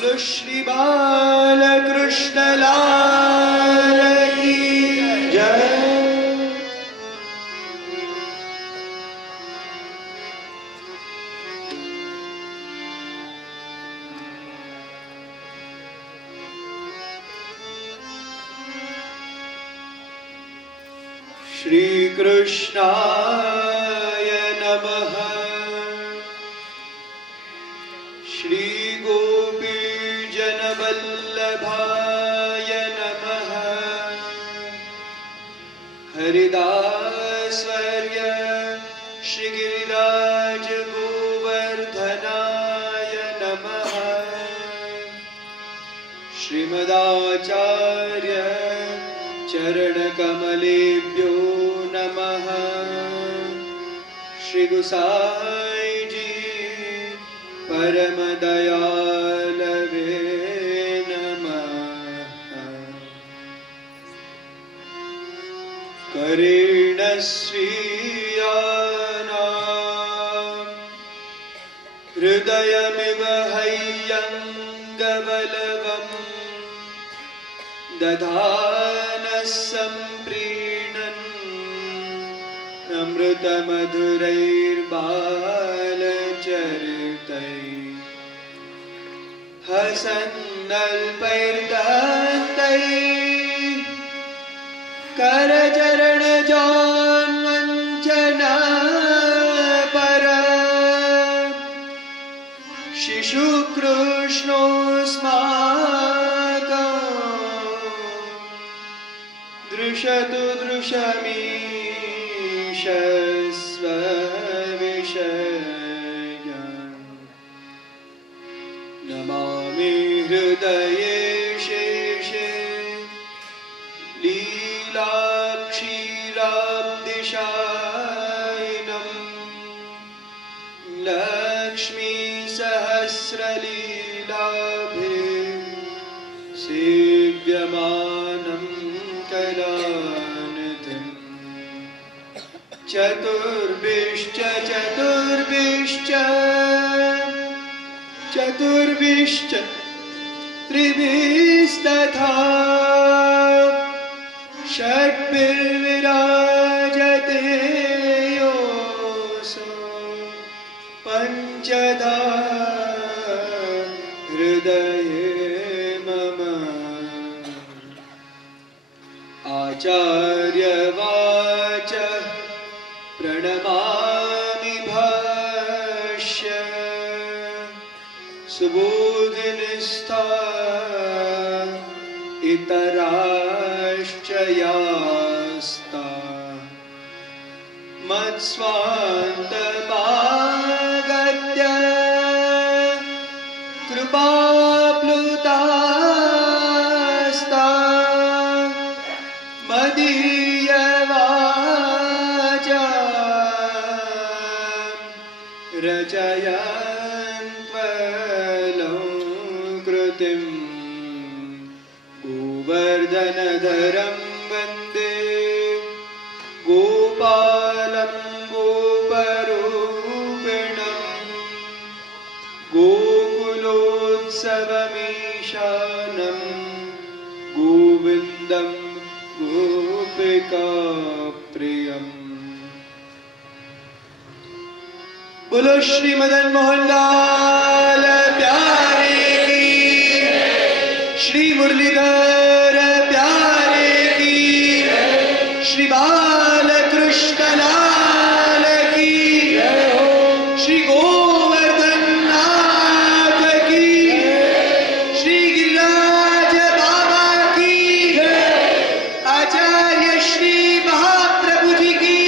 बोलो श्री बालकृष्ण लाल की जय। श्री कृष्णाय नमः। श्री गोपीजन वल्लभाय नमः। हरिदासवर्य श्री गिरिराज गोवर्धनाय नमः। श्रीमदाचार्य चरणकमलेभ्यो नमः। श्री गुसाई जी परम दयालवे नमः। करेण स्वीयानां हृदयमिव हय्यङ्गबलवम् दधानः सम्प्रीणन् अमृतमधुरैर्बालचरितैः हसन्नल्पैर्दन्तैः करचरणजान्वञ्चनापर शिशुकृष्णोऽस्माकम् दृशतु दृशमीश स्वविषयम्। नमामि हृदये शेषे लीलाक्षीराब्धिशायिनम् लक्ष्मीसहस्रलीलाभिः सेव्यमानं कलानिधिम्। चतुर्भिश्च चतुर्भिश्च त्रिभिस्तथा षड्भिर्विराजते योऽसौ पञ्चधा हृदये मम। आचार्यवाच प्रणमामि भाष्य सुबोधिनिस्था इतराश्च यास्ता मत्स्वान्तमागत्य कृपाप्लुतास्ता मदीयवाचा रचयन्त्वलङ्कृतिम् गोवर्धनधरं वन्दे गोपालं गोपरूपिणम् गोकुलोत्सवमीशानं गोविन्दं गोपिकाप्रियम्। बोलो श्री मदन मोहन लाल प्यारे की, श्री मुरलीधर प्यारे की, श्री बालकृष्ण लाल की, श्री गोवर्धन नाथ की, श्री गिरिराज बाबा की, आचार्य श्री महाप्रभु जी की,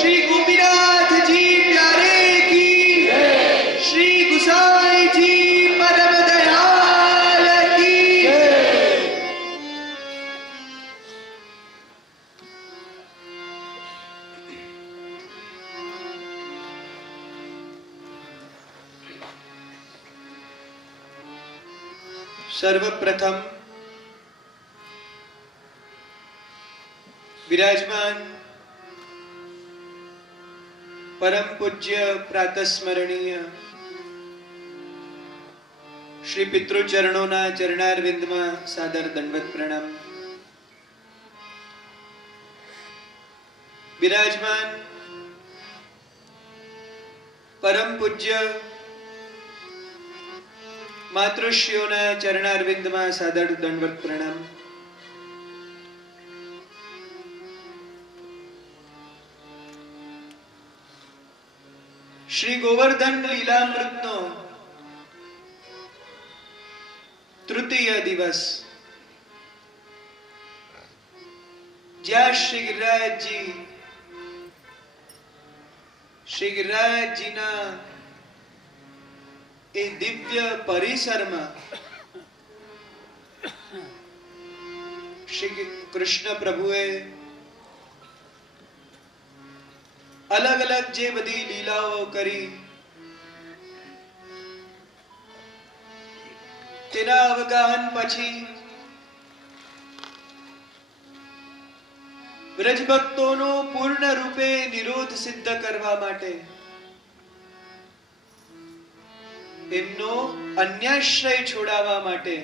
श्री गोपीनाथ जी प्यारे की, श्री गुसाई जी परम दयाल की। सर्वप्रथम विराजमान परम पूज्य प्रातस्मरणीय શ્રી પિતૃચરણોના ચરણારવિંદમાં સાદર દંડવત પ્રણામ. બિરાજમાન પરમ પૂજ્ય માતૃશ્રીઓના ચરણારવિંદમાં સાદર દંડવત પ્રણામ. શ્રી ગોવર્ધન લીલામૃતનો તૃતીય દિવસ, જ્યાં શ્રી ગિરિરાજજીના એ દિવ્ય પરિસરમાં શ્રી કૃષ્ણ પ્રભુએ અલગ અલગ જે બધી લીલાઓ કરી તેના અવગાહન પછી વ્રજભક્તોનો પૂર્ણ રૂપે નિરોધ સિદ્ધ કરવા માટે, એમનો અન્યાશ્રય છોડાવવા માટે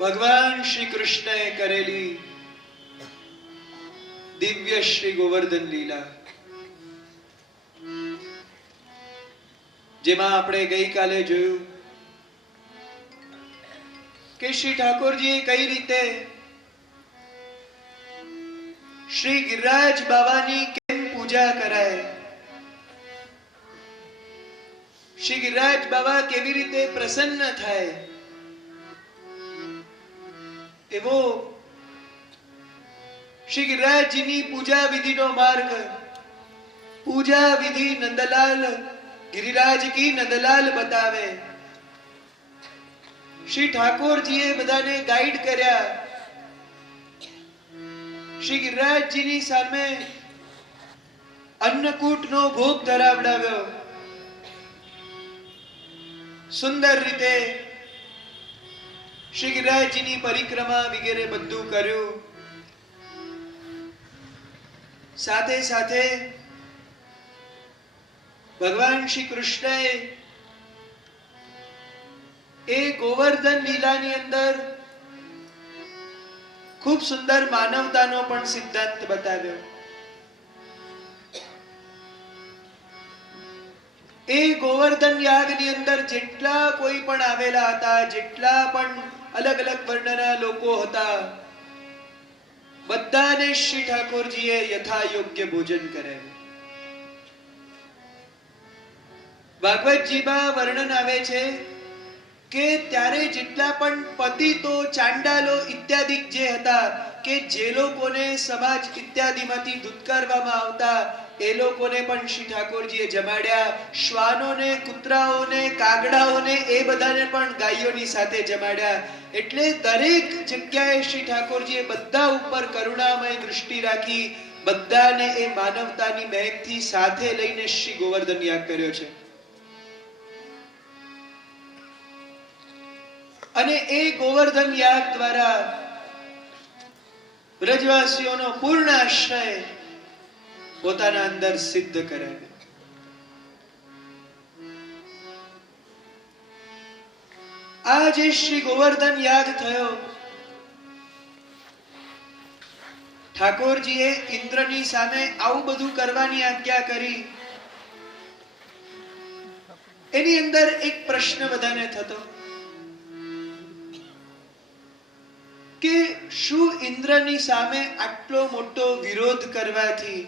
ભગવાન શ્રી કૃષ્ણએ કરેલી દિવ્ય શ્રી ગોવર્ધન લીલા, જેમાં આપણે ગઈકાલે જોયું કે શ્રી ઠાકોરજીએ કઈ રીતે શ્રી ગિરિરાજ બાવાની કેમ પૂજા કરાય, શ્રી ગિરિરાજ બાવા કેવી રીતે પ્રસન્ન થાય, એવો શ્રી ગિરિરાજજીની પૂજા વિધિનો માર્ગ, પૂજા વિધિ નંદલાલ गिरिराज की नंदलाल बतावे. श्री ठाकुरजीए बधाने गाइड कर्या. श्री गिरिराजजीनी सामे अन्नकूटनो भोग धरावडाव्यो. सुंदर रीते श्री गिरिराजजीनी परिक्रमा वगैरह बधुं कर्युं. साथे साथे भगवान श्री कृष्ण ए गोवर्धन लीलानी अंदर खूब सुंदर मानवतानो पण सिद्धांत बताव्यो. ए गोवर्धन यागनी अंदर जेटला कोई पण आवेला हता, जेटला पण अलग अलग वर्णना लोको हता, बधाने श्री ठाकुरजीए यथा योग्य भोजन कराव्યું. ભાગવતજીમાં વર્ણન આવે છે કે ત્યારે જેટલા પણ પતિતો ચાંડાલો ઇત્યાદિ જે હતા, કે જે લોકોને સમાજ ઇત્યાદિમાંથી ધુત્કારવામાં આવતા, એ લોકોને પણ શ્રી ઠાકોરજીએ જમાડ્યા. શ્વાનોને, કૂતરાઓને, કાગડાઓને, એ બધાને પણ ગાયોની સાથે જમાડ્યા. એટલે દરેક જગ્યાએ શ્રી ઠાકોરજીએ બધા ઉપર કરુણામય દૃષ્ટિ રાખી, બધાને એ માનવતાની મહેકથી સાથે લઈને શ્રી ગોવર્ધન યાગ કર્યો છે. અને એ ગોવર્ધન યાગ દ્વારા વ્રજવાસીઓનો પૂર્ણ આશ્રય પોતાના અંદર સિદ્ધ કરાવ્યો. આ જે શ્રી ગોવર્ધન યાગ થયો, ઠાકોરજીએ ઇન્દ્રની સામે આવું બધું કરવાની આજ્ઞા કરી. એની અંદર એક પ્રશ્ન બધાને થતો કે શું ઇન્દ્રની સામે આટલો મોટો વિરોધ કરવાથી,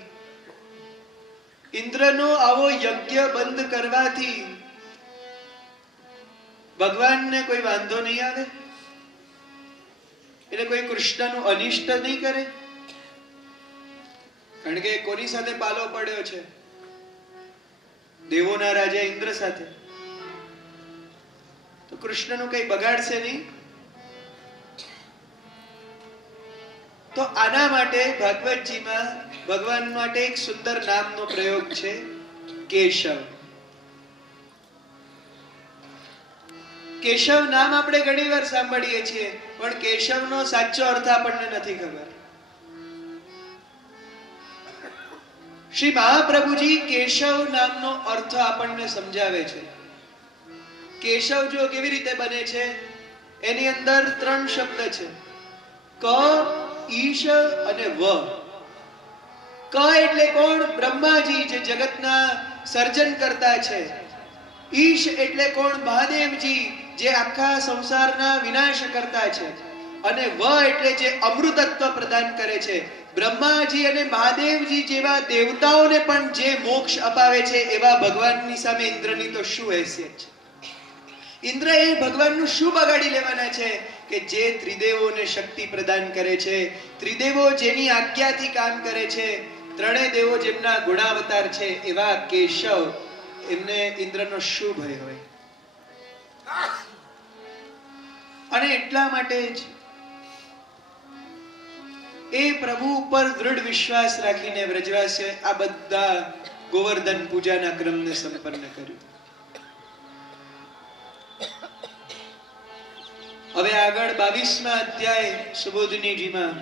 ઇન્દ્રનો આવો યજ્ઞ બંધ કરવાથી ભગવાનને કોઈ વાંધો નહીં આવે? એટલે કોઈ કૃષ્ણનું અનિષ્ટ નહીં કરે? કારણ કે કોની સાથે પાલો પડ્યો છે? દેવોના રાજા ઇન્દ્ર સાથે. તો કૃષ્ણનું કઈ બગાડશે નહીં. તો આના માટે ભાગવતજીમાં ભગવાન માટે એક સુંદર નામનો પ્રયોગ છે, કેશવ. કેશવ નામ આપણે ઘણી વાર સાંભળીએ છીએ, પણ કેશવનો સાચો અર્થ આપણને નથી ખબર. શ્રી મહાપ્રભુજી કેશવ નામનો અર્થ આપણને સમજાવે છે. કેશવ જો કેવી રીતે બને છે, એની અંદર 3 શબ્દ છે, ક, ઈશ અને વ. ક એટલે કોણ? બ્રહ્માજી, જે જગતના સર્જન કરતા છે. ઈશ એટલે કોણ? મહાદેવજી, જે આખા સંસારના વિનાશ કરતા છે. અને વ એટલે જે અમૃતત્વ પ્રદાન કરે છે. બ્રહ્માજી અને મહાદેવજી જેવા દેવતાઓને પણ જે મોક્ષ અપાવે છે, એવા ભગવાનની સામે ઇન્દ્રની તો શું હેસિયત છે? ઇન્દ્ર એ ભગવાનનું શું બગાડી લેવાના છે કે જે ત્રિદેવોને શક્તિ પ્રદાન કરે છે, ત્રિદેવો જેની આજ્ઞાથી કામ કરે છે, ત્રણેય દેવો જેમના ગુણાવતાર છે, એવા કેશવ, એમને ઇન્દ્રનો શું ભય હોય? અને એટલા માટે જ એ પ્રભુ ઉપર દૃઢ વિશ્વાસ રાખીને વ્રજવાસીઓએ આ બધા ગોવર્ધન પૂજાના ક્રમને સંપન્ન કર્યું. હવે આગળ 22મા અધ્યાય સુબોધનીજીમાં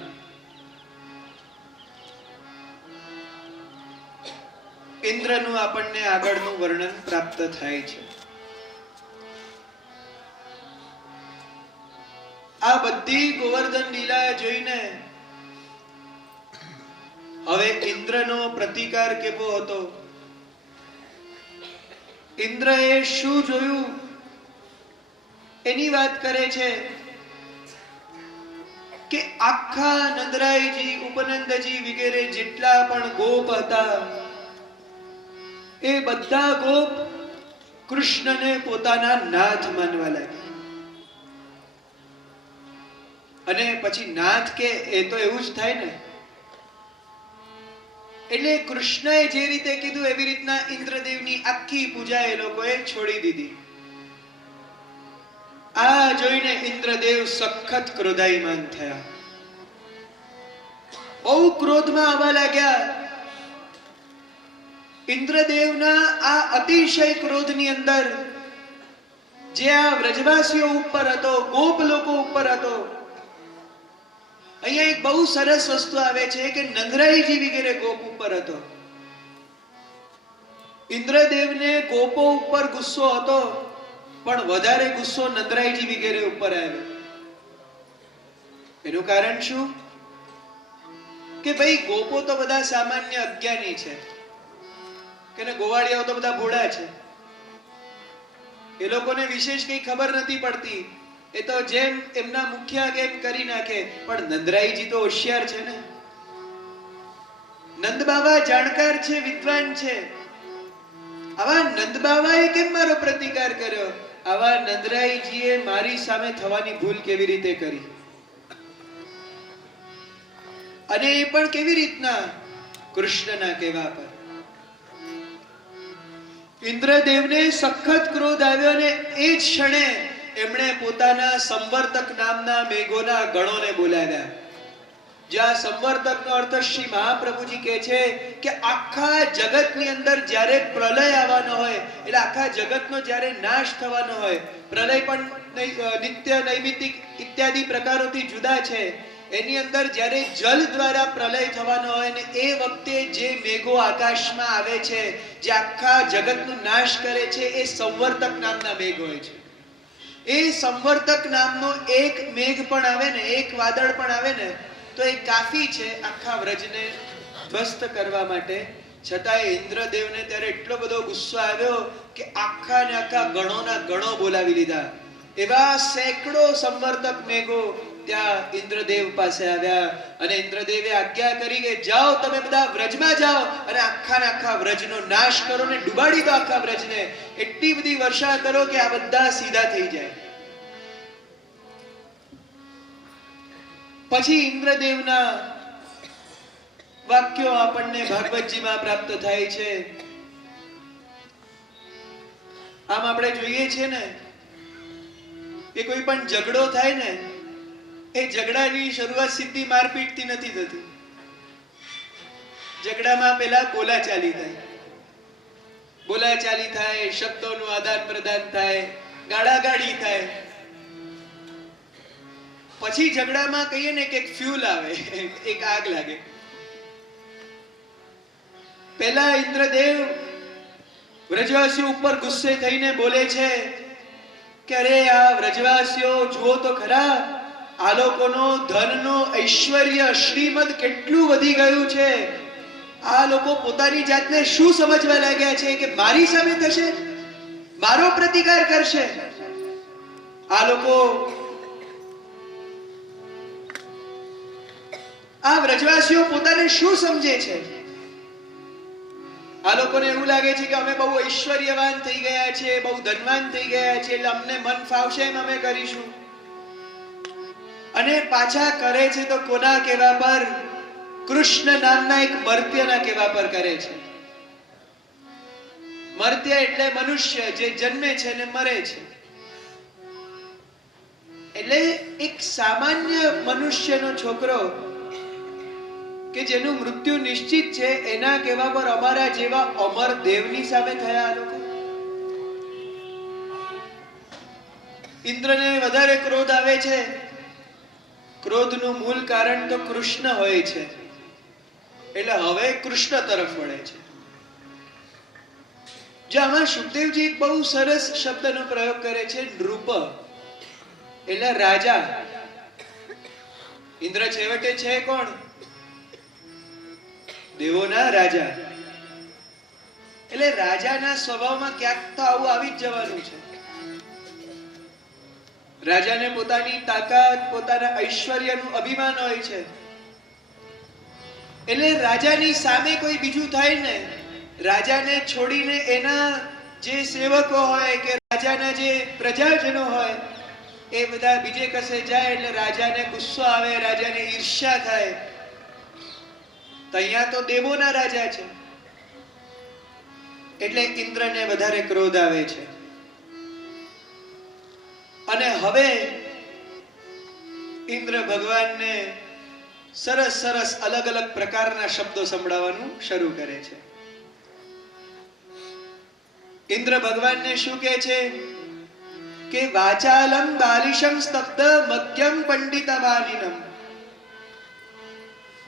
ઇન્દ્રનું આપણને આગળનું વર્ણન પ્રાપ્ત થાય છે. આ બધી ગોવર્ધન લીલા જોઈને હવે ઇન્દ્રનો પ્રતિકાર કેવો હતો? ઇન્દ્રએ શું જોયું એની વાત કરે છે કે આખા નંદરાયજી, ઉપનંદજી વગેરે જેટલા પણ ગોપ હતા, એ બધા ગોપ કૃષ્ણને પોતાના નાથ માનવા લાગ્યા. અને પછી નાથ કે એ તો એવું જ થાય ને. એટલે કૃષ્ણએ જે રીતે કીધું એવી રીતના ઇન્દ્રદેવની આખી પૂજા એ લોકોએ છોડી દીધી. આ જોઈને ઇન્દ્રદેવ સખત ક્રોધાયમાન થયા, બહુ ક્રોધમાં આવવા લાગ્યા. ઇન્દ્રદેવના આ અતિશય ક્રોધની અંદર જે આ વ્રજવાસીઓ ઉપર હતો, ગોપ લોકો ઉપર હતો, અહીંયા એક બહુ સરસ વસ્તુ આવે છે કે નંદરાયજી વગેરે ગોપ ઉપર હતો. ઇન્દ્રદેવને ગોપો ઉપર ગુસ્સો હતો, પણ વધારે ગુસ્સો નંદરાયજી વગેરે ઉપર આવ્યો. એનું કારણ શું? કે ભાઈ ગોપો તો બધા સામાન્ય અજ્ઞાની છે, કે ગોવાળિયાઓ તો બધા ભોળા છે, એ લોકોને વિશેષ કઈ ખબર નથી પડતી. એ તો જેમ એમના મુખ્યા કેમ કરી નાખે. પણ નંદરાયજી તો હોશિયાર છે ને. નંદ બાબા જાણકાર છે, વિદ્વાન છે. આવા નંદ બાબાએ કેમ મારો પ્રતિકાર કર્યો? આવા નંદરાયજીએ મારી સામે થવાની ભૂલ કેવી રીતે કરી? અને એ પણ કેવી રીતના? કૃષ્ણના કહેવા પર. ઇન્દ્રદેવને સખત ક્રોધ આવ્યો અને એ જ ક્ષણે એમણે પોતાના સંવર્તક નામના મેઘોના ગણોને બોલાવ્યા. જ્યાં સંવર્તકનો અર્થ શ્રી મહાપ્રભુજી કહે છે કે આખા જગતની અંદર જ્યારે પ્રલય આવવાનો હોય, એટલે આખા જગતનો જ્યારે નાશ થવાનો હોય, પ્રલય પણ નિત્ય, નૈમિતિક ઇત્યાદિ પ્રકારોથી જુદા છે. એની અંદર જ્યારે જલ દ્વારા પ્રલય થવાનો હોય ને એ વખતે જે મેઘો આકાશમાં આવે છે, જે આખા જગતનો નાશ કરે છે, એ સંવર્તક નામના મેઘ હોય છે. એ સંવર્તક નામનો એક મેઘ પણ આવે ને, એક વાદળ પણ આવે ને, તો એ કાફી છે આખા વ્રજને ધ્વસ્ત કરવા માટે. છતાંય ઇન્દ્રદેવને ત્યારે એટલો બધો ગુસ્સો આવ્યો કે આખા ને આખા ગણોના ગણો બોલાવી લીધા. એવા સેંકડો સંવર્તક મેઘો ત્યાં ઇન્દ્રદેવ પાસે આવ્યા અને ઇન્દ્રદેવે આજ્ઞા કરી કે જાઓ, તમે બધા વ્રજમાં જાઓ અને આખા ને આખા વ્રજનો નાશ કરો ને ડુબાડી દો આખા વ્રજને. એટલી બધી વર્ષા કરો કે આ બધા સીધા થઈ જાય. પછી ઇન્દ્રદેવના વાક્યો આપણને ભાગવતજીમાં પ્રાપ્ત થાય છે. આમ આપણે જોઈએ છે ને કે કોઈ પણ ઝઘડો થાય ને, એ ઝઘડાની શરૂઆત સીધી મારપીટથી નથી થતી. ઝઘડામાં પહેલા બોલાચાલી થાય, બોલાચાલી થાય, શબ્દોનું આદાન પ્રદાન થાય, ગાળાગાળી થાય. પછી ઝઘડામાં કહીએ ને કે એક ફ્યુલ આવે, એક આગ લાગે. પહેલા ઇન્દ્રદેવ વ્રજવાસીઓ ઉપર ગુસ્સે થઈને બોલે છે કે અરે આ વ્રજવાસીઓ જુઓ તો ખરા, આ લોકોનો ધનનો ઐશ્વર્ય શ્રીમદ કેટલું વધી ગયું છે. આ લોકો પોતાની જાતને શું સમજવા લાગ્યા છે કે મારી સામે થશે, મારો પ્રતિકાર કરશે. આ લોકો આ વ્રજવાસીઓ પોતાને શું સમજે છે? આ લોકોને એવું લાગે છે કે અમે બહુ ઐશ્વર્યવાન થઈ ગયા છે, બહુ ધનવાન થઈ ગયા છે, એટલે અમને મન ફાવશે એમ અમે કરીશું. અને પાછા કરે છે તો કોના કહેવા પર? કૃષ્ણ નામના એક મર્ત્યના કહેવા પર કરે છે. મર્ત્ય એટલે મનુષ્ય જે જન્મે છે ને મરે છે. એટલે એક સામાન્ય મનુષ્યનો છોકરો કે જેનું મૃત્યુ નિશ્ચિત છે, એના કહેવા પર અમારા જેવા અમર દેવની સામે થયા આ લોકો. ઇન્દ્રને વધારે ક્રોધ આવે છે. ક્રોધનું મૂળ કારણ તો કૃષ્ણ હોય છે. એટલે હવે કૃષ્ણ તરફ વળે છે. જો આમાં સુખદેવજી એક બહુ સરસ શબ્દનો પ્રયોગ કરે છે, નૃપ એટલે રાજા. ઇન્દ્ર છેવટે છે કોણ? દેવોના રાજા. એટલે રાજાના સ્વભાવમાં ક્યાંક તો આવું આવી જ જવાનું છે. રાજાને પોતાની તાકાત, પોતાના ઐશ્વર્યનું અભિમાન હોય છે. એટલે રાજાની સામે કોઈ બીજું થાય ને, રાજાને છોડીને એના જે સેવકો હોય કે રાજાના જે પ્રજાજનો હોય એ બધા બીજે કસે જાય એટલે રાજાને ગુસ્સો આવે, રાજાને ઈર્ષ્યા થાય. તો અહીંયા તો દેવોના રાજા છે એટલે ઇન્દ્રને વધારે ક્રોધ આવે છે. અને હવે ઇન્દ્ર ભગવાનને સરસ સરસ અલગ અલગ પ્રકારના શબ્દો સંભળાવવાનું શરૂ કરે છે. ઇન્દ્ર ભગવાનને શું કહે છે કે વાચાલમ બાલિશમ સ્તબ્ધ મધ્યમ પંડિતમાનિનમ.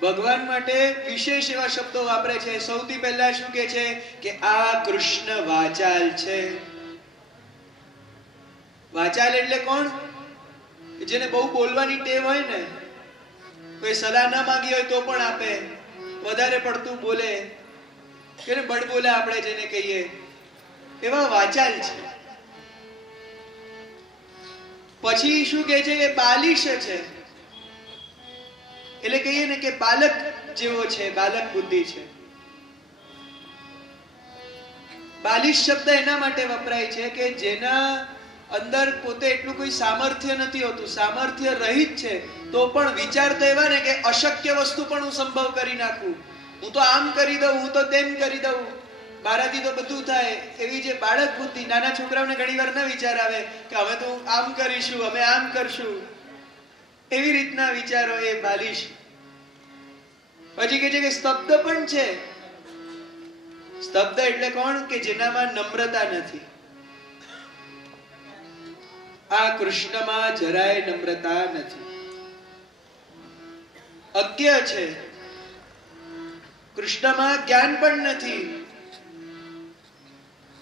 ભગવાન માટે વિશેષ એવા શબ્દો વાપરે છે. સૌથી પહેલા શું કહે છે કે આ કૃષ્ણ વાચાલ છે. વાચાલ એટલે કોણ? જેને બહુ બોલવાની ટેવ હોય ને, કોઈ સલાહ ના માંગી હોય તો પણ આપે, વધારે પડતું બોલે કે બડબોલે આપણે જેને કહીએ, એવા વાચાલ છે. પછી શું કહે છે કે બાલિશ છે, એટલે કહીએ ને કે બાલક જેવો છે, બાલક બુદ્ધિ છે. બાલિશ શબ્દ એના માટે વપરાય છે કે જેના અંદર પોતે એટલું કોઈ સામર્થ્ય નથી હોતું, સામર્થ્ય રહિત છે તો પણ વિચાર તો એવા ને કે અશક્ય વસ્તુ પણ હું સંભવ કરી નાખું, હું તો આમ કરી દઉં, હું તો તેમ કરી દઉં, મારાથી તો બધું થાય. એવી જે બાળક બુદ્ધિ, નાના છોકરાઓને ઘણી વાર ના વિચાર આવે કે અમે તો આમ કરીશું, અમે આમ કરશું, એવી રીતના વિચારો એ બાલિશ. પછી કે છે કે સ્તબ્ધ પણ છે. સ્તબ્ધ એટલે કોણ? કે જેનામાં નમ્રતા નથી. આ કૃષ્ણમાં જરાય નમ્રતા નથી. અજ્ઞ છે, કૃષ્ણમાં જ્ઞાન પણ નથી.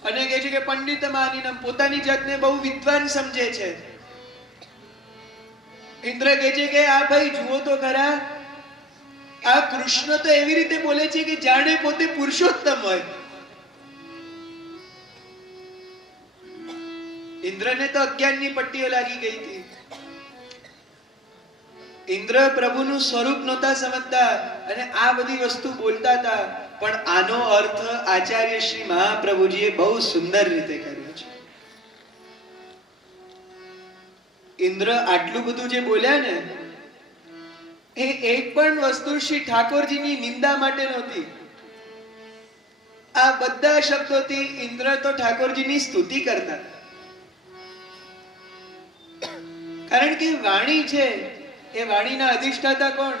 અને કહે છે કે પંડિત માનીનમ, પોતાની જાતને બહુ વિદ્વાન સમજે છે. ઇન્દ્ર કહે છે કે આ ભાઈ જુઓ તો ખરા, આ કૃષ્ણ તો એવી રીતે બોલે છે કે જાણે પોતે પુરુષોત્તમ હોય. ઇન્દ્રને તો અજ્ઞાનની પટ્ટીઓ લાગી ગઈ હતી. ઇન્દ્ર પ્રભુનું સ્વરૂપ નહોતા સમજતા અને આ બધી વસ્તુ બોલતા હતા. પણ આનો અર્થ આચાર્ય શ્રી મહાપ્રભુજીએ બહુ સુંદર રીતે કર્યો છે. ઇન્દ્ર આટલું બધું જે બોલ્યા ને, એ એક પણ વસ્તુ શ્રી ઠાકોરજીની નિંદા માટે નહોતી. આ બધા શબ્દોથી ઇન્દ્ર તો ઠાકોરજીની સ્તુતિ કરતા. કારણ કે વાણી છે, એ વાણીના અધિષ્ઠાતા કોણ?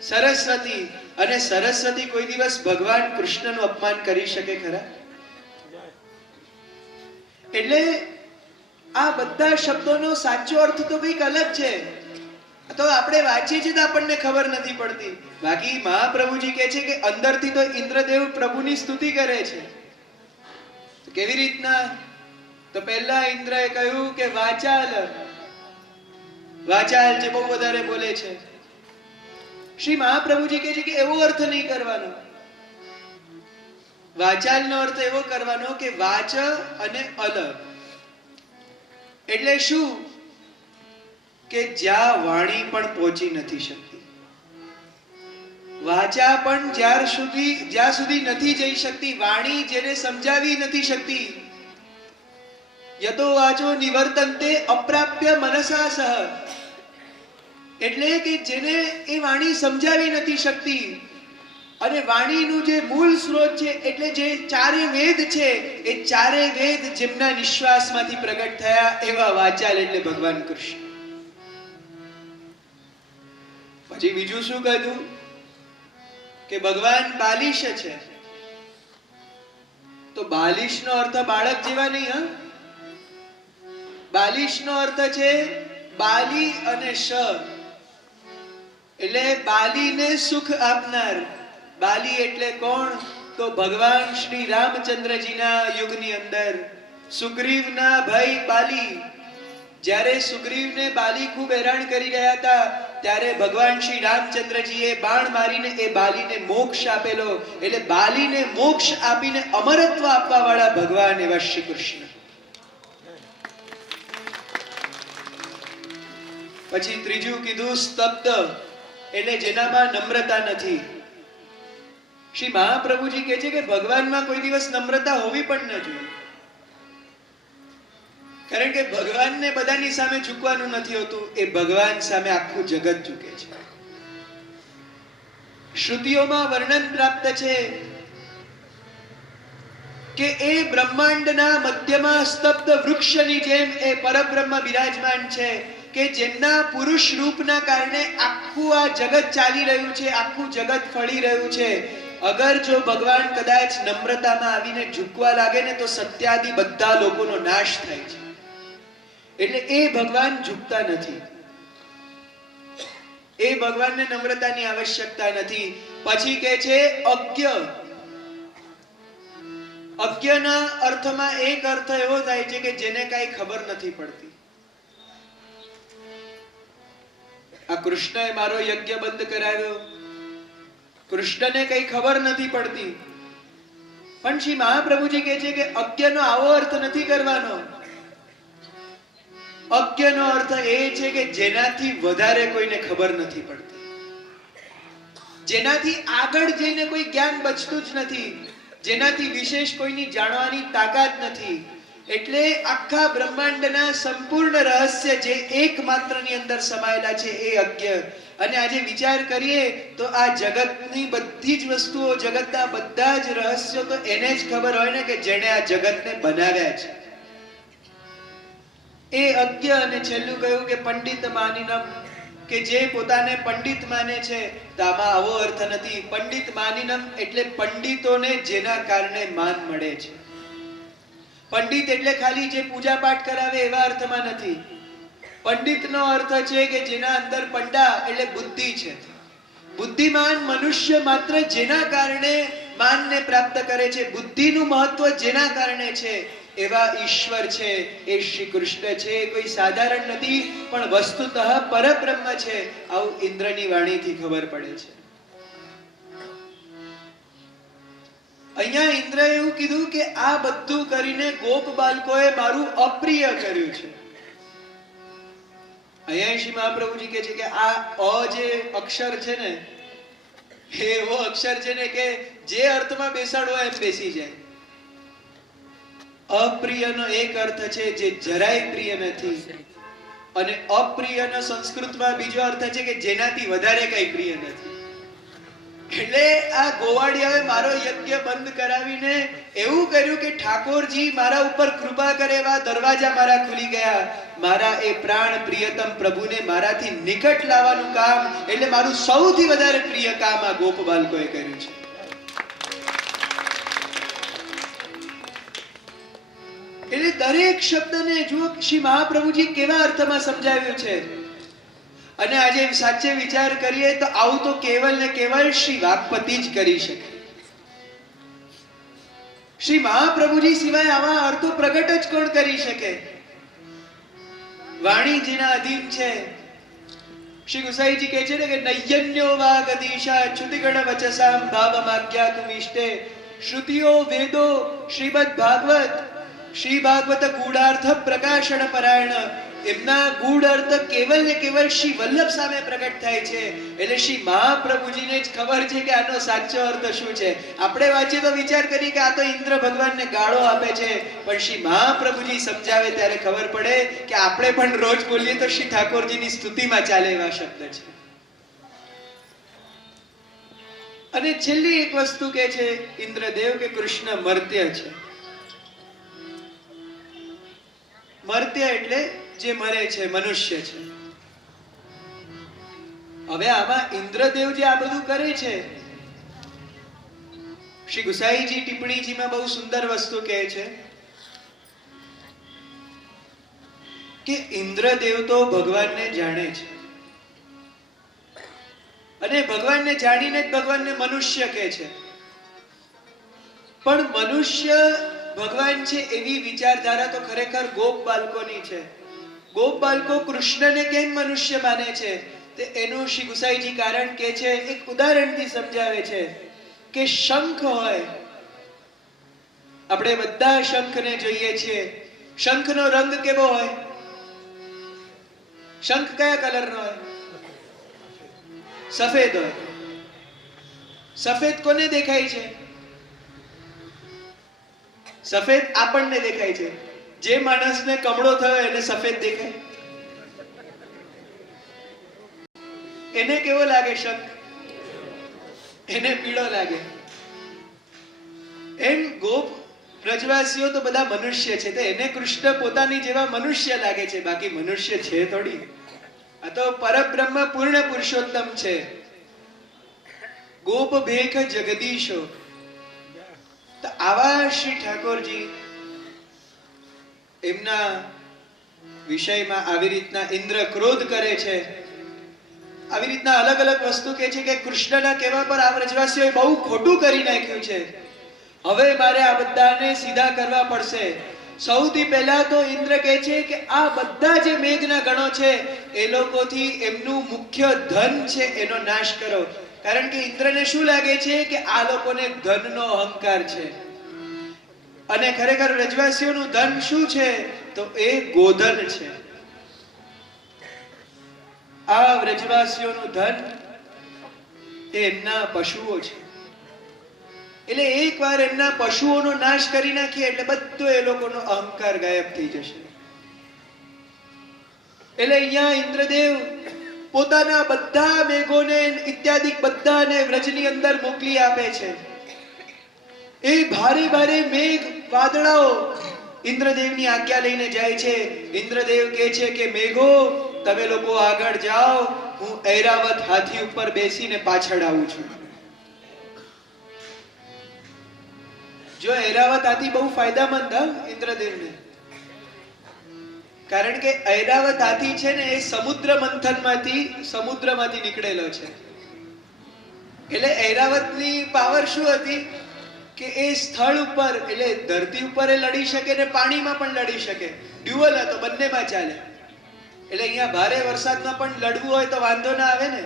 સરસ્વતી. અને સરસ્વતી કોઈ દિવસ ભગવાન કૃષ્ણનું અપમાન કરી શકે ખરા? એટલે આ બધા શબ્દોનો સાચો અર્થ તો કંઈક અલગ છે. તો આપણે વાંચીએ છીએ તો આપણને ખબર નથી પડતી. બાકી મહાપ્રભુજી કહે છે કે અંદરથી તો ઇન્દ્રદેવ પ્રભુની સ્તુતિ કરે છે. કેવી રીતના? તો પહેલા ઇન્દ્રએ કહ્યું કે વાચાલ, વાચાલ જે બહુ વધારે બોલે છે. શ્રી મહાપ્રભુજી કહે છે કે એવો અર્થ નહીં કરવાનો. વાચાલનો અર્થ એવો કરવાનો કે વાચ અને અલ, એટલે શું? કે જ્યાં વાણી પણ પહોંચી નથી શકતી, વાચા પણ જ્યાં સુધી નથી જઈ શકતી, વાણી જેને સમજાવી નથી શકતી. યતો વાચો નિવર્તન્તે અપ્રાપ્ય મનસા સહ, એટલે કે જેને એ વાણી સમજાવી નથી શકતી. અને વાણીનું જે મૂળ સ્ત્રોત છે એટલે જે ચારે વેદ છે, એ ચારે વેદ જેમના નિશ્વાસમાંથી પ્રગટ થયા એવા વાચાલ એટલે ભગવાન કૃષ્ણ. પછી બીજું શું કહ્યું? કે ભગવાન બાલિશ છે. તો બાલિશનો અર્થ બાળક જેવા નહીં. હા, બાલિશનો અર્થ છે બાલી અને શ, એટલે બાલીને સુખ આપનાર. બાલી એટલે કોણ? તો ભગવાન શ્રી રામચંદ્રજીના યુગની અંદર સુગ્રીવના ભાઈ બાલી, જ્યારે સુગ્રીવને બાલી ખૂબ હેરાન કરી રહ્યા હતા, ત્યારે ભગવાન શ્રી રામચંદ્રજીએ બાણ મારીને એ બાલીને મોક્ષ આપેલો. એટલે બાલીને મોક્ષ આપીને અમરત્વ આપવા વાળા ભગવાન એવા શ્રી કૃષ્ણ. પછી ત્રીજું કીધું સ્તબ્ધ, એટલે જેનામાં નમ્રતા નથી. શ્રી મહાપ્રભુજી કહે છે કે ભગવાનમાં કોઈ દિવસ નમ્રતા હોવી પણ ન જોઈએ. કારણ કે ભગવાનને બધાની સામે ઝૂકવાનું નથી હોતું, એ ભગવાન સામે આખું જગત ઝૂકે છે. શ્રુતિઓમાં વર્ણન પ્રાપ્ત છે કે એ બ્રહ્માંડના મધ્યમાં સ્તબ્ધ વૃક્ષની જેમ એ પરબ્રહ્મ બિરાજમાન છે, કે જેમના પુરુષ રૂપના કારણે આખું આ જગત ચાલી રહ્યું છે, આખું જગત ફળી રહ્યું છે. અગર જો ભગવાન કદાચ નમ્રતામાં આવીને ઝૂકવા લાગે ને તો સત્યાદિ બધા લોકોનો નાશ થાય છે. એટલે એ ભગવાન ઝૂકતા નથી, એ ભગવાનને નમ્રતાની આવશ્યકતા નથી. પછી કહે છે અજ્ઞ. અજ્ઞના અર્થમાં એક અર્થ એવો થાય છે કે જેને કઈ ખબર નથી પડતી. આ કૃષ્ણએ મારો યજ્ઞ બંધ કરાવ્યો, કૃષ્ણને કઈ ખબર નથી પડતી. પણ શ્રી મહાપ્રભુજી કહે છે કે અજ્ઞનો આવો અર્થ નથી કરવાનો. અજ્ઞનો અર્થ એ છે કે જેનાથી વધારે કોઈને ખબર નથી પડતી, જેનાથી આગળ જઈને કોઈ જ્ઞાન બચતું જ નથી, જેનાથી વિશેષ કોઈની જાણવાની તાકાત નથી. એટલે આખા બ્રહ્માંડના સંપૂર્ણ રહસ્ય જે એકમાત્રની અંદર સમાયેલા છે એ અજ્ઞ. અને આજે વિચાર કરીએ તો આ જગતની બધી જ વસ્તુઓ, જગતના બધા જ રહસ્યો તો એને જ ખબર હોય ને કે જેણે આ જગતને બનાવ્યા છે, એ અજ્ઞ. અને છેલ્લું કહ્યું કે પંડિત માનિનમ, કે જે પોતાને પંડિત માને છે. તો આમાં આવો અર્થ નથી. પંડિત માનિનમ એટલે પંડિતોને જેના કારણે માન મળે છે. પંડિત એટલે ખાલી જે પૂજા પાઠ કરાવે એવા અર્થમાં નથી. પંડિતનો અર્થ છે કે જેના અંદર પંડા એટલે બુદ્ધિ છે. બુદ્ધિમાન મનુષ્ય માત્ર જેના કારણે માનને પ્રાપ્ત કરે છે, બુદ્ધિનું મહત્વ જેના કારણે છે, એવા ઈશ્વર છે, એ શ્રી કૃષ્ણ છે. કોઈ સાધારણ નથી, પણ વસ્તુતઃ પરબ્રહ્મ છે. આવું ઇન્દ્રની વાણીથી ખબર પડે છે. અહીંયા ઇન્દ્રએ એવું કીધું કે આ બધું કરીને ગોપ બાલકોએ મારું અપ્રિય કર્યું છે. અહીંયા શ્રી મહાપ્રભુજી કહે છે કે આ અ જે અક્ષર છે ને, એવો અક્ષર છે ને કે જે અર્થમાં બેસાડવો એમ બેસી જાય. અપ્રિયનો એક અર્થ છે જે જરાય પ્રિય નથી, અને અપ્રિયનો સંસ્કૃતમાં બીજો અર્થ છે કે જેનાથી વધારે કઈ પ્રિય નથી. એટલે આ ગોવાળિયાએ મારો યજ્ઞ બંધ કરાવીને એવું કર્યું કે ઠાકોરજી મારા ઉપર કૃપા કરે એવા દરવાજા મારા ખુલી ગયા. મારા એ પ્રાણ પ્રિયતમ પ્રભુને મારાથી નિકટ લાવવાનું કામ, એટલે મારું સૌથી વધારે પ્રિય કામ આ ગોપ બાલકોએ કર્યું છે. એટલે દરેક શબ્દને જુઓ શ્રી મહાપ્રભુજી કેવા અર્થમાં સમજાવ્યું છે. અને આજે સાચે વિચાર કરીએ તો આવું તો કેવલ ને કેવલ શ્રી વાગપતિ જ કરી શકે. શ્રી મહાપ્રભુજી સિવાય આવા અર્થો પ્રગટ જ કોણ કરી શકે? વાણી જેના અધીન છે. શ્રી ગુસાઈજી કહે છે ને કે નયન્યો વાગદીશા છુતિગણ વચસામ ભાવમાજ્ઞા તુમિષ્ટે શ્રુતિયો વેદો શ્રીમદ ભાગવત શ્રી ભાગવત ગૂઢાર્થ પ્રકાશન પરાયણ. એમના ગૂઢ અર્થ કેવલ ને કેવલ શ્રી વલ્લભ સામે પ્રગટ થાય છે. એટલે શ્રી મહાપ્રભુજીને જ ખબર છે કે આનો સાચો અર્થ શું છે. આપણે વાંચીએ તો વિચાર કરીએ કે આ તો ઇન્દ્ર ભગવાનને ગાળો આપે છે, પણ શ્રી મહાપ્રભુજી સમજાવે ત્યારે ખબર પડે કે આપણે પણ રોજ બોલીએ તો શ્રી ઠાકોરજીની સ્તુતિમાં ચાલે એવા શબ્દ છે. અને છેલ્લી એક વસ્તુ કે છે ઇન્દ્રદેવ કે કૃષ્ણ મર્ત્ય છે. મર્ત્ય એટલે જે મરે છે, મનુષ્ય છે. હવે આમાં ઇન્દ્રદેવ જે આ બધું કરે છે, શ્રી ગુસાઈજી ટિપ્પણીજીમાં બહુ સુંદર વસ્તુ કહે છે કે ઇન્દ્રદેવ તો ભગવાનને જાણે છે, અને ભગવાનને જાણીને જ ભગવાનને મનુષ્ય કહે છે. પણ મનુષ્ય ભગવાન છે એવી વિચારધારા તો ખરેખર ગોપ બાળકોની છે. ગોપ બાળકો કૃષ્ણને કેમ મનુષ્ય માને છે તે એનું શ્રી ગુસાઈજી કારણ કહે છે. એક ઉદાહરણથી સમજાવે છે કે શંખ હોય, આપણે બધા શંખને જોઈએ છીએ. શંખનો રંગ કેવો હોય? શંખ કયા કલરનો હોય? સફેદ હોય. સફેદ કોને દેખાય છે? સફેદ આપણને દેખાય છે. જે માણસને કમળો થયો એને સફેદ દેખાય. એને કેવો લાગે શંખ? એને પીળો લાગે. એમ ગોપ વ્રજવાસીઓ તો બધા મનુષ્ય છે, તો એને કૃષ્ણ પોતાની જેવા મનુષ્ય લાગે છે, બાકી મનુષ્ય છે થોડી. આ તો પરબ્રહ્મ પૂર્ણ પુરુષોત્તમ છે. ગોપ ભેખ જગદીશો. તો આવા શ્રી ઠાકોરજી એમના વિષયમાં આવી રીતના ઇન્દ્ર ક્રોધ કરે છે. આવી રીતના અલગ અલગ વસ્તુ કહે છે કે કૃષ્ણના કહેવા પર આ વ્રજવાસીઓએ બહુ ખોટું કરી નાખ્યું છે. હવે મારે આ બધાને સીધા કરવા પડશે. સૌથી પહેલા તો ઇન્દ્ર કહે છે કે આ બધા જે મેઘના ગણો છે એ લોકોથી એમનું મુખ્ય ધન છે એનો નાશ કરો. કારણ કે ઇન્દ્રને શું લાગે છે કે આ લોકોને ધનનો અહંકાર છે, અને ખરેખર વ્રજવાસીઓનું ધન શું છે તો એ ગોધન છે. આ વ્રજવાસીઓનું ધન એ એમના પશુઓ છે. એટલે એકવાર એમના પશુઓનો નાશ કરી નાખીએ એટલે બધો એ લોકોનો અહંકાર ગાયબ થઈ જશે. એટલે અહીંયા ઇન્દ્રદેવ પોતાના બધા મેઘોને ઇત્યાદિ બધાને વ્રજની અંદર મોકલી આપે છે. એ ભારે ભારે મેઘ વાદળાઓ ઇન્દ્રદેવની આજ્ઞા લઈને જાય છે. ઇન્દ્રદેવ કહે છે કે મેઘો તમે લોકો આગળ જાઓ, હું ઐરાવત હાથી ઉપર બેસીને પાછળ આવું છું. જો ઐરાવત હાથી બહુ ફાયદામંદ ઇન્દ્રદેવને, કારણ કે ઐરાવત હાથી છે ને એ સમુદ્ર મંથનમાંથી નીકળેલો છે. એટલે ઐરાવતની પાવર શું હતી કે એ સ્થળ ઉપર એટલે ધરતી ઉપર એ લડી શકે ને પાણીમાં પણ લડી શકે. ડ્યુઅલ હતો, બંનેમાં ચાલે. એટલે અહીંયા ભારે વરસાદમાં પણ લડવું હોય તો વાંધો ના આવે ને.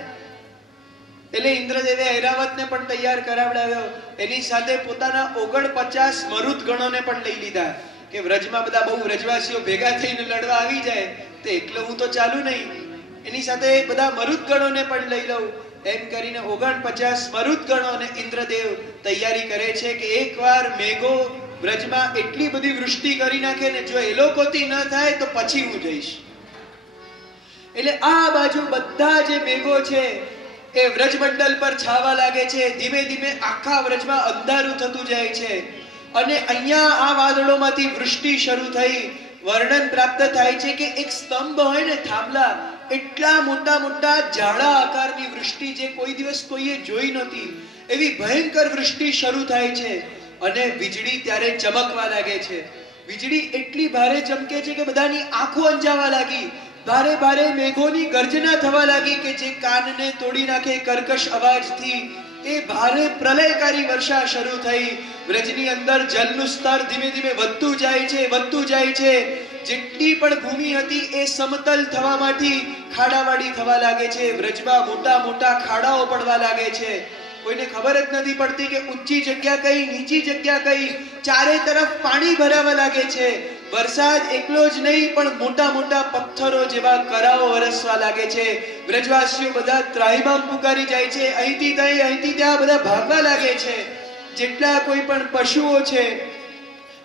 એટલે ઇન્દ્રદેવે ઐરાવતને પણ તૈયાર કરાવડાવ્યો. એની સાથે પોતાના 49 મરુદગણોને પણ લઈ લીધા કે વ્રજમાં બધા બહુ વ્રજવાસીઓ ભેગા થઈને લડવા આવી જાય તો એકલો હું તો ચાલુ નહીં, એની સાથે બધા મરુદગણોને પણ લઈ લઉં. એમ કરીને 49 મરુદગણોને ઇન્દ્રદેવ તૈયારી કરે છે કે એકવાર મેઘો વ્રજમાં એટલી બધી વૃષ્ટિ કરી નાખે ને જો એ લોકોથી ન થાય તો પછી હું જઈશ. એટલે આ બાજુ બધા જે મેઘો છે એ વ્રજમંડલ પર છાવા લાગે છે. ધીમે ધીમે આખા વ્રજમાં અંધારું થતું જાય છે. અને અહીંયા આ વાદળોમાંથી વૃષ્ટિ શરૂ થઈ. વર્ણન પ્રાપ્ત થાય છે કે એક સ્તંભ હોય ને, થાંભલા, એટલા મોટા મોટા જાડા આકારની વૃષ્ટિ જે કોઈ દિવસ કોઈએ જોઈ નહોતી એવી ભયંકર વૃષ્ટિ શરૂ થાય છે. અને વીજળી ત્યારે ચમકવા લાગે છે. વીજળી એટલી ભારે ચમકે છે કે બધાની આંખો અંજાવા લાગી. ભારે ભારે મેઘોની ગર્જના થવા લાગી કે જે કાનને તોડી નાખે કર્કશ અવાજથી. એ ભારે પ્રલયકારી વર્ષા શરૂ થઈ. વ્રજની અંદર જલનું સ્તર ધીમે ધીમે વધતું જાય છે. જેટલી પણ ભૂમિ હતી એ સમતલ થવામાંથી ખાડાવાળી થવા લાગે છે. વ્રજમાં મોટા મોટા ખાડાઓ પડવા લાગે છે. કોઈને ખબર જ નથી પડતી કે ઊંચી જગ્યા કઈ, નીચી જગ્યા કઈ. ચારે તરફ પાણી ભરાવા લાગે છે. વરસાદ એકલો જ નહીં પણ મોટા મોટા પથ્થરો જેવા કરાઓ વરસવા લાગે છે. વ્રજવાસીઓ બધા ત્રાહિમામ પુકારી જાય છે. અહીંથી ત્યાં બધા ભાગવા લાગે છે. જેટલા કોઈ પણ પશુઓ છે,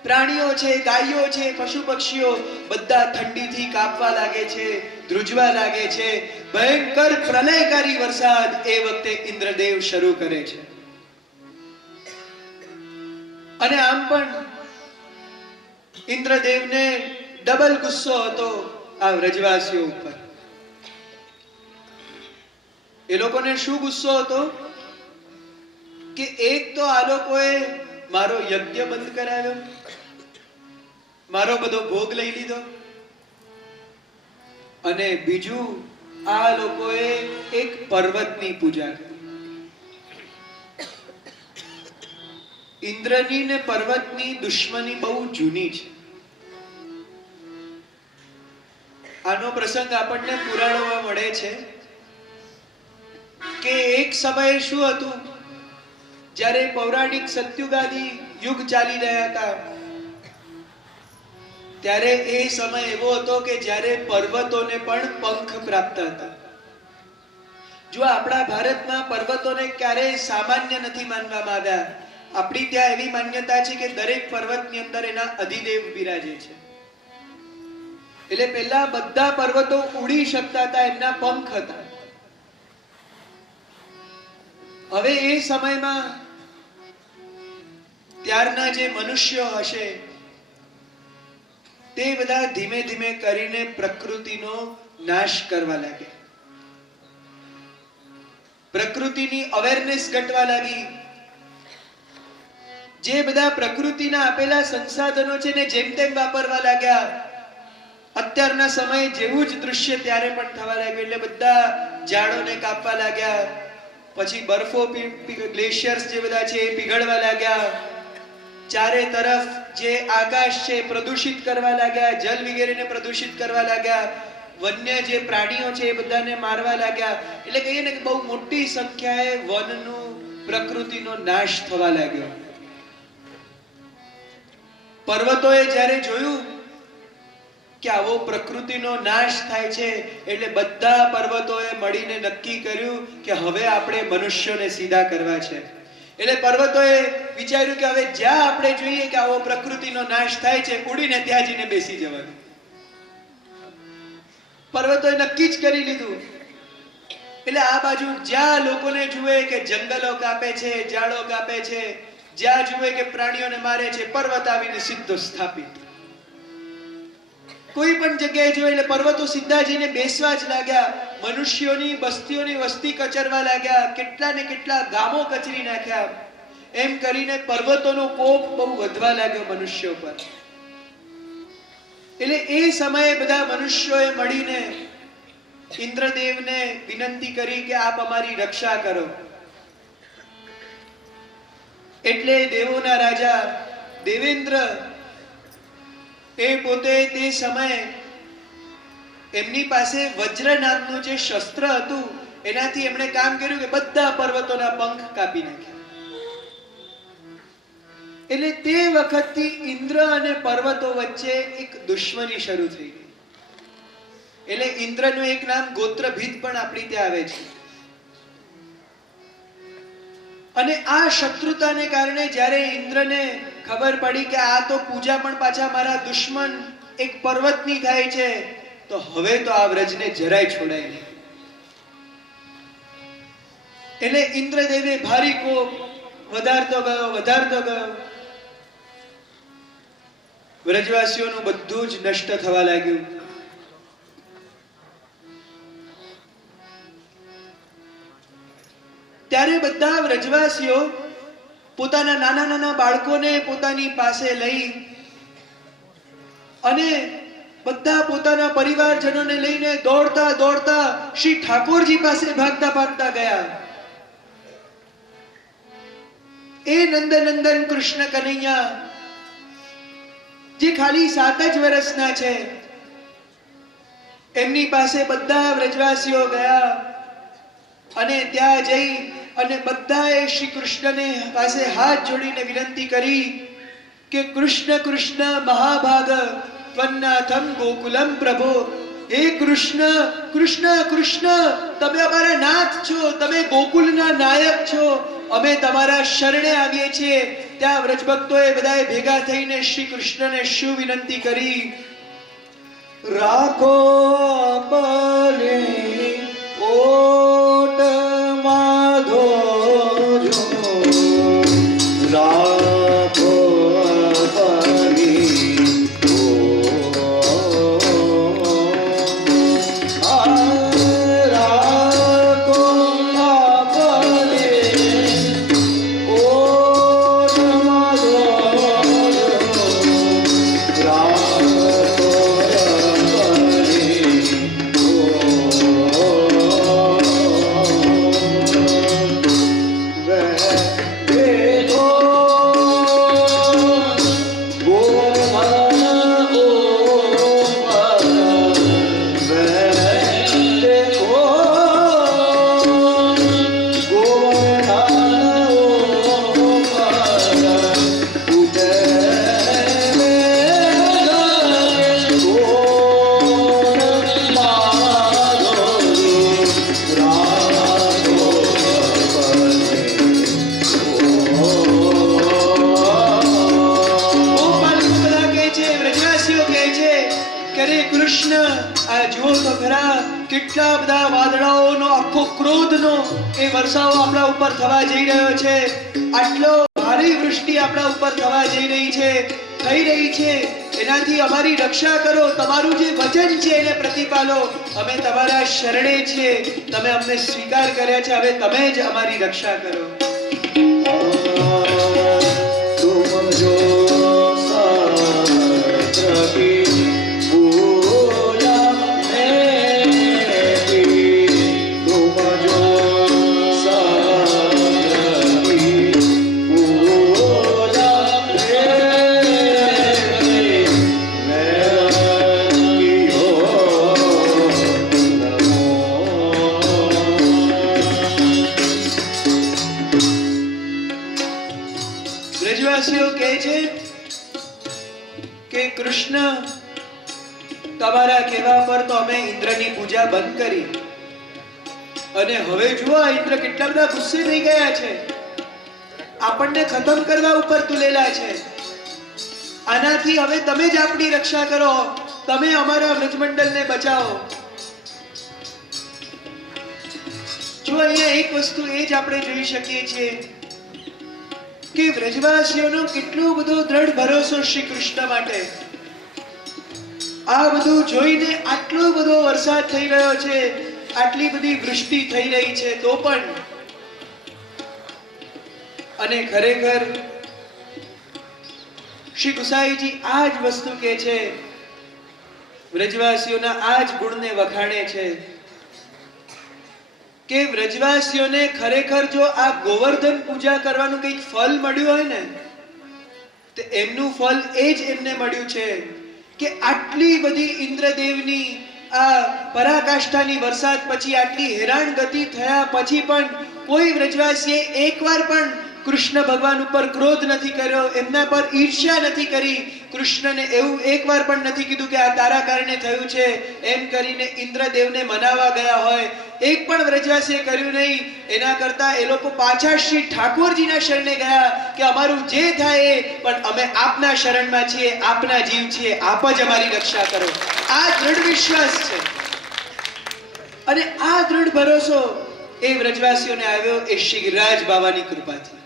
પ્રાણીઓ છે, ગાયો છે, પશુ પક્ષીઓ બધા ઠંડીથી કાપવા લાગે છે, ધ્રુજવા લાગે છે. ભયંકર પ્રલયકારી વરસાદ એ વખતે ઇન્દ્રદેવ શરૂ કરે છે. અને આમ પણ ઇન્દ્રદેવને ડબલ ગુસ્સો હતો આ વ્રજવાસીઓ ઉપર. એ લોકોને શું ગુસ્સો હતો કે એક તો આ લોકોએ મારો યજ્ઞ બંધ કરાવ્યો, મારો બધો ભોગ લઈ લીધો, અને બીજું આ લોકોએ એક પર્વતની પૂજા કરી. ઇન્દ્રની ને પર્વતની દુશ્મની બહુ જૂની છે. આનો પ્રસંગ આપણને પુરાણોમાં મળે છે કે એક સમયે શું હતું, જ્યારે પૌરાણિક સત્યુગાદી યુગ ચાલી રહ્યા હતા, ત્યારે એ સમય એવો હતો કે જ્યારે પર્વતોને પણ પંખ પ્રાપ્ત હતા. જો આપણા ભારતમાં પર્વતોને ક્યારેય સામાન્ય નથી માનવામાં આવ્યા. આપણી ત્યાં એવી માન્યતા છે કે દરેક પર્વતની અંદર એના અધિદેવ બિરાજે છે. એટલે પહેલા બધા પર્વતો ઉડી શકતા હતા, એમના પંખ હતા. હવે એ સમયમાં ત્યારના જે મનુષ્યો હશે તે બધા ધીમે ધીમે કરીને પ્રકૃતિનો નાશ કરવા લાગ્યા. પ્રકૃતિની અવેરનેસ ઘટવા લાગી. જે બધા પ્રકૃતિના આપેલા સંસાધનો છે ને જેમ તેમ વાપરવા લાગ્યા. અત્યારના સમયે જેવું જ દૃશ્ય ત્યારે પણ થવા લાગ્યું. એટલે બધા ઝાડોને કાપવા લાગ્યા. પછી બરફો, ગ્લેશિયર્સ જે બધા છે એ પીગળવા લાગ્યા. ચારે તરફ જે આકાશ છે પ્રદૂષિત કરવા લાગ્યા. જલ વગેરેને પ્રદૂષિત કરવા લાગ્યા. વન્ય જે પ્રાણીઓ છે એ બધાને મારવા લાગ્યા. એટલે કહીએ ને કે બહુ મોટી સંખ્યાએ વનનું, પ્રકૃતિનો નાશ થવા લાગ્યો. પર્વતોએ જ્યારે જોયું કે આવો પ્રકૃતિનો નાશ થાય છે, એટલે બધા પર્વતોએ મળીને નક્કી કર્યું કે હવે આપણે મનુષ્યોને સીધા કરવા છે. એટલે પર્વતોએ વિચાર્યું કે હવે જ્યાં આપણે જોઈએ કે આવો પ્રકૃતિનો નાશ થાય છે, ઉડીને ત્યાં જઈને બેસી જવાનું. પર્વતોએ નક્કી જ કરી લીધું. એટલે આ બાજુ જ્યાં લોકોને જુએ કે જંગલો કાપે છે, ઝાડો કાપે છે, જ્યાં જુએ કે પ્રાણીઓને મારે છે, પર્વત આવીને સીધો સ્થાપિત. કોઈ પણ જગ્યાએ જોઈ એટલે પર્વતો સીધા જઈને બેસવા જ લાગ્યા. મનુષ્યોની બસ્તીઓની વસ્તી કચરવા લાગ્યા. કેટલા ને કેટલા ગામો કચરી નાખ્યા. એમ કરીને પર્વતોનો કોપ બહુ વધવા લાગ્યો મનુષ્યો પર. એટલે એ સમયે બધા મનુષ્યોએ મળીને ઇન્દ્રદેવને વિનંતી કરી કે આપ અમારી રક્ષા કરો. એટલે દેવોના રાજા દેવેન્દ્ર એ પોતે તે સમયે એમની પાસે વજ્ર નામનું જે શસ્ત્ર હતું એનાથી એમણે કામ કર્યું કે બધા પર્વતોના પંખ કાપી નાખ્યા. એટલે તે વખતથી ઇન્દ્ર અને પર્વતો વચ્ચે એક દુશ્મની શરૂ થઈ ગઈ. એટલે ઇન્દ્રનું એક નામ ગોત્રભીદ પણ આપણી ત્યાં આવે છે. અને આ શત્રુતાને કારણે જ્યારે ઇન્દ્રને ખબર પડી કે આ તો પૂજા પણ પાછા મારા દુશ્મન એક પર્વતની થાય છે, તો હવે તો આ વ્રજને જરાય છોડાય નહીં. એટલે ઇન્દ્રદેવે ભારી કોપ વધારતો ગયો. વ્રજવાસીઓનું બધું જ નષ્ટ થવા લાગ્યું. ત્યારે બધા વ્રજવાસીઓ પોતાના નાના નાના બાળકોને પોતાની પાસે લઈ અને બધા પોતાના પરિવારજનોને લઈને દોડતા દોડતા શ્રી ઠાકોરજી પાસે ભાગતા ભાગતા ગયા. એ નંદનંદન કૃષ્ણ કનૈયા જે ખાલી 7 જ વર્ષના છે, એમની પાસે બધા વ્રજવાસીઓ ગયા અને ત્યાં જઈ અને બધાએ શ્રી કૃષ્ણને પાસે હાથ જોડીને વિનંતી કરી કે કૃષ્ણ કૃષ્ણ મહાભાગ ત્વન્નાથમ ગોકુલમ પ્રભો. હે કૃષ્ણ કૃષ્ણ કૃષ્ણ, તમે અમારા નાથ છો, તમે ગોકુલના નાયક છો, અમે તમારા શરણે આવીએ છીએ. ત્યાં વ્રજભક્તોએ બધાએ ભેગા થઈને શ્રી કૃષ્ણને શું વિનંતી કરી? રાખો આપને ઓટ માધો જો, રાખો આપની રાખો આપને ઓટ માધો કેટલા બધા વાદળાઓનો આખો ક્રોધનો એ વરસાવો આપણા ઉપર થવા જઈ રહ્યો છે. આટલો ભારે વૃષ્ટિ આપણા ઉપર થવા જઈ રહી છે, થઈ રહી છે. એનાથી અમારી રક્ષા કરો, તમારું જે વચન છે એને પ્રતિપાલો. અમે તમારા શરણે છીએ, તમે અમને સ્વીકાર કર્યા છે, હવે તમે જ અમારી રક્ષા કરો. तुम जो शास्त्र की पूजा में तुम जो शास्त्र की पूजा વ્રજવાસીઓ કહે છે કે કૃષ્ણ, તમારા કહેવા પર તો અમે ઇન્દ્રની પૂજા બંધ કરી, અને હવે જુઓ આ ઇન્દ્ર કેટલા બધા ગુસ્સે થઈ ગયા છે, આપણને ખતમ કરવા ઉપર તુલેલા છે. આનાથી હવે તમે જ આપણી રક્ષા કરો, તમે અમારા વ્રજમંડળને બચાવો. જો અહીંયા એક વસ્તુ એ જ આપણે જોઈ શકીએ છીએ કે વ્રજવાસીઓનો કેટલો બધો દ્રઢ ભરોસો શ્રી કૃષ્ણ માટે. આ બધું જોઈને આટલો બધો વરસાદ થઈ રહ્યો છે, આટલી બધી વૃષ્ટિ થઈ રહી છે, તો પણ અને ખરેખર શ્રી ગુસાઈજી આ જ વસ્તુ કહે છે, વ્રજવાસીઓના આ જ ગુણને વખાણે છે કે વ્રજવાસીઓને ખરેખર જો આ ગોવર્ધન પૂજા કરવાનું કંઈક ફળ મળ્યું હોય ને, તો એમનું ફળ એ જ એમને મળ્યું છે કે આટલી બધી ઇન્દ્રદેવની આ પરાકાષ્ઠાની વરસાદ પછી, આટલી હેરાનગતિ થયા પછી પણ કોઈ વ્રજવાસીએ એકવાર પણ કૃષ્ણ ભગવાન ઉપર ક્રોધ નથી કર્યો, એમના પર ઈર્ષ્યા નથી કરી, કૃષ્ણને એવું એકવાર પણ નથી કીધું કે આ તારા કારણે થયું છે એમ કરીને ઇન્દ્રદેવને મનાવવા ગયા હોય, એક પણ વ્રજવાસીએ કર્યું નહીં. એના કરતા એ લોકો પાછા શ્રી ઠાકોરજીના શરણે ગયા કે અમારું જે થાય એ, પણ અમે આપના શરણમાં છીએ, આપના જીવ છીએ, આપ જ અમારી રક્ષા કરો. આ દૃઢ વિશ્વાસ છે અને આ દૃઢ ભરોસો એ વ્રજવાસીઓને આવ્યો એ શ્રી ગિરિરાજ બાવાની કૃપાથી.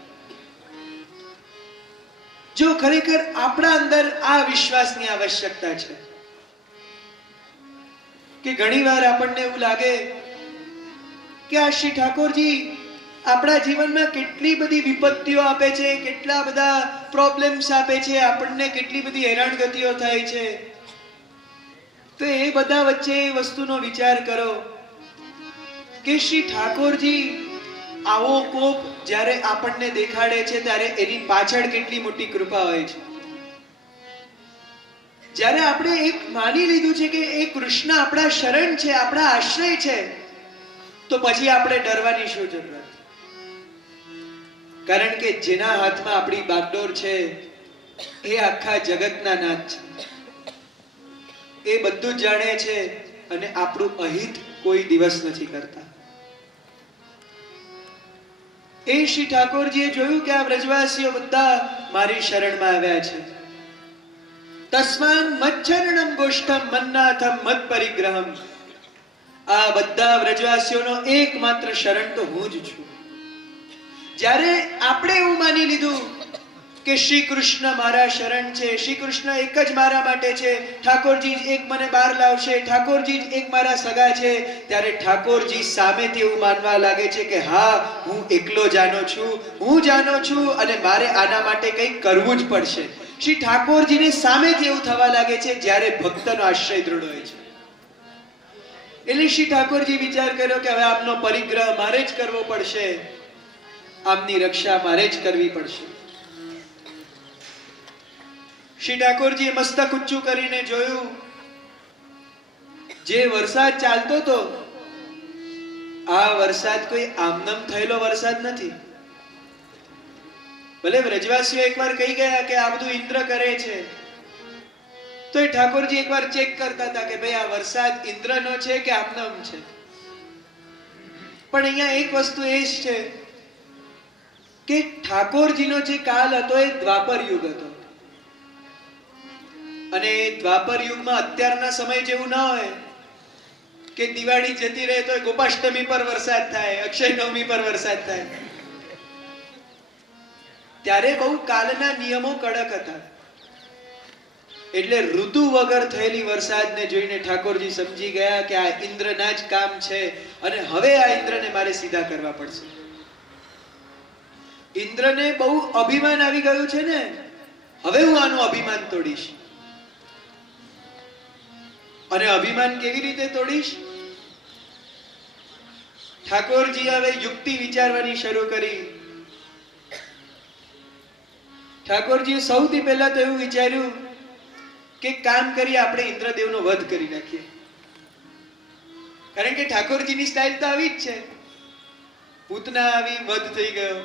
જો ખરેખર આપણા અંદર આ વિશ્વાસની આવશ્યકતા છે કે ઘણીવાર આપણને એવું લાગે કે આ શ્રી ઠાકોરજી આપણા જીવનમાં કેટલી બધી વિપત્તિઓ આપે છે, કેટલા બધા પ્રોબ્લેમ્સ આપે છે, આપણને કેટલી બધી હેરાનગતિઓ થાય છે, તો એ બધા વચ્ચે એ વસ્તુનો વિચાર કરો કે શ્રી ઠાકોરજી આવો કોપ જ્યારે આપણને દેખાડે છે ત્યારે એની પાછળ કેટલી મોટી કૃપા હોય છે. જ્યારે આપણે એક માની લીધું છે કે એ કૃષ્ણ આપણા શરણ છે, આપણા આશ્રય છે, તો પછી આપણે ડરવાની શું જરૂરત? કારણ કે જેના હાથમાં આપણી બાગડોર છે એ આખા જગતના નાથ છે. એ બધું જ જાણે છે અને આપણું અહિત કોઈ દિવસ નથી કરતા. એ શ્રી ઠાકોરજીએ જોયું કે આ વ્રજવાસીઓ બધા મારી શરણમાં આવ્યા છે. તસ્માન મચ્છરણમ ગોષ્ઠમ મન્નાથમ મત પરિગ્રહમ. આ બધા વ્રજવાસીઓનો એકમાત્ર શરણ તો હું જ છું. જ્યારે આપણે એવું માની લીધું કે શ્રી કૃષ્ણ મારા શરણ છે, શ્રી કૃષ્ણ એક જ મારા માટે છે, ઠાકોરજી જ એક મને બહાર લાવશે, ઠાકોરજી જ એક મારા સગા છે, ત્યારે ઠાકોરજી સામેથી એવું માનવા લાગે છે કે હા, હું એકલો જાનો છું, હું જાનો છું અને મારે આના માટે કંઈક કરવું જ પડશે. શ્રી ઠાકોરજીની સામેથી એવું થવા લાગે છે જ્યારે ભક્તનો આશ્રય દૃઢ હોય છે. એટલે શ્રી ઠાકોરજી વિચાર કર્યો કે હવે આમનો પરિગ્રહ મારે જ કરવો પડશે, આમની રક્ષા મારે જ કરવી પડશે. શ્રી ઠાકોરજીએ મસ્તક ઊંચું કરીને જોયું, જે વરસાદ ચાલતો હતો આ વરસાદ કોઈ આમનમ થયેલો વરસાદ નથી. ભલે વ્રજવાસીઓ એકવાર કહી ગયા કે આ બધું ઇન્દ્ર કરે છે, તો એ ઠાકોરજી એકવાર ચેક કરતા હતા કે ભાઈ આ વરસાદ ઇન્દ્રનો છે કે આમનમ છે. પણ અહીંયા એક વસ્તુ એ જ છે કે ઠાકોરજીનો જે કાલ હતો એ દ્વાપર યુગ હતો. અને દ્વાપર યુગમાં અત્યારના સમય જેવું ના હોય કે દિવાળી જતી રહે તો ગોપાષ્ટમી પર વરસાદ થાય, અક્ષય નવમી પર વરસાદ થાય. ત્યારે બહુ કાલના નિયમો કડક હતા. એટલે ઋતુ વગર થયેલી વરસાદને જોઈને ઠાકોરજી સમજી ગયા કે આ ઇન્દ્રના જ કામ છે અને હવે આ ઇન્દ્રને મારે સીધા કરવા પડશે. ઇન્દ્રને બહુ અભિમાન આવી ગયું છે ને, હવે હું આનું અભિમાન તોડીશ. અને અભિમાન કેવી રીતે તોડીશ? ઠાકોરજી હવે યુક્તિ વિચારવાની શરૂ કરી. ઠાકોરજીએ સૌથી પહેલા તો એવું વિચાર્યું કે કામ કરી આપણે ઇન્દ્રદેવનો વધ કરી નાખીએ. કારણ કે ઠાકોરજીની સ્ટાઇલ તો આવી જ છે. પૂતના આવી, વધ થઈ ગયો,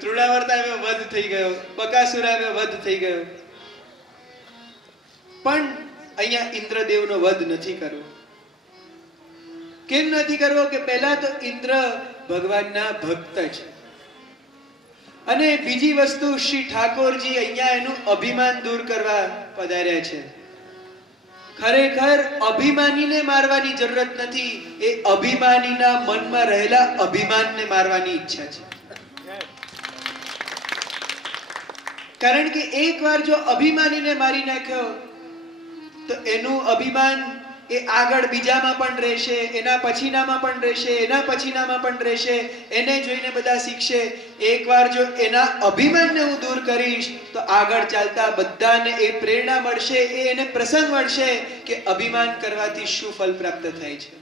તૃણાવર્ત આવ્યો, વધ થઈ ગયો, બકાસુર આવ્યો, વધ થઈ ગયો. પણ અહીંયા ઇન્દ્રદેવનો વધ નથી કરવો. કેમ નથી કરવો? કે પહેલા તો ઇન્દ્ર ભગવાનના ભક્ત છે અને બીજી વસ્તુ શ્રી ઠાકોરજી અહીંયા એનું અભિમાન દૂર કરવા પધાર્યા છે. ખરેખર અભિમાનીને મારવાની જરૂરત નથી, એ અભિમાનીના મનમાં રહેલા અભિમાનને મારવાની ઈચ્છા છે. કારણ કે એકવાર જો અભિમાનીને મારી નાખ્યો તો એનું અભિમાન એ આગળ બીજામાં પણ રહેશે, એના પછીનામાં પણ રહેશે, એના પછીનામાં પણ રહેશે. એને જોઈને બધા શીખશે. એકવાર જો એના અભિમાનને હું દૂર કરીશ તો આગળ ચાલતા બધાને એ પ્રેરણા મળશે, એને પ્રસંગ મળશે કે અભિમાન કરવાથી શું ફળ પ્રાપ્ત થાય છે.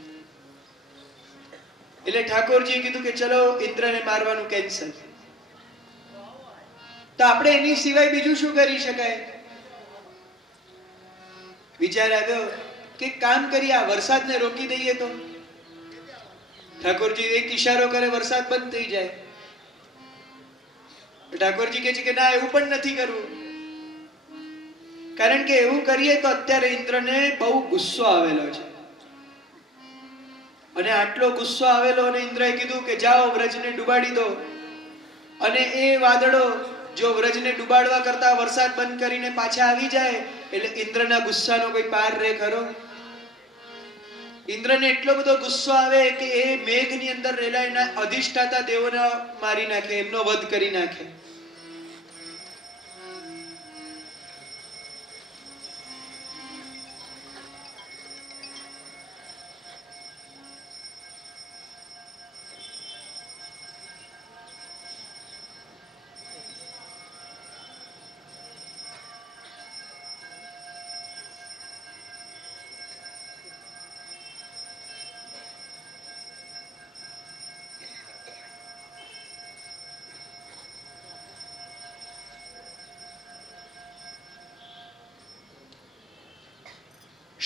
એટલે ઠાકોરજીએ કીધું કે ચલો ઇન્દ્રને મારવાનું કેન્સલ. તો આપણે એની સિવાય બીજું શું કરી શકાય? વિચાર આવ્યો કે કામ કરીએ, આ વરસાદને રોકી દઈએ તો. ઠાકોરજી એક ઈશારો કરે, વરસાદ બંધ થઈ જાય. ઠાકોરજી કહે છે કે ના, એવું પણ નથી કરવું. કારણ કે એવું કરીએ તો અત્યારે ઇન્દ્રને બહુ ગુસ્સો આવેલો છે અને આટલો ગુસ્સો આવેલો અને ઇન્દ્રએ કીધું કે જાઓ વ્રજને ડૂબાડી દો. અને એ વાદળો જો વ્રજને ડૂબાડવા કરતા વરસાદ બંધ કરીને પાછા આવી જાય એટલે ઇન્દ્રના ગુસ્સાનો કોઈ પાર રહે ખરો? ઇન્દ્રને એટલો બધો ગુસ્સો આવે કે એ મેઘની અંદર રહેલા એના અધિષ્ઠાતા દેવોને મારી નાખે, એમનો વધ કરી નાખે.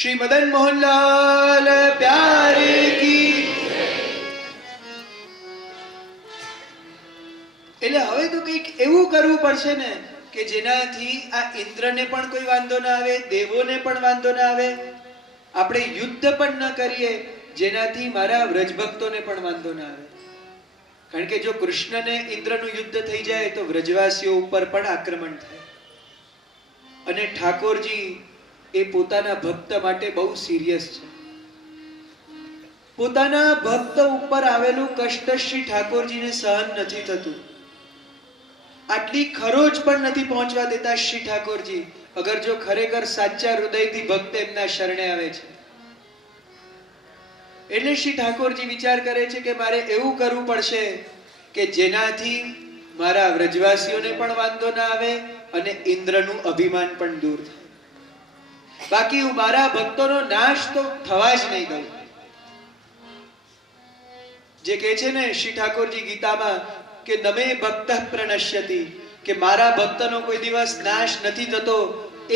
શ્રી મદન મોહનલાલ પ્યારે કી. એટલે હવે તો કંઈક એવું કરવું પડશે ને કે જેનાથી આ ઇન્દ્રને પણ કોઈ વાંધો ના આવે, દેવોને પણ વાંધો ના આવે, આપણે યુદ્ધ પણ ન કરીએ જેનાથી મારા વ્રજભક્તોને પણ વાંધો ના આવે. કારણ કે જો કૃષ્ણને ઇન્દ્રનું યુદ્ધ થઈ જાય તો વ્રજવાસીઓ ઉપર પણ આક્રમણ થાય. અને ઠાકોરજી એ પોતાના ભક્ત માટે બહુ સિરિયસ છે. પોતાના ભક્ત ઉપર આવેલું કષ્ટ શ્રી ઠાકોરજીને સહન નથી થતું. આટલી ખરોચ પણ નથી પહોંચવા દેતા શ્રી ઠાકોરજી, અગર જો ખરેખર સાચા હૃદયથી ભક્ત એમના શરણે આવે છે. એટલે શ્રી ઠાકોરજી વિચાર કરે છે કે મારે એવું કરવું પડશે કે જેનાથી મારા વ્રજવાસીઓને પણ વાંધો ના આવે અને ઇન્દ્રનું અભિમાન પણ દૂર થાય. બાકી હું મારા ભક્તોનો નાશ તો થવા જ નહીં દઉં. જે કહે છે ને શ્રી ઠાકોરજી ગીતામાં કે નમે ભક્ત પ્રણશ્યતિ, કે મારા ભક્તનો કોઈ દિવસ નાશ નથી થતો,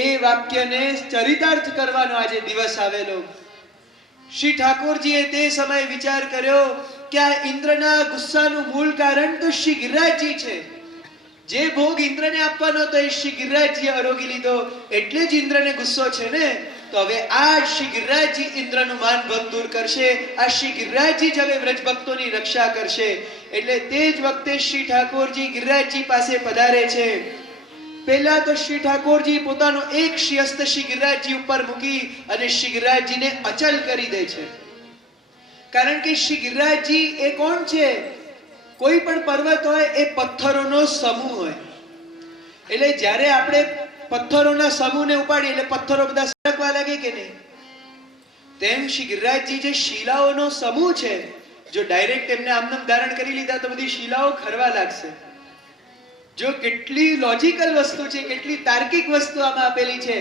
એ વાક્યને ચરિતાર્થ કરવાનો આજે દિવસ આવેલો. શ્રી ઠાકોરજીએ તે સમયે વિચાર કર્યો કે આ ઇન્દ્રના ગુસ્સાનું મૂળ કારણ તો શ્રી ગિરિરાજજી છે. જે ભોગ ઇન્દ્રને આપવાનો હતો એ શ્રી ગિરિરાજજીએ આરોગી લીધો, એટલે જ ઇન્દ્રને ગુસ્સો છે ને. તો હવે આ શ્રી ગિરિરાજજી ઇન્દ્રનું માન ભંગ દૂર કરશે. આ શ્રી ગિરિરાજજી જ હવે વ્રજભક્તોની રક્ષા કરશે. એટલે તે જ વખતે શ્રી ઠાકોરજી ગિરિરાજજી પાસે પધારે છે. પહેલા તો શ્રી ઠાકોરજી પોતાનો એક શિયસ્ત શ્રી ગિરિરાજજી ઉપર મૂકી અને શ્રી ગિરિરાજજીને અચલ કરી દે છે. કારણ કે શ્રી ગિરિરાજજી એ કોણ છે? કોઈ પણ પર્વત હોય એ પથ્થરોનો સમૂહ હોય. એટલે જ્યારે આપણે પથ્થરોના સમૂહને ઉપાડીએ એટલે પથ્થરો બધા સરકવા લાગે કે નહીં? તેમ શ્રી ગિરિરાજજી જે શિલાઓનો સમૂહ છે, જો ડાયરેક્ટ એમને આમનામ ધારણ કરી લીધા તો બધી શિલાઓ ખરવા લાગશે. જો કેટલી લોજિકલ વસ્તુ છે, કેટલી તાર્કિક વસ્તુ આમાં આપેલી છે.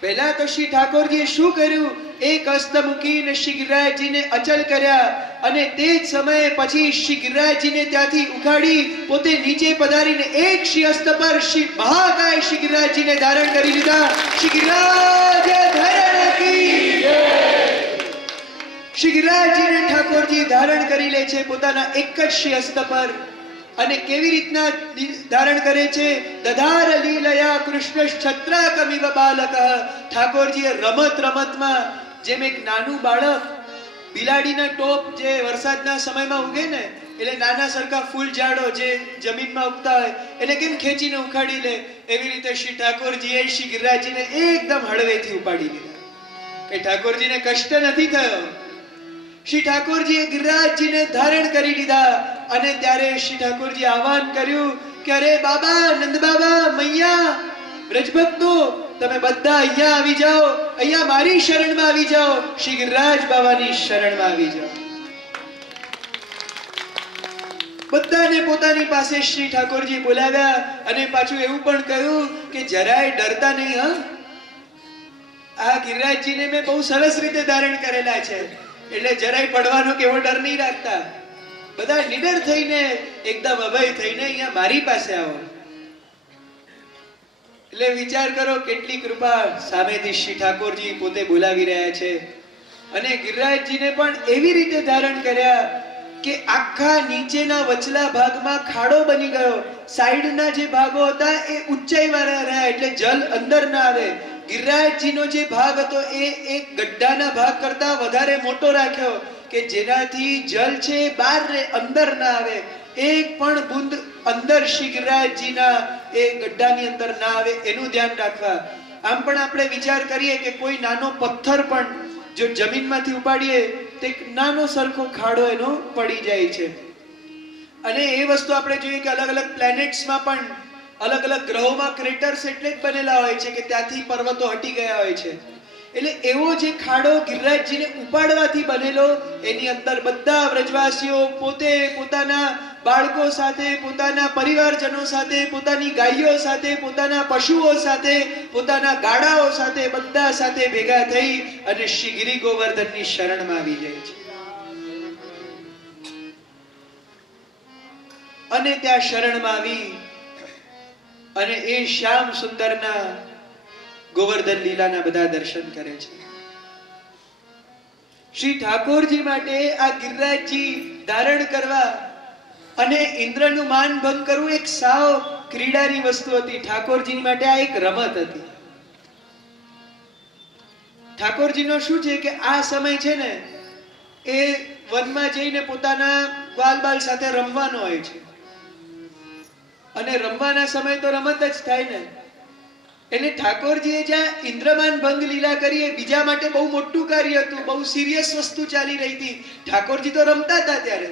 પહેલા તો શ્રી ઠાકોરજીએ શું કર્યું? એક હસ્ત મૂકીને શ્રી ગિરિરાજજીને અચલ કર્યા અને તે જ સમયે પછી શ્રી ગિરિરાજજીને ત્યાંથી ઉખાડી પોતે નીચે પધારીને એક શ્રી હસ્ત પર શ્રી મહાકાય શ્રી ગિરિરાજજીને ધારણ કરી લીધા. શ્રી ગિરિરાજ ધારણ કી જય. શ્રી ગિરિરાજજીને ઠાકોરજી ધારણ કરી લે છે પોતાના એક જ શ્રી હસ્ત પર. અને કેવી રીતના ધારણ કરે છે? દધાર લીલયા કૃષ્ણ છત્રાકમિવ બાલક. ઠાકોરજીએ રમત રમતમાં જેમ એક નાનું બાળક બિલાડીના ટોપ જે વરસાદના સમયમાં ઉગે ને, એટલે નાના સરખા ફૂલ ઝાડો જે જમીનમાં ઉગતા હોય એટલે કેમ ખેંચીને ઉખાડી લે, એવી રીતે શ્રી ઠાકોરજીએ શ્રી ગિરિરાજજીને એકદમ હળવેથી ઉપાડી લીધા. કે ઠાકોરજીને કષ્ટ નથી થયો. શ્રી ઠાકોરજીએ ગિરિરાજજીને ધારણ કરી લીધા અને ત્યારે શ્રી ઠાકોરજી આહ્વાન કર્યું કે અરે બાબા, નંદ બાબા, મૈયા, વ્રજભક્તો, તમે બધા અહીંયા આવી જાઓ, અહીંયા મારી શરણમાં આવી જાઓ, શ્રી ગિરિરાજ બાબાની શરણમાં આવી જાઓ. બધાને પોતાની પાસે શ્રી ઠાકોરજી બોલાવ્યા અને પાછું એવું પણ કહ્યું કે જરાય ડરતા નહીં. હા, આ ગિરિરાજજીને મેં બહુ સરસ રીતે ધારણ કરેલા છે, એટલે જરાય પડવાનો કેવો ડર નહીં રાખતા. બધા નિડર થઈને એકદમ અભય થઈને અહીંયા મારી પાસે આવો. એટલે વિચાર કરો કેટલી કૃપા. સામેથી શ્રી ઠાકોરજી પોતે બોલાવી રહ્યા છે અને ગિરિરાજજીને પણ એવી રીતે ધારણ કર્યા કે આખા નીચેના વચલા ભાગમાં ખાડો બની ગયો. સાઈડના જે ભાગો હતા એ ઊંચાઈવાળા રહ્યા એટલે જલ અંદર ના આવે. ગિરિરાજજીનો જે ભાગ હતો એ એક ગड्ढાના ભાગ કરતા વધારે મોટો રાખ્યો કે જેનાથી જલ છે બહાર અંદર ના આવે. એક પણ બુંદ અંદર શ્રી ગિરિરાજજીના એ ગड्ढાની અંદર ના આવે એનું ધ્યાન રાખવા. આમ પણ આપણે વિચાર કરીએ કે કોઈ નાનો પથ્થર પણ જો જમીનમાંથી ઉપાડીએ તો એક નાનો સરખો ખાડો એનો પડી જાય છે. અને એ વસ્તુ આપણે જોઈએ કે અલગ અલગ પ્લેનેટ્સમાં પણ અલગ અલગ ગ્રહોમાં ક્રેટર્સ એટલે જ બનેલા હોય છે કે ત્યાંથી પર્વતો હટી ગયા હોય છે. એટલે એવો જે ખાડો ગિરિરાજજીને ઉપાડવાથી બનેલો, એની અંદર બધા વ્રજવાસીઓ પોતે પોતાના બાળકો સાથે, પોતાના પરિવારજનો સાથે, પોતાની ગાયો સાથે, પોતાના પશુઓ સાથે, પોતાના ગાડાઓ સાથે, બધા સાથે ભેગા થઈ અને શ્રી ગિરિ ગોવર્ધનની શરણમાં આવી જાય છે. અને ત્યાં શરણમાં આવી અને એ શ્યામ સુંદરના ગોવર્ધન લીલાના બધા દર્શન કરે છે. શ્રી ઠાકોરજી માટે આ ગિરિરાજજી ધારણ કરવા અને ઇન્દ્રનું માન ભંગ કરવું એક સાવ ક્રીડાની વસ્તુ હતી. ઠાકોરજી માટે આ એક રમત હતી. ઠાકોરજીનો શું છે કે આ સમય છે ને એ વનમાં જઈને પોતાના ગ્વાલ બાલ સાથે રમવાનો હોય છે, અને રમવાના સમય તો રમત જ થાય ને. એટલે ઠાકોરજીએ જ્યાં ઇન્દ્રમાન ભંગ લીલા કરી એ બીજા માટે બહુ મોટું કાર્ય હતું, બહુ સિરિયસ વસ્તુ ચાલી રહી હતી. ઠાકોરજી તો રમતા હતા. ત્યારે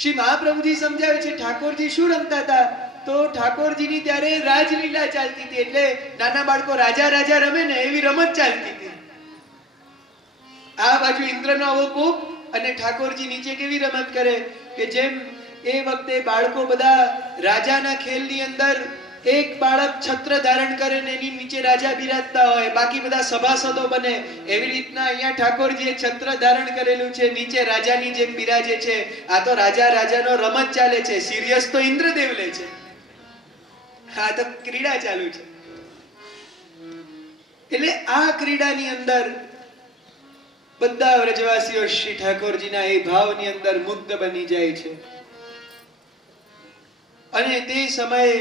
શ્રી મહાપ્રભુજી સમજાવે છે ઠાકોરજી શું રમતા હતા, તો ઠાકોરજીની ત્યારે રાજલીલા ચાલતી હતી. એટલે નાના બાળકો રાજા રાજા રમે ને એવી રમત ચાલતી હતી. આ બાજુ ઇન્દ્રનો આવો કોપ અને ઠાકોરજી નીચે કેવી રમત કરે કે જેમ એ વખતે બાળકો બધા રાજાના ખેલની અંદર એક બાળક છત્ર ધારણ કરે ને એની નીચે રાજા બિરાજતા હોય, બાકી બધા સભાસદો બને. એવી રીતના અહીંયા ઠાકોરજીએ છત્ર ધારણ કરેલું છે, નીચે રાજાની જેમ બિરાજે છે. આ તો રાજા રાજાનો રમત ચાલે છે, સિરિયસ તો ઇન્દ્રદેવ લે છે. આ તો ક્રીડા ચાલુ છે. એટલે આ ક્રીડાની અંદર બધા વ્રજવાસીઓ શ્રી ઠાકોરજીના એ ભાવની અંદર મુગ્ધ બની જાય છે. અને તે સમયે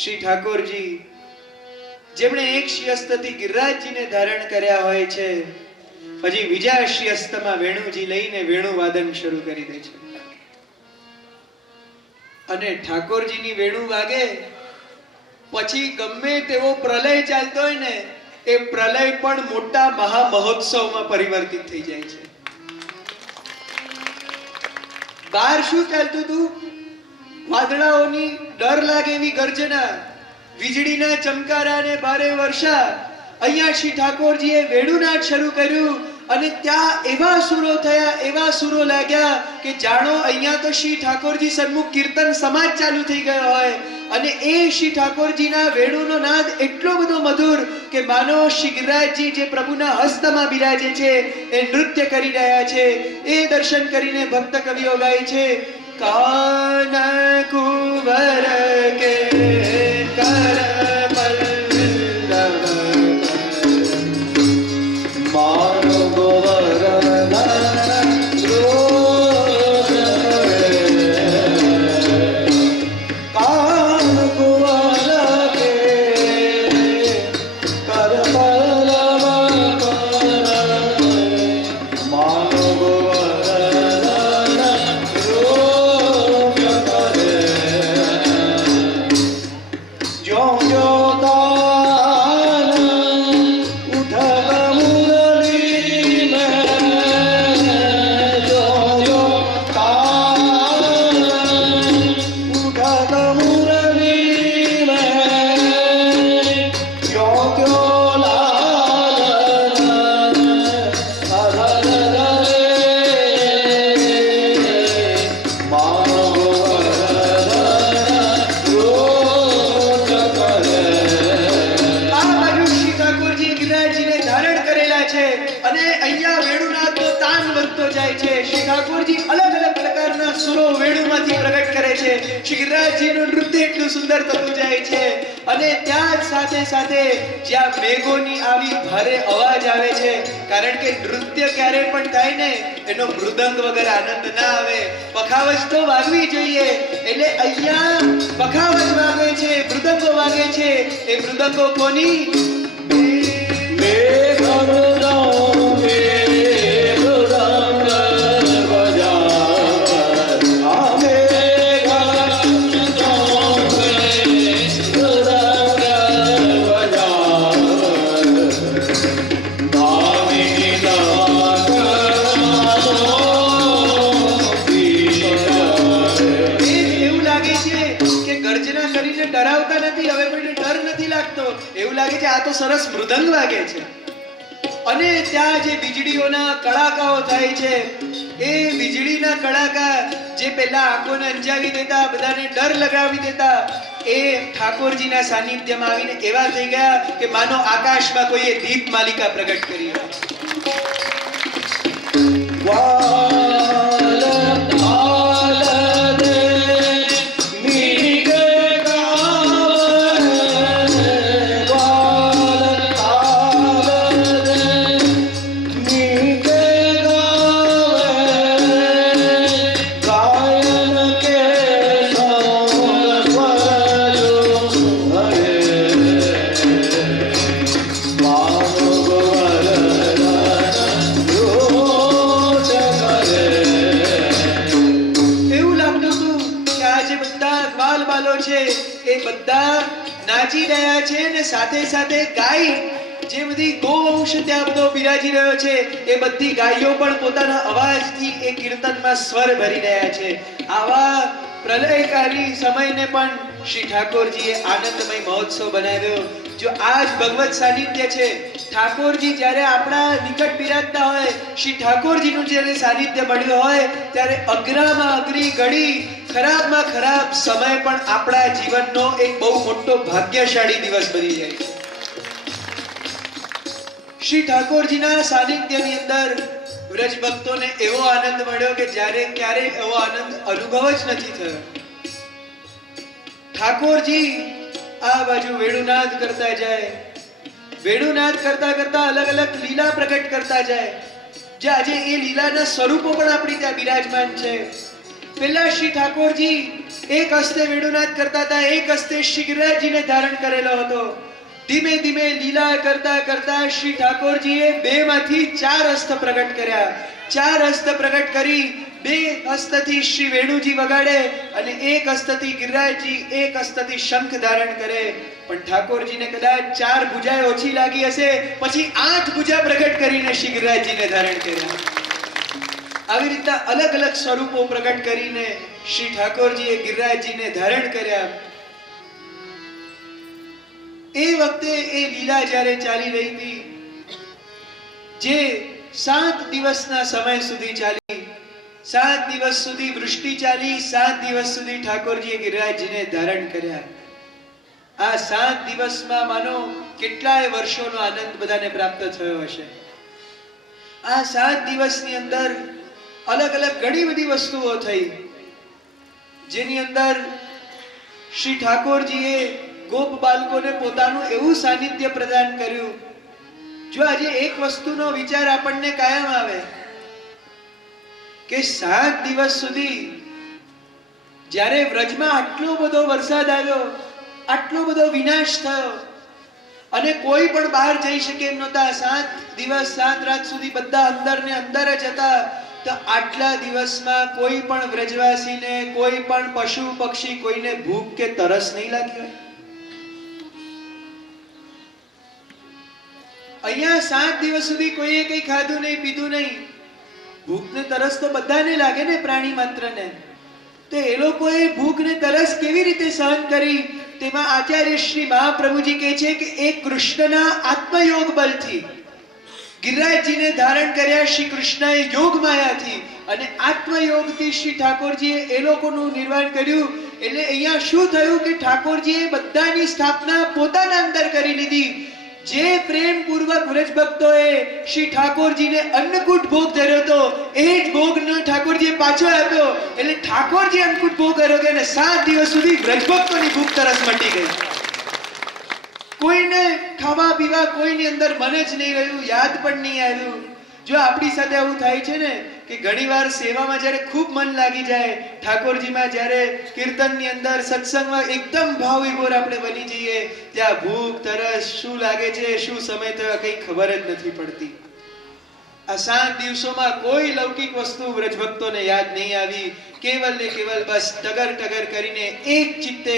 શ્રી ઠાકોરજી જેમણે એક શિયસ્તથી ગિરિરાજજીને ધારણ કર્યા હોય છે, પછી બીજા શિયસ્તમાં વેણુજી લઈને વેણુ વાદન શરૂ કરી દે છે. અને ઠાકોરજીની વેણુ વાગે પછી ગમે તેવો પ્રલય ચાલતો હોય ને એ પ્રલય પણ મોટા મહામહોત્સવમાં પરિવર્તિત થઈ જાય છે. બહાર શું ચાલતું હતું? વાદળાઓની ડર લાગે એવી ગર્જના, વીજળીના ચમકારા અને ભારે વર્ષા. અહીંયા શ્રી ઠાકોરજીએ વેણુનાદ શરૂ કર્યું અને ત્યાં એવા સુરો થયા, એવા સુરો લાગ્યા કે જાણો અહીંયા તો શ્રી ઠાકોરજી સન્મુખ કીર્તન સમાજ ચાલુ થઈ ગયો હોય. અને એ શ્રી ઠાકોરજીના વેણુનો નાદ એટલો બધો મધુર કે માનો શ્રી ગિરિરાજજી જે પ્રભુના હસ્તમાં બિરાજે છે એ નૃત્ય કરી રહ્યા છે. એ દર્શન કરીને ભક્ત કવિઓ ગાય છે, કાન કુંવર કે કર પલ્લવ માનવ વરદાન રોજ કાન કુંવર કે કર પલ્લવ માનવ વરદાન રોજ કરે જો જો તાન ઉઠવ મુરલી મેં જો જો તાન ઉઠવ મુરલી મેં ક્યો ક્યો લાલ અધર રે માનવ વરદાન રોજ કરે. આ બાજુ શ્રી ઠાકોરજી ગિરિરાજજીને ધારણ કરેલા છે અને અહીંયા વેણુનાદનો તાન વધતો જાય છે. શ્રી ઠાકોરજી અલગ અલગ પ્રકારના સુરો વેણુમાંથી પ્રગટ કરે છે. શ્રી ગિરિરાજજીનું નૃત્ય એટલું સુંદર થતું જાય છે. અને ત્યાં જ સાથે સાથે જ્યાં મેઘોની આવી ભારે અવાજ આવે છે, કારણ કે નૃત્ય ક્યારે પણ થાય ને એનો મૃદંગ વગર આનંદ ના આવે, પખાવજ તો વાગવી જોઈએ. એટલે અહીંયા પખાવજ વાગે છે, મૃદંગો વાગે છે. એ મૃદંગો કોની? એવું લાગે છે કે ગર્જના કરીને ડરાવતા નથી, હવે કોઈને ડર નથી લાગતો. એવું લાગે છે આ તો સરસ મૃદંગ વાગે છે. અને ત્યાં જે વીજળીઓના કડાકાઓ થાય છે, એ વીજળીના કડાકા જે પહેલા આંખોને અંજાવી દેતા, બધાને ડર લગાવી દેતા, એ ઠાકોરજીના સાનિધ્યમાં આવીને એવા થઈ ગયા કે માનો આકાશમાં કોઈએ દીપ માલિકા પ્રગટ કરી હોય. વાલ આલ દે મીગે ગાવે વાલ આલ દે મીગે નાચી રહ્યા છે ને સાથે સાથે ગાય જે બધી ગૌવંશ ત્યાં બધો બિરાજી રહ્યો છે એ બધી ગાયો પણ પોતાના અવાજથી એ કીર્તનમાં સ્વર ભરી રહ્યા છે. આવા પ્રલયકારી સમયને પણ શ્રી ઠાકોરજીએ આનંદમય મહોત્સવ બનાવ્યો. જો આ જ ભગવત સાનિધ્ય છે. ઠાકોરજી જ્યારે આપણા નિકટ બિરાજતા હોય, શ્રી ઠાકોરજીનું જ્યારે સાનિધ્ય મળ્યું હોય ત્યારે અઘરામાં અઘરી ઘડી, ખરાબમાં ખરાબ સમય પણ આપણા જીવનનો એક બહુ મોટો ભાગ્યશાળી દિવસ બની જાય છે. શ્રી ઠાકોરજીના સાનિધ્યની અંદર વ્રજ ભક્તોને એવો આનંદ મળ્યો કે જ્યારે ક્યારેય એવો આનંદ અનુભવ જ નથી થયો. ઠાકોરજી આ બાજુ વેણુનાદ કરતા જાય, વેણુનાદ કરતા કરતા અલગ અલગ લીલા પ્રગટ કરતા જાય. જે આજે એ લીલાના સ્વરૂપો પણ આપણી ત્યાં બિરાજમાન છે. પહેલા શ્રી ઠાકોરજી એક હસ્તે વેણુનાદ કરતા હતા, એક હસ્તે શ્રી ગિરિરાજજીને ધારણ કરેલો હતો. ધીમે ધીમે લીલા કરતા કરતા શ્રી ઠાકોરજીએ બે માંથી ચાર હસ્ત પ્રગટ કર્યા. ચાર હસ્ત પ્રગટ કરી બે હસ્તથી શ્રી વેણુજી વગાડે અને એક હસ્તથી ગિરિરાજજી, એક હસ્તથી શંખ ધારણ કરે. પણ ઠાકોરજીને કદાચ ચાર ભુજાએ ઓછી લાગી હશે, પછી 8 ભુજા પ્રગટ કરીને શ્રી ગિરિરાજજીને ધારણ કર્યા. આવી રીતના અલગ અલગ સ્વરૂપો પ્રગટ કરીને શ્રી ઠાકોરજીએ ગિરિરાજજીને ધારણ કર્યા. એ વખતે એ લીલા જ્યારે ચાલી રહી હતી, જે 7 દિવસના સમય સુધી ચાલી, 7 દિવસ સુધી વૃષ્ટિ ચાલી, 7 દિવસ સુધી ઠાકોરજીએ ગિરિરાજજીને ધારણ કર્યા. આ 7 દિવસમાં માનો કેટલાય વર્ષોનો આનંદ બધાને પ્રાપ્ત થયો હશે. આ 7 દિવસની અંદર અલગ અલગ ઘણી બધી વસ્તુઓ થઈ, જેની અંદર શ્રી ઠાકોરજીએ ગોપ બાળકોને પોતાનું એવું સાનિધ્ય પ્રદાન કર્યું. જો આજે એક વસ્તુનો વિચાર આપણને કાયમ આવે કે 7 દિવસ સુધી જ્યારે વ્રજમાં આટલો બધો વરસાદ આવ્યો, આટલો બધો વિનાશ થયો અને કોઈ પણ બહાર જઈ શકે એમ નહોતા, 7 દિવસ 7 રાત સુધી બધા અંદર ને અંદર જ હતા. તો આટલા દિવસમાં કોઈ પણ વ્રજવાસીને, કોઈ પણ પશુ પક્ષી, કોઈને ભૂખ કે તરસ નહીં લાગી હોય? અહીંયા 7 દિવસ સુધી કોઈએ કંઈ ખાધું નહીં, પીધું નહીં. ભૂખ ને તરસ તો બધાને લાગે ને, પ્રાણી માત્રને. તો એ લોકોએ ભૂખ ને તરસ કેવી રીતે સહન કરી? તેમાં આચાર્ય શ્રી મહાપ્રભુજી કહે છે કે એ કૃષ્ણના આત્મયોગ બળથી ગિરિરાજજીને ધારણ કર્યા. શ્રી કૃષ્ણએ યોગ માયાથી અને આત્મયોગથી શ્રી ઠાકોરજીએ એ લોકોનું નિર્વાણ કર્યું. એટલે અહીંયા શું થયું કે ઠાકોરજીએ બધાની સ્થાપના પોતાના અંદર કરી લીધી. જે પ્રેમ પૂર્વક વ્રજ ભક્તોએ શ્રી ઠાકોરજીને અન્નકૂટ ભોગ ધર્યો હતો, એ જ ભોગનો ઠાકોરજીએ પાછો આપ્યો. એટલે ઠાકોરજી અન્નકૂટ ભોગ કર્યો કે 7 દિવસ સુધી વ્રજ ભક્તોની ભૂખ તરસ મટી ગઈ. કોઈને ખાવા પીવા કોઈની અંદર મન જ નહીં રહ્યું, યાદ પણ નહીં આવ્યું. જો આપણી સાથે આવું થાય છે ને કે ઘણીવાર સેવામાં જ્યારે ખૂબ મન લાગી જાય, ઠાકોરજીમાં જ્યારે કીર્તનની અંદર, સત્સંગમાં એકદમ ભાવ વિભોર આપણે બની જઈએ, ત્યાં ભૂખ તરસ શું લાગે છે, શું સમય થયો કંઈ ખબર જ નથી પડતી. આ 7 દિવસોમાં કોઈ લૌકિક વસ્તુ વ્રજ ભક્તોને યાદ નહીં આવી. કેવલ ને કેવલ બસ ટગર ટગર કરીને એક ચિત્તે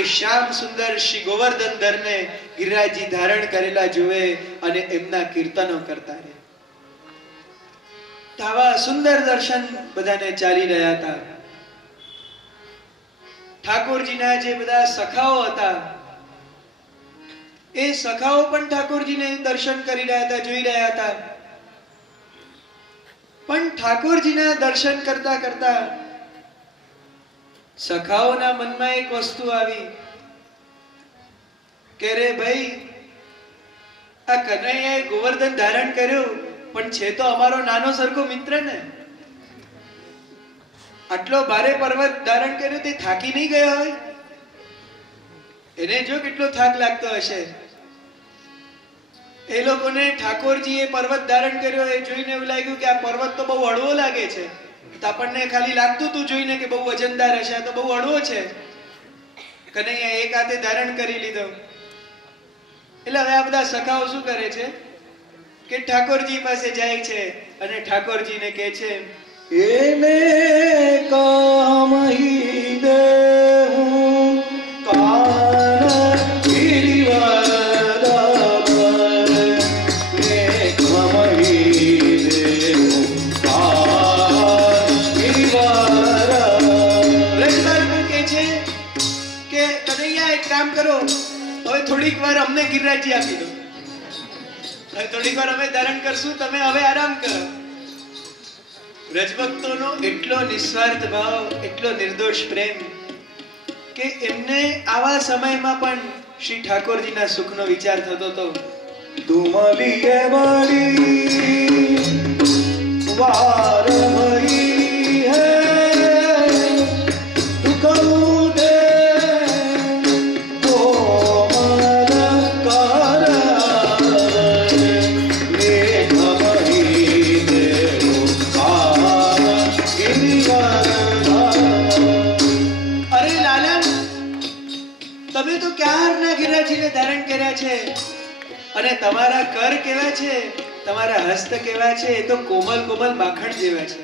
એ શ્યામ સુંદર શ્રી ગોવર્ધન ધરને ગિરિરાજજી ધારણ કરેલા જોવે અને એમના કીર્તનો કરતા રહે. આવા સુંદર દર્શન બધાને ચાલી રહ્યા હતા. ઠાકોરજીના જે બધા સખાઓ હતા, એ સખાઓ પણ ઠાકોરજીને દર્શન કરી રહ્યા હતા, જોઈ રહ્યા હતા. પણ ઠાકોરજીના દર્શન કરતા કરતા સખાઓના મનમાં એક વસ્તુ આવી કે રે ભાઈ, આ કનૈયાએ ગોવર્ધન ધારણ કર્યું, પણ છે તો અમારો નાનો સરખો મિત્ર ને. આટલો ભારે પર્વત ધારણ કર્યો, તે થાકી નહીં ગયો હોય? એને જો કેટલો થાક લાગતો હશે. એ લોકોને ઠાકોરજીએ પર્વત ધારણ કર્યો એ જોઈને એવું લાગ્યું કે આ પર્વત તો બહુ હળવો લાગે છે. તો આપણને ખાલી લાગતું હતું જોઈને કે બહુ વજનદાર હશે, આ તો બહુ હળવો છે. કનૈયા એક હાથે ધારણ કરી લીધો. એટલે હવે આ બધા સખાઓ શું કરે છે કે ઠાકોરજી પાસે જાય છે અને ઠાકોરજીને કહે છે, એને કામહી દેહું કાન કરો, હવે થોડીક વાર અમને ગિરિરાજજી આપી દો, હવે થોડીક વાર અમે ધારણ કરશું, તમે હવે આરામ કરો. રજભક્તોનો એટલો નિસ્વાર્થ ભાવ, એટલો નિર્દોષ પ્રેમ કે એમને આવા સમયમાં પણ શ્રી ઠાકોરજીના સુખનો વિચાર થતો હતો. તુમલીએ વળી વાર ભઈ હે દુઃખ ઉઠે કોમલ કર મેઘ વહી દેવો કાર ગિરિવર. અરે લાલન, તમે તો ક્યારના ગિરિરાજજીને ધારણ કર્યા છે અને તમારા કર કેવા છે, તમારા હસ્ત કેવા છે, એ તો કોમલ કોમલ માખણ જેવા છે.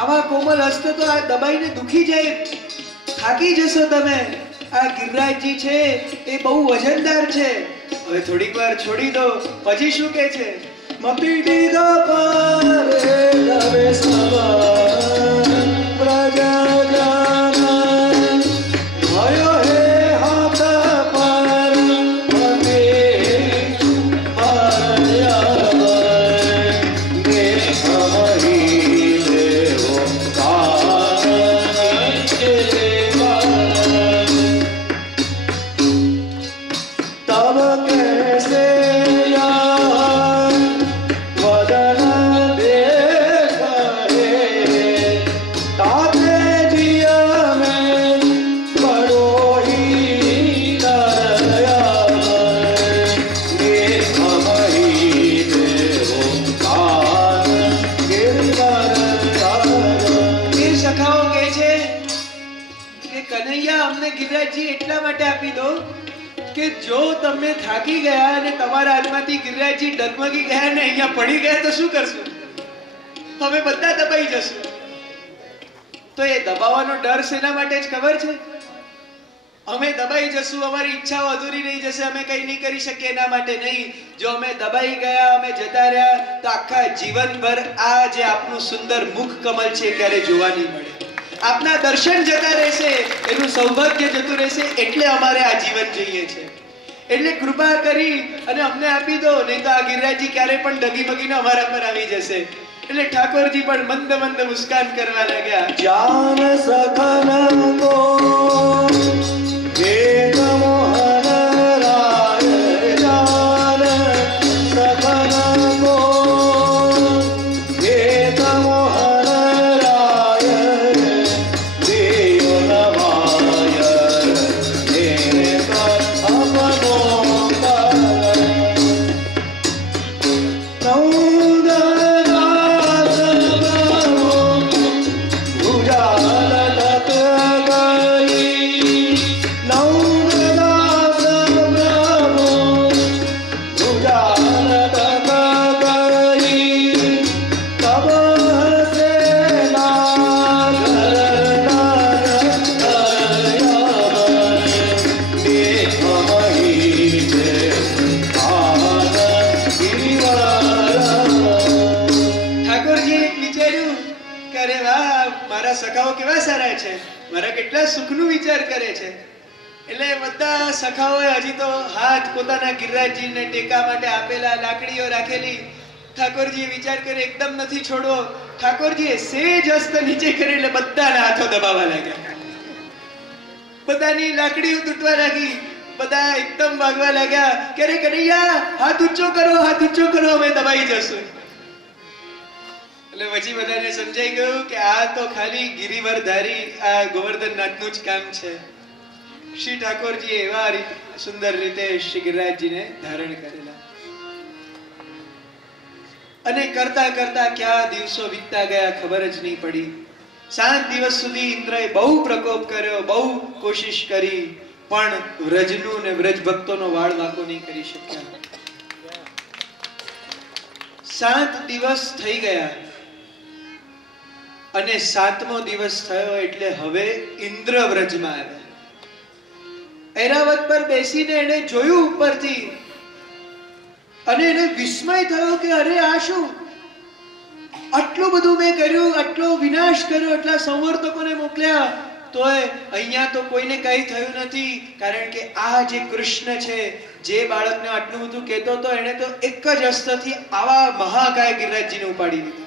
આવા કોમલ હસ્ત તો આ દબાઈને દુખી જાય, થાકી જશો તમે. આ ગિરિરાજજી છે એ બહુ વજનદાર છે. હવે થોડીક વાર છોડી દો. પછી શું કહે છે? મપી દીધા પારે લવે સવન પ્રગજન ભયો હે હાથ પર પતે હરયવર દેખ વહી દેવો કાર કેવર. તબ कैसे वदन देख रे ताते जिया में बड़ो ही दया देख वही देवो कार गिरवर. એ સખાઓ કહે છે કે કનૈયા, અમને ગિરિરાજજી એટલા માટે આપી દો કે જો તમે થાકી ગયા અને તમારા હાથમાંથી ગિરિરાજજી ડગમગી ગયા ને અહીંયા પડી ગયા તો શું કરશું? અમે બધા દબાઈ જશું. તો એ દબાવવાનો ડર શેના માટે જ ખબર છે? અમે દબાઈ જશું, અમારી ઈચ્છાઓ અધૂરી રહી જશે, અમે કંઈ નહીં કરી શકીએ એના માટે નહીં. જો અમે દબાઈ ગયા, અમે જતા રહ્યા તો આખા જીવનભર આ જે આપનું સુંદર મુખ કમલ છે ક્યારે જોવા નહીં મળે. આપના દર્શન જતા રહેશે, એનું સૌભાગ્ય જતું રહેશે. એટલે અમારે આ જીવન જોઈએ છે. એટલે કૃપા કરી અને અમને આપી દો, નહીં તો આ ગિરિરાજજી ક્યારે પણ ડગીમગીને અમારા પર આવી જશે. એટલે ઠાકોરજી પણ મંદ મંદ મુસ્કાન કરવા લાગ્યા. जान सखन को वेद मोहन राय जान सखन को वेद मोहन राय देव नवाय तेरे पर अपनो कर नौदरास प्रभु उजाल तक गई नौदरास प्रभु उजाल तक गई तब से नागर देख वही ઠાકોરજીએ વિચાર્યું કે અરે વાહ, મારા સખાઓ કેવા સારા છે, મારા કેટલા સુખનું વિચાર કરે છે. એટલે બધા સખાઓએ હજી તો હાથ પોતાના ગિરિરાજજીને ટેકા માટે આપેલા, લાકડીઓ રાખેલી. ઠાકોરજીએ વિચાર કર્યો એકદમ નથી છોડવો. ઠાકોરજીએ સેજ હસ્ત નીચે કરી એટલે બધાના હાથો દબાવવા લાગ્યા. બધાની લાકડીઓ તૂટવા લાગી, બધા એકદમ ભાગવા લાગ્યા કે અરે કનૈયા, હાથ ઊંચો કરો, હાથ ઊંચો કરો, અમે દબાઈ જશું. એટલે પછી બધાને સમજાઈ ગયું કે આ તો ખાલી ગિરિવરધારી આ ગોવર્ધનનાથનું જ કામ છે. શ્રી ઠાકોરજીએ એવા સુંદર રીતે શ્રી ગિરિરાજજીને ધારણ કરેલા. અને કરતા કરતા ક્યાં દિવસો વીતતા ગયા ખબર જ નહીં પડી. 7 દિવસ સુધી ઇન્દ્રએ બહુ પ્રકોપ કર્યો, બહુ કોશિશ કરી, પણ વ્રજનું ને વ્રજ ભક્તોનો વાળ વાંકો નહીં કરી શક્યા. 7 દિવસ થઈ ગયા અને 7મો દિવસ થયો એટલે હવે ઇન્દ્ર વ્રજમાં આવ્યા. ઐરાવત પર બેસીને એને જોયું ઉપરથી અને એને વિસ્મય થયો કે અરે આ શું, આટલું બધું મેં કર્યું, આટલો વિનાશ કર્યો, આટલા સંવર્તકોને મોકલ્યા, તોય અહીંયા તો કોઈને કંઈ થયું નથી, કારણ કે આ જે કૃષ્ણ છે, જે બાળકને આટલું બધું કહેતો હતો, એણે તો એક જ હસ્તથી આવા મહાકાય ગિરિરાજજીને ઉપાડી દીધા.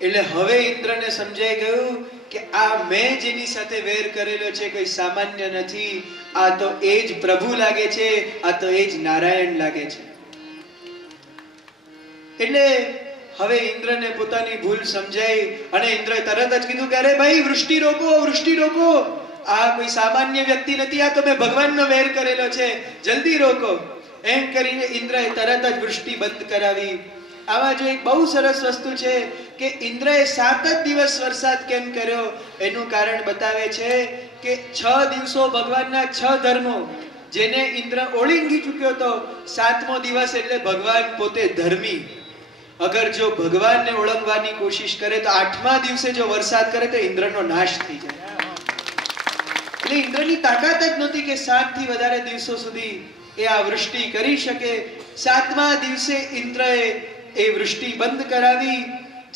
એટલે હવે ઇન્દ્રને સમજાઈ ગયું કે આ મેં જેની સાથે વેર કરેલો છે કોઈ સામાન્ય નથી, આ તો એ જ પ્રભુ લાગે છે, આ તો એ જ નારાયણ લાગે છે. એટલે હવે ઇન્દ્રને પોતાની ભૂલ સમજાઈ અને ઇન્દ્રએ તરત જ કીધું કે અરે ભાઈ વૃષ્ટિ રોકો, વૃષ્ટિ રોકો, આ કોઈ સામાન્ય વ્યક્તિ નથી, આ તો મેં ભગવાનનો વેર કરેલો છે, જલ્દી રોકો. એમ કરીને ઇન્દ્રએ તરત જ વૃષ્ટિ બંધ કરાવી. આવા જો એક બહુ સરસ વસ્તુ છે કે ઇન્દ્રએ 7 જ દિવસ વરસાદ કેમ કર્યો એનું કારણ બતાવે છે કે 6 દિવસો ભગવાનના 6 ધર્મો જેને ઇન્દ્ર ઓળંગી ચૂક્યો હતો, 7મો દિવસ એટલે ભગવાન પોતે ધર્મી. અગર જો ભગવાનને ઓળંગવાની કોશિશ કરે તો 8મા દિવસે જો વરસાદ કરે તો ઇન્દ્રનો નાશ થઈ જાય. એટલે ઇન્દ્રની તાકાત જ નહોતી કે 7 થી વધારે દિવસો સુધી એ આ વૃષ્ટિ કરી શકે. 7મા દિવસે ઇન્દ્રએ એ વૃષ્ટિ બંધ કરાવી.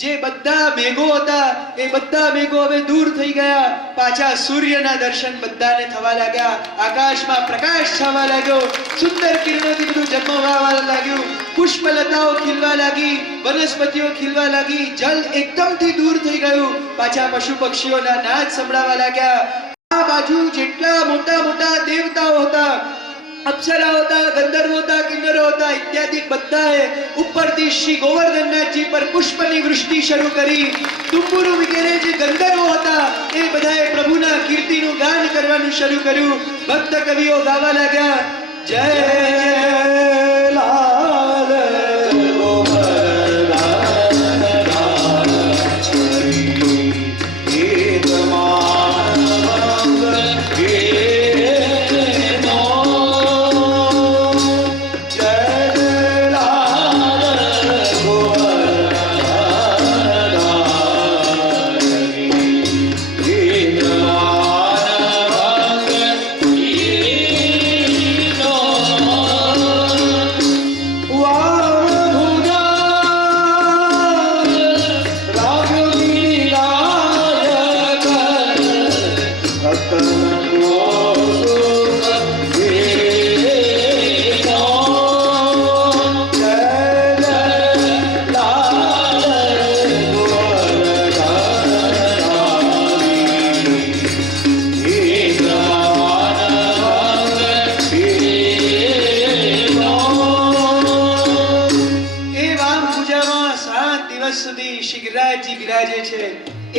જે બધા મેઘો હતા એ બધા મેઘો હવે દૂર થઈ ગયા. પાછા સૂર્યના દર્શન બધાને થવા લાગ્યા. આકાશમાં પ્રકાશ છાવા લાગ્યો. સુંદર કિરણોથી બધું ઝગમગાવા લાગ્યું. પુષ્પલતાઓ ખીલવા લાગી, વનસ્પતિઓ ખીલવા લાગી. જલ એકદમથી દૂર થઈ ગયું. પાછા પશુ પક્ષીઓના નાદ સંભળાવા લાગ્યા. આ બાજુ જેટલા મોટા મોટા દેવતાઓ હતા, અપ્સરાઓ હતા, ગંધર્વો હતા, કિન્નરો હતા ઇત્યાદિ બધાએ ઉપરથી શ્રી ગોવર્ધનનાથજી પર પુષ્પની વૃષ્ટિ શરૂ કરી. તુંબુરુ વગેરે જે ગંધર્વો હતા એ બધાએ પ્રભુના કીર્તિનું ગાન કરવાનું શરૂ કર્યું. ભક્ત કવિઓ ગાવા લાગ્યા, જય લાલ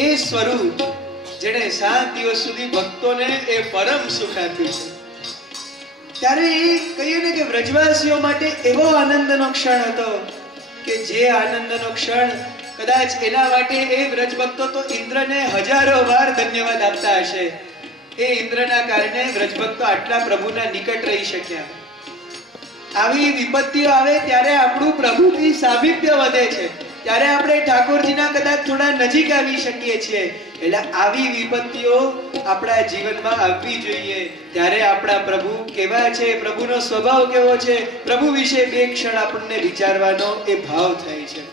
એ સ્વરૂપ જેણે 7 દિવસ સુધી ભક્તોને એ પરમ સુખ આપ્યું છે. ત્યારે એ કહીએ ને કે વ્રજવાસીઓ માટે એવો આનંદનો ક્ષણ હતો કે જે આનંદનો ક્ષણ કદાચ એના માટે એ વ્રજ ભક્તો તો ઇન્દ્રને હજારો વાર ધન્યવાદ આપતા હશે. એ ઇન્દ્રના કારણે વ્રજ ભક્તો આટલા પ્રભુના નિકટ રહી શક્યા. આવી વિપત્તિઓ આવે ત્યારે આપણું પ્રભુથી સામીપ્ય વધે છે, ત્યારે આપણે ઠાકોરજીના કદાચ થોડા નજીક આવી શકીએ છીએ. એટલે આવી વિપત્તિઓ આપણા જીવનમાં આવવી જોઈએ. ત્યારે આપણા પ્રભુ કેવા છે, પ્રભુનો સ્વભાવ કેવો છે, પ્રભુ વિશે બે ક્ષણ આપણને વિચારવાનો એ ભાવ થાય છે.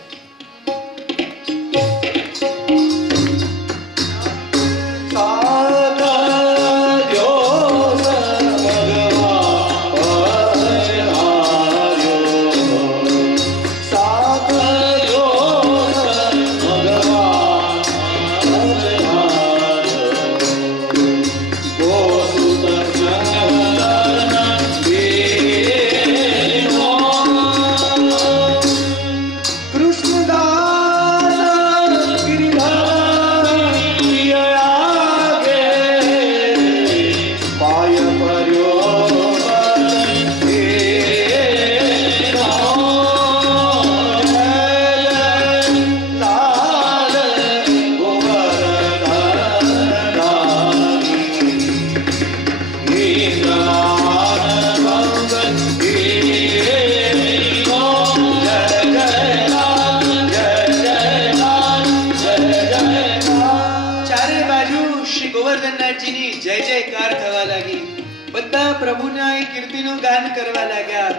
પ્રભુના એ કીર્તિનું ગાન કરવા લાગ્યા.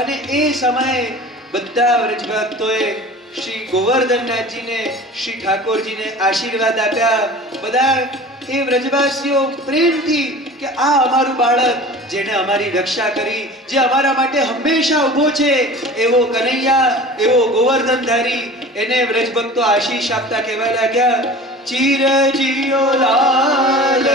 અને એ સમયે બધા વ્રજભક્તોએ શ્રી ગોવર્ધનનાથજીને શ્રી ઠાકોરજીને આશીર્વાદ આપ્યા. બધા એ વ્રજવાસીઓ પ્રેમથી કે આ અમારું બાળક જેને અમારી રક્ષા કરી, જે અમારા માટે હંમેશા ઊભો છે, એવો કનૈયા, એવો ગોવર્ધનધારી, એને વ્રજભક્તો આશીષ આપતા કહેવા લાગ્યા, ચિરજીઓ લાલ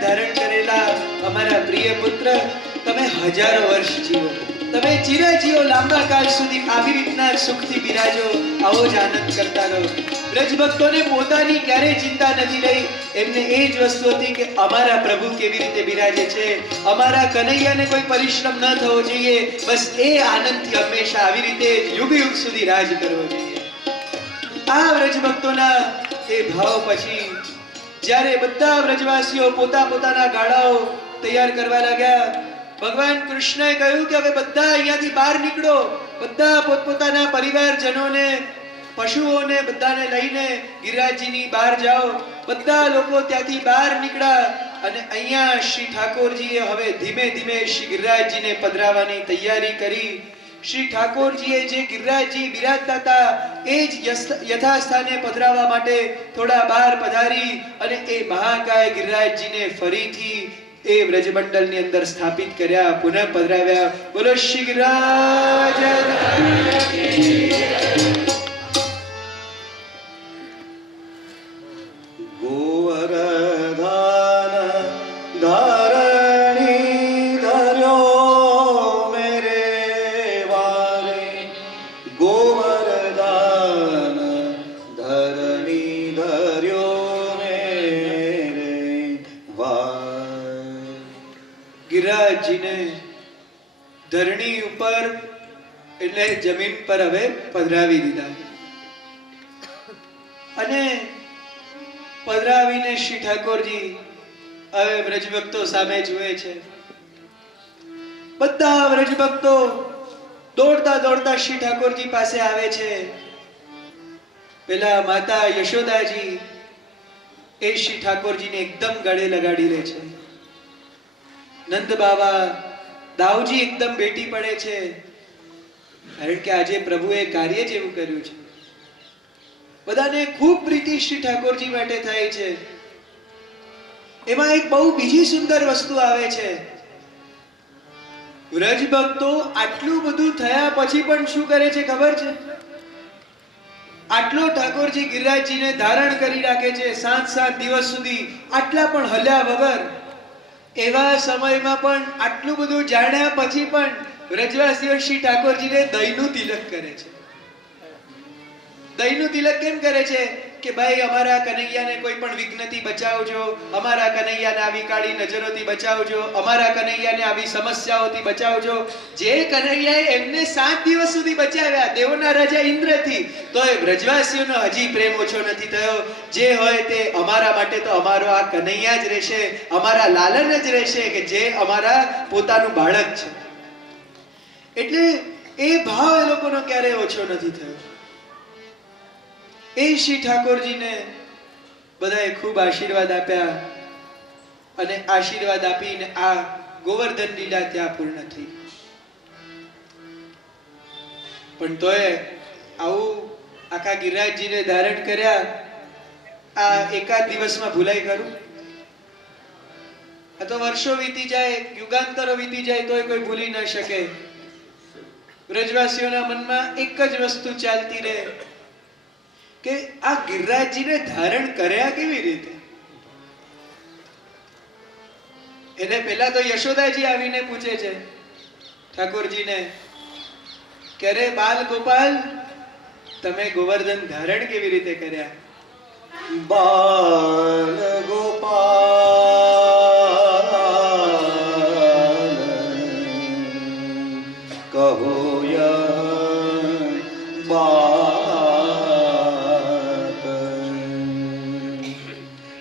ધારણ કરેલા અમારા પ્રિય પુત્ર, તમે હજારો વર્ષ જીવો, તમે ચિરજીવો, લાંબા કાળ સુધી આવી રીતના સુખથી બિરાજો, આવો જ આનંદ કરતા રહો. બ્રજભક્તોને પોતાની ક્યારેય ચિંતા નથી રહી. એમને એ જ વસ્તુ હતી કે અમારા પ્રભુ કેવી રીતે બિરાજે છે, અમારા કનૈયાને કોઈ પરિશ્રમ ન થવો જોઈએ, બસ એ આનંદથી હંમેશા આવી રીતે યુગ યુગ સુધી રાજ કરવો જોઈએ. આ વ્રજભક્તોના એ ભાવ પછી જ્યારે બધા વ્રજવાસીઓ પોતાના ગાડાઓ તૈયાર કરવા લાગ્યા, ભગવાન કૃષ્ણએ કહ્યું કે હવે બધા અહીંયાથી બહાર નીકળો, બધા પોતપોતાના પરિવારજનોને, પશુઓને બધાને લઈને ગિરિરાજજીની બહાર જાઓ. બધા લોકો ત્યાંથી બહાર નીકળ્યા અને અહીંયા શ્રી ઠાકોરજીએ હવે ધીમે ધીમે શ્રી ગિરિરાજજીને પધરાવવાની તૈયારી કરી. શ્રી ઠાકોરજીએ જે ગિરિરાજજી બિરાજતા હતા એ જ યથાસ્થાને પધરાવવા માટે થોડા બહાર પધારી અને એ મહાકાય ગિરિરાજજીને ફરીથી એ વ્રજમંડળની અંદર સ્થાપિત કર્યા, પુનઃ પધરાવ્યા. બોલો શ્રી ગિરિરાજ. ગોવર્ધન ધારણી ધર્યો મેરે વારે, ગોવર્ધન ધરણી ધર્યો મેરે વારે. ગિરિરાજજીને ધરણી ઉપર એટલે જમીન પર હવે પધરાવી દીધા અને પધરાવીને શ્રી ઠાકોરજી હવે વ્રજભક્તો સામે જુએ છે. બધા વ્રજભક્તો દોડતા દોડતા શ્રી ઠાકોરજી પાસે આવે છે. પેલા માતા યશોદાજી એ શ્રી ઠાકોરજીને એકદમ ગળે લગાડી લે છે. નંદ બાવા દાઉજી એકદમ બેટી પડે છે, કારણ કે આજે પ્રભુએ કાર્ય જેવું કર્યું છે. બધાને ખૂબ પ્રીતિ શ્રી ઠાકોરજી માટે થાય છે. એમાં એક બહુ બીજી સુંદર વસ્તુ આવે છે. વ્રજભક્તો આટલું બધું થયા પછી પણ શું કરે છે ખબર છે? આટલો ઠાકોરજી ગિરિરાજજીને ધારણ કરી રાખે છે 7 દિવસ સુધી, આટલા પણ હલ્યા વગર. એવા સમયમાં પણ આટલું બધું જાણ્યા પછી પણ વ્રજવાસીઓ શ્રી ઠાકોરજીને દહીંનું તિલક કરે છે. દહીંનું તિલક કેમ કરે છે? કે ભાઈ અમારા કનૈયાને કોઈ પણ વિઘ્નથી બચાવજો, અમારા કનૈયાને આવી કાળી નજરોથી બચાવજો, અમારા કનૈયાને આવી સમસ્યાઓથી બચાવજો. જે કનૈયાએ એમને 7 દિવસ સુધી બચાવ્યા દેવોના રાજા ઇન્દ્રથી, તો એ વ્રજવાસીઓનો હજી પ્રેમ ઓછો નથી થયો. જે હોય તે અમારા માટે તો અમારો આ કનૈયા જ રહેશે, અમારા લાલન જ રહેશે, કે જે અમારા પોતાનું બાળક છે. એટલે એ ભાવ એ લોકોનો ક્યારેય ઓછો નથી થયો. એ શ્રી ઠાકોરજીને બધાએ ખૂબ આશીર્વાદ આપ્યા અને આશીર્વાદ આપીને આ ગોવર્ધન લીલા ત્યાં પૂર્ણ થઈ. પણ તોય આવું આખા ગિરિરાજજીને ધારણ કર્યા આ એકાદ દિવસમાં ભૂલાઈ ખરું? આ તો વર્ષો વીતી જાય, યુગાંતરો વીતી જાય તોય કોઈ ભૂલી ન શકે. વ્રજવાસીઓના મનમાં એક જ વસ્તુ ચાલતી રહે કે આ ગિરિરાજજીને ધારણ કર્યા કેવી રીતે? એને પહેલા તો યશોદાજી આવીને પૂછે છે ઠાકોરજીને કે અરે બાલ ગોપાલ, તમે ગોવર્ધન ધારણ કેવી રીતે કર્યા? બાલ ગોપાલ કહો बात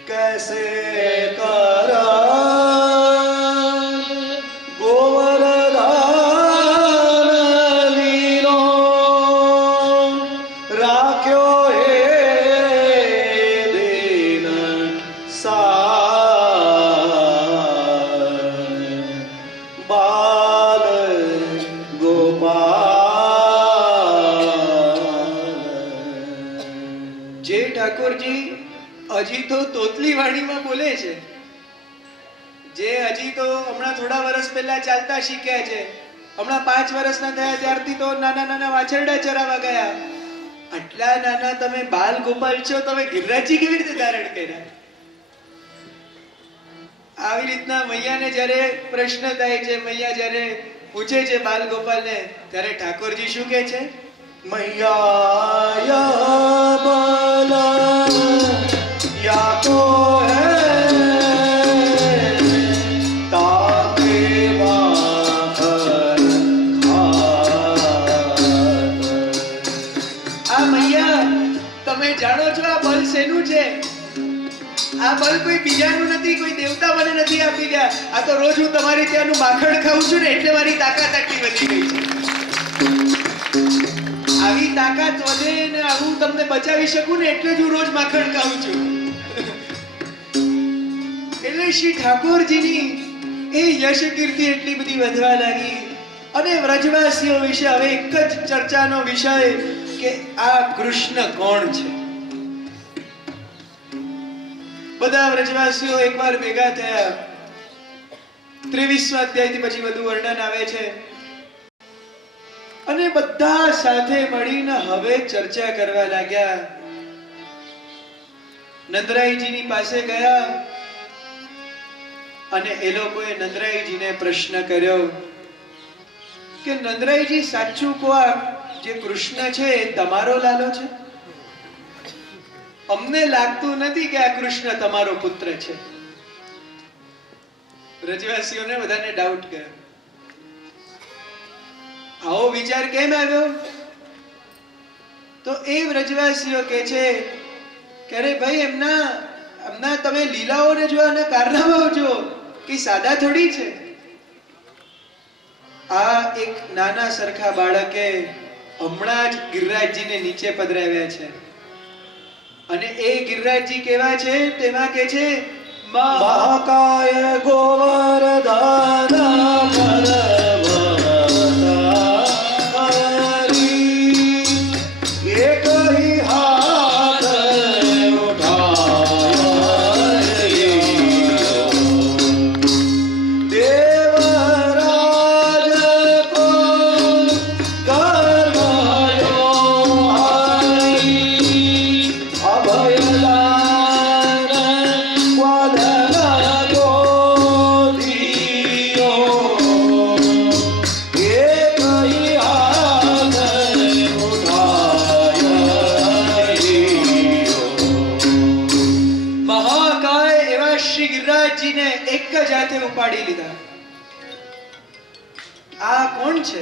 कैसे करा गोवर्धन लीलो હજી તો તોતલી વાણીમાં બોલે છે, જે હજી તો હમણાં થોડા વર્ષ પહેલા ચાલતા શીખ્યા છે, હમણાં 5 વર્ષના થયા ત્યારથી તો નાના નાના વાછરડા ચરાવવા ગયા. આટલા નાના તમે બાલ ગોપાલ છો, તમે ગિરિરાજજી કેવી રીતે ધારણ કર્યા? આવી રીતના મૈયાને જ્યારે પ્રશ્ન થાય છે, મૈયા જ્યારે પૂછે છે બાલ ગોપાલને, ત્યારે ઠાકોરજી શું કહે છે? मैया बोला या तो है ताके આ મૈયા, તમે જાણો છો આ બલ શેનું છે? આ બલ કોઈ બીજાનું નથી, કોઈ દેવતા મને નથી આપી ગયા. આ તો રોજ હું તમારી ત્યાંનું માખણ ખાઉં છું ને એટલે મારી તાકાત આટલી વધી ગઈ છે. આવી તાકાત વધે ને આવું તમને બચાવી શકું ને એટલે જ હું રોજ માખણ ખાઉં છું. એટલે શ્રી ઠાકોરજીની એ યશ કીર્તિ એટલી બધી વધવા લાગી અને વ્રજવાસીઓ વિશે હવે એક જ ચર્ચાનો વિષય કે આ કૃષ્ણ કોણ છે. બધા વ્રજવાસીઓ એકવાર ભેગા થયા. 23 અધ્યાયથી પછી બધું વર્ણન આવે છે અને બધા સાથે મળીને હવે ચર્ચા કરવા લાગ્યા. નંદરાયજીની પાસે ગયા અને એ લોકોએ નંદરાયજીને પ્રશ્ન કર્યો કે નંદરાયજી, સાચું કહો, જે કૃષ્ણ છે એ તમારો લાલો છે? અમને લાગતું નથી કે આ કૃષ્ણ તમારો પુત્ર છે. વ્રજવાસીઓને બધાને ડાઉટ ગયો. આવો વિચાર કેમ આવ્યો? તો એ વ્રજવાસીઓ કહે છે કે અરે ભાઈ, એમના તમે લીલાઓને જો, એના કારનામાઓ જો, કે સાદા થોડી છે. આ એક નાના સરખા બાળકે હમણાં જ ગિરિરાજજીને નીચે પધરાવ્યા છે અને એ ગિરિરાજજી કેવા છે તેમાં કે છે મહાકાય ગોવર્ધન ઉપાડી લીધા. આ કોણ છે?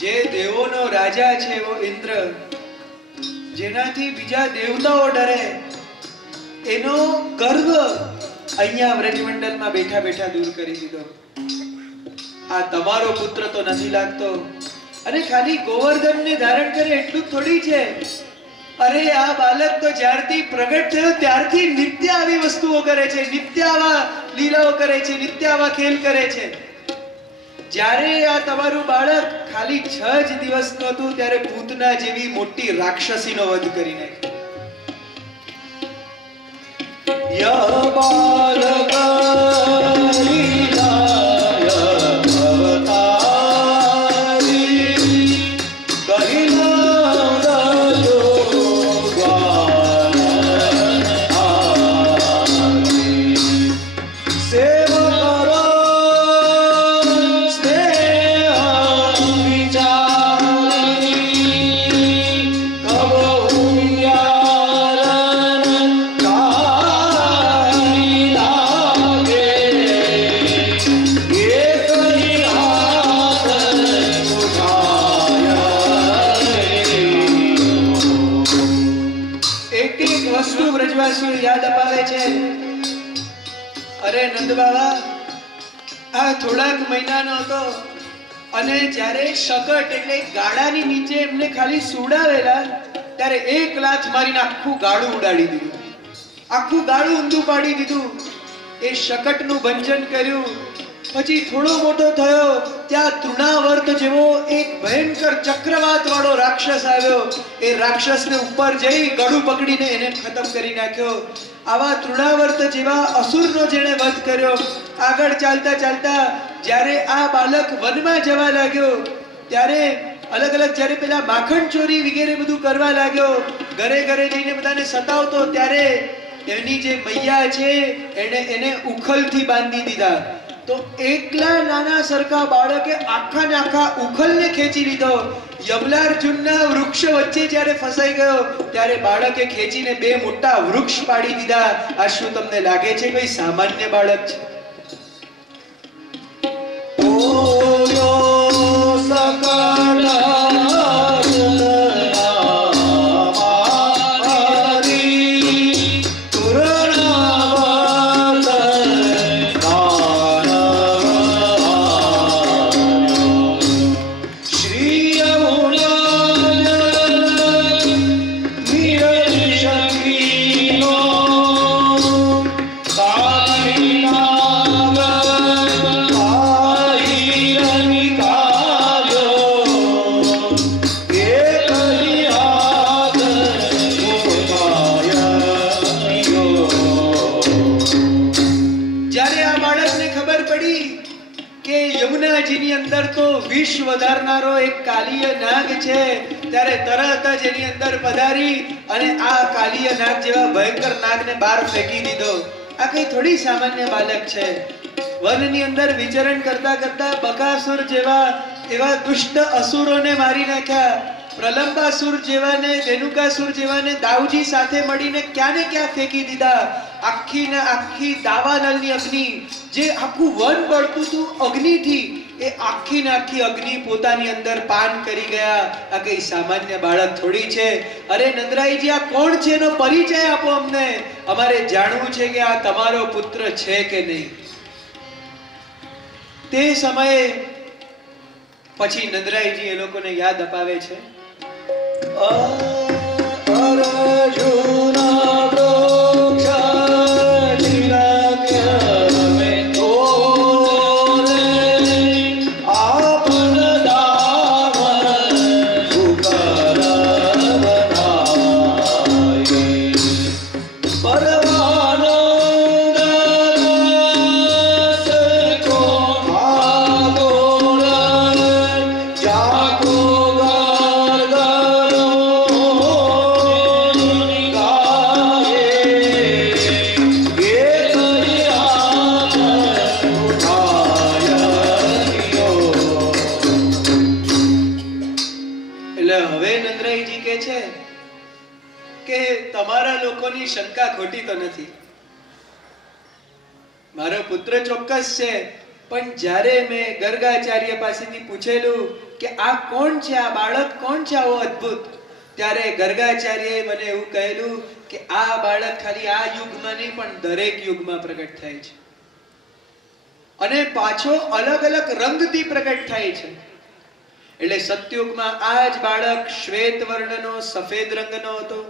જે દેવોનો રાજા છે એવો ઇન્દ્ર, જેનાથી બીજા દેવતાઓ ડરે, એનો ગર્વ અહીંયા વ્રજમંડળમાં બેઠા બેઠા દૂર કરી દીધો. આ તમારો પુત્ર તો નથી લાગતો. અને ખાલી ગોવર્ધનને ધારણ કરે એટલું થોડી છે. અરે આ બાલક તો જ્યારથી પ્રગટ થયો ત્યારથી નિત્ય આવી વસ્તુઓ કરે છે, નિત્ય આવા લીલાઓ કરે છે, નિત્ય આવા ખેલ કરે છે. જ્યારે આ તમારું બાળક ખાલી 6 જ દિવસનું હતું ત્યારે પૂતના જેવી મોટી રાક્ષસીનો વધ કરી નાખ્યો. યહ બાલક યાદ અપાવે છે. અરે નંદ બાબા, આ થોડાક મહિનાનો હતો અને જ્યારે શકટ એટલે ગાડાની નીચે એમને ખાલી સુડાવેલા ત્યારે એક લાથ મારીને આખું ગાડું ઉડાડી દીધું, આખું ગાડું ઊંધું પાડી દીધું. એ શકટનું ભંજન કર્યું. પછી થોડો મોટો થયો ત્યાં તૃણાવર્ત જેવો એક ભયંકર ચક્રવાત વાળો રાક્ષસ આવ્યો. એ રાક્ષસને ઉપર જઈ ગળું પકડીને એને ખતમ કરી નાખ્યો. આવા તૃણાવર્ત જેવા અસુરનો જેણે વધ કર્યો. આગળ ચાલતા ચાલતા જ્યારે આ બાલક વનમાં જવા લાગ્યો ત્યારે અલગ અલગ જ્યારે પેલા માખણ ચોરી વગેરે બધું કરવા લાગ્યો, ઘરે ઘરે જઈને બધાને સતાવતો, ત્યારે એની જે મૈયા છે એને ઉખલથી બાંધી દીધા. તો એકલા નાના સરખા બાળકે આખા ને આખા ઉખલને ખેંચી લીધો. યમલાર્જુનના વૃક્ષ વચ્ચે જ્યારે ફસાઈ ગયો ત્યારે બાળકે ખેંચીને 2 મોટા વૃક્ષ પાડી દીધા. આ શું તમને લાગે છે કોઈ સામાન્ય બાળક છે? વિષ વધારનારો એક કાલીય નાગ છે, ત્યારે તરત જ એની અંદર પધારી અને આ કાલીય નાગ જેવા ભયંકર નાગને બહાર ફેંકી દીધો. આ કઈ થોડી સામાન્ય બાલક છે. વનની અંદર વિચરણ કરતા કરતા બકાસુર જેવા એવા દુષ્ટ અસુરોને મારી નાખ્યા. પ્રલંબાસુર જેવાને, ધેનુકાસુર જેવાને દાઉજી સાથે મળીને ક્યાં ને ક્યાં ફેંકી દીધા. આખી ને આખી દાવાનળની અગ્નિ, જે આખું વન બળતું હતું અગ્નિથી, એ આખી ને આખી અગ્નિ પોતાની અંદર પાન કરી ગયા. આ કઈ સામાન્ય બાળક થોડી છે. અરે નંદરાયજી, આ કોણ છે એનો પરિચય આપો અમને. અમારે જાણવું છે કે આ તમારો પુત્ર છે કે નહીં. તે સમયે પછી નંદરાયજી એ લોકોને યાદ અપાવે છે. શંકા ખોટી તો નથી. મારો પુત્ર ચોક્કસ છે, પણ જ્યારે મેં ગર્ગાચાર્ય પાસેથી પૂછેલું કે આ કોણ છે, આ બાળક કોણ છે આવો અદ્ભુત, ત્યારે ગર્ગાચાર્યએ મને એવું કહેલું કે આ બાળક ખાલી આ યુગમાં નહીં પણ દરેક યુગમાં પ્રગટ થાય છે અને પાછો અલગ અલગ રંગથી પ્રગટ થાય છે. એટલે સતયુગમાં આ જ બાળક શ્વેત વર્ણનો, સફેદ રંગનો હતો.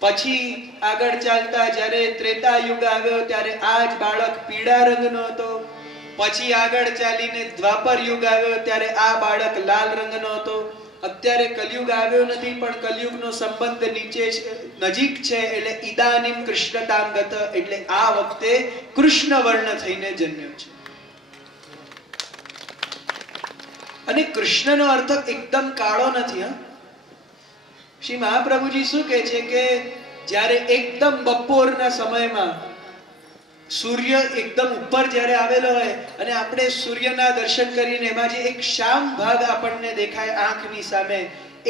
પછી આગળ ચાલતા જ્યારે ત્રેતા યુગ આવ્યો ત્યારે આ જ બાળક પીળા રંગનો હતો. પછી આગળ ચાલીને દ્વાપર યુગ આવ્યો ત્યારે આ બાળક લાલ રંગનો હતો. અત્યારે કલયુગ આવ્યો નથી, પણ કલયુગનો સંબંધ નજીક છે, એટલે ઇદાનીમ કૃષ્ણતાંગત, એટલે આ વખતે કૃષ્ણ વર્ણ થઈને જન્મ્યો છે. અને કૃષ્ણનો અર્થ એકદમ કાળો નથી. શ્રી મહાપ્રભુજી શું કહે છે કે જ્યારે એકદમ બપોરના સમયમાં સૂર્ય એકદમ ઉપર જ્યારે આવેલો હોય અને આપણે સૂર્યના દર્શન કરીને એમાં જે એક શ્યામ ભાગ આપણને દેખાય આંખની સામે,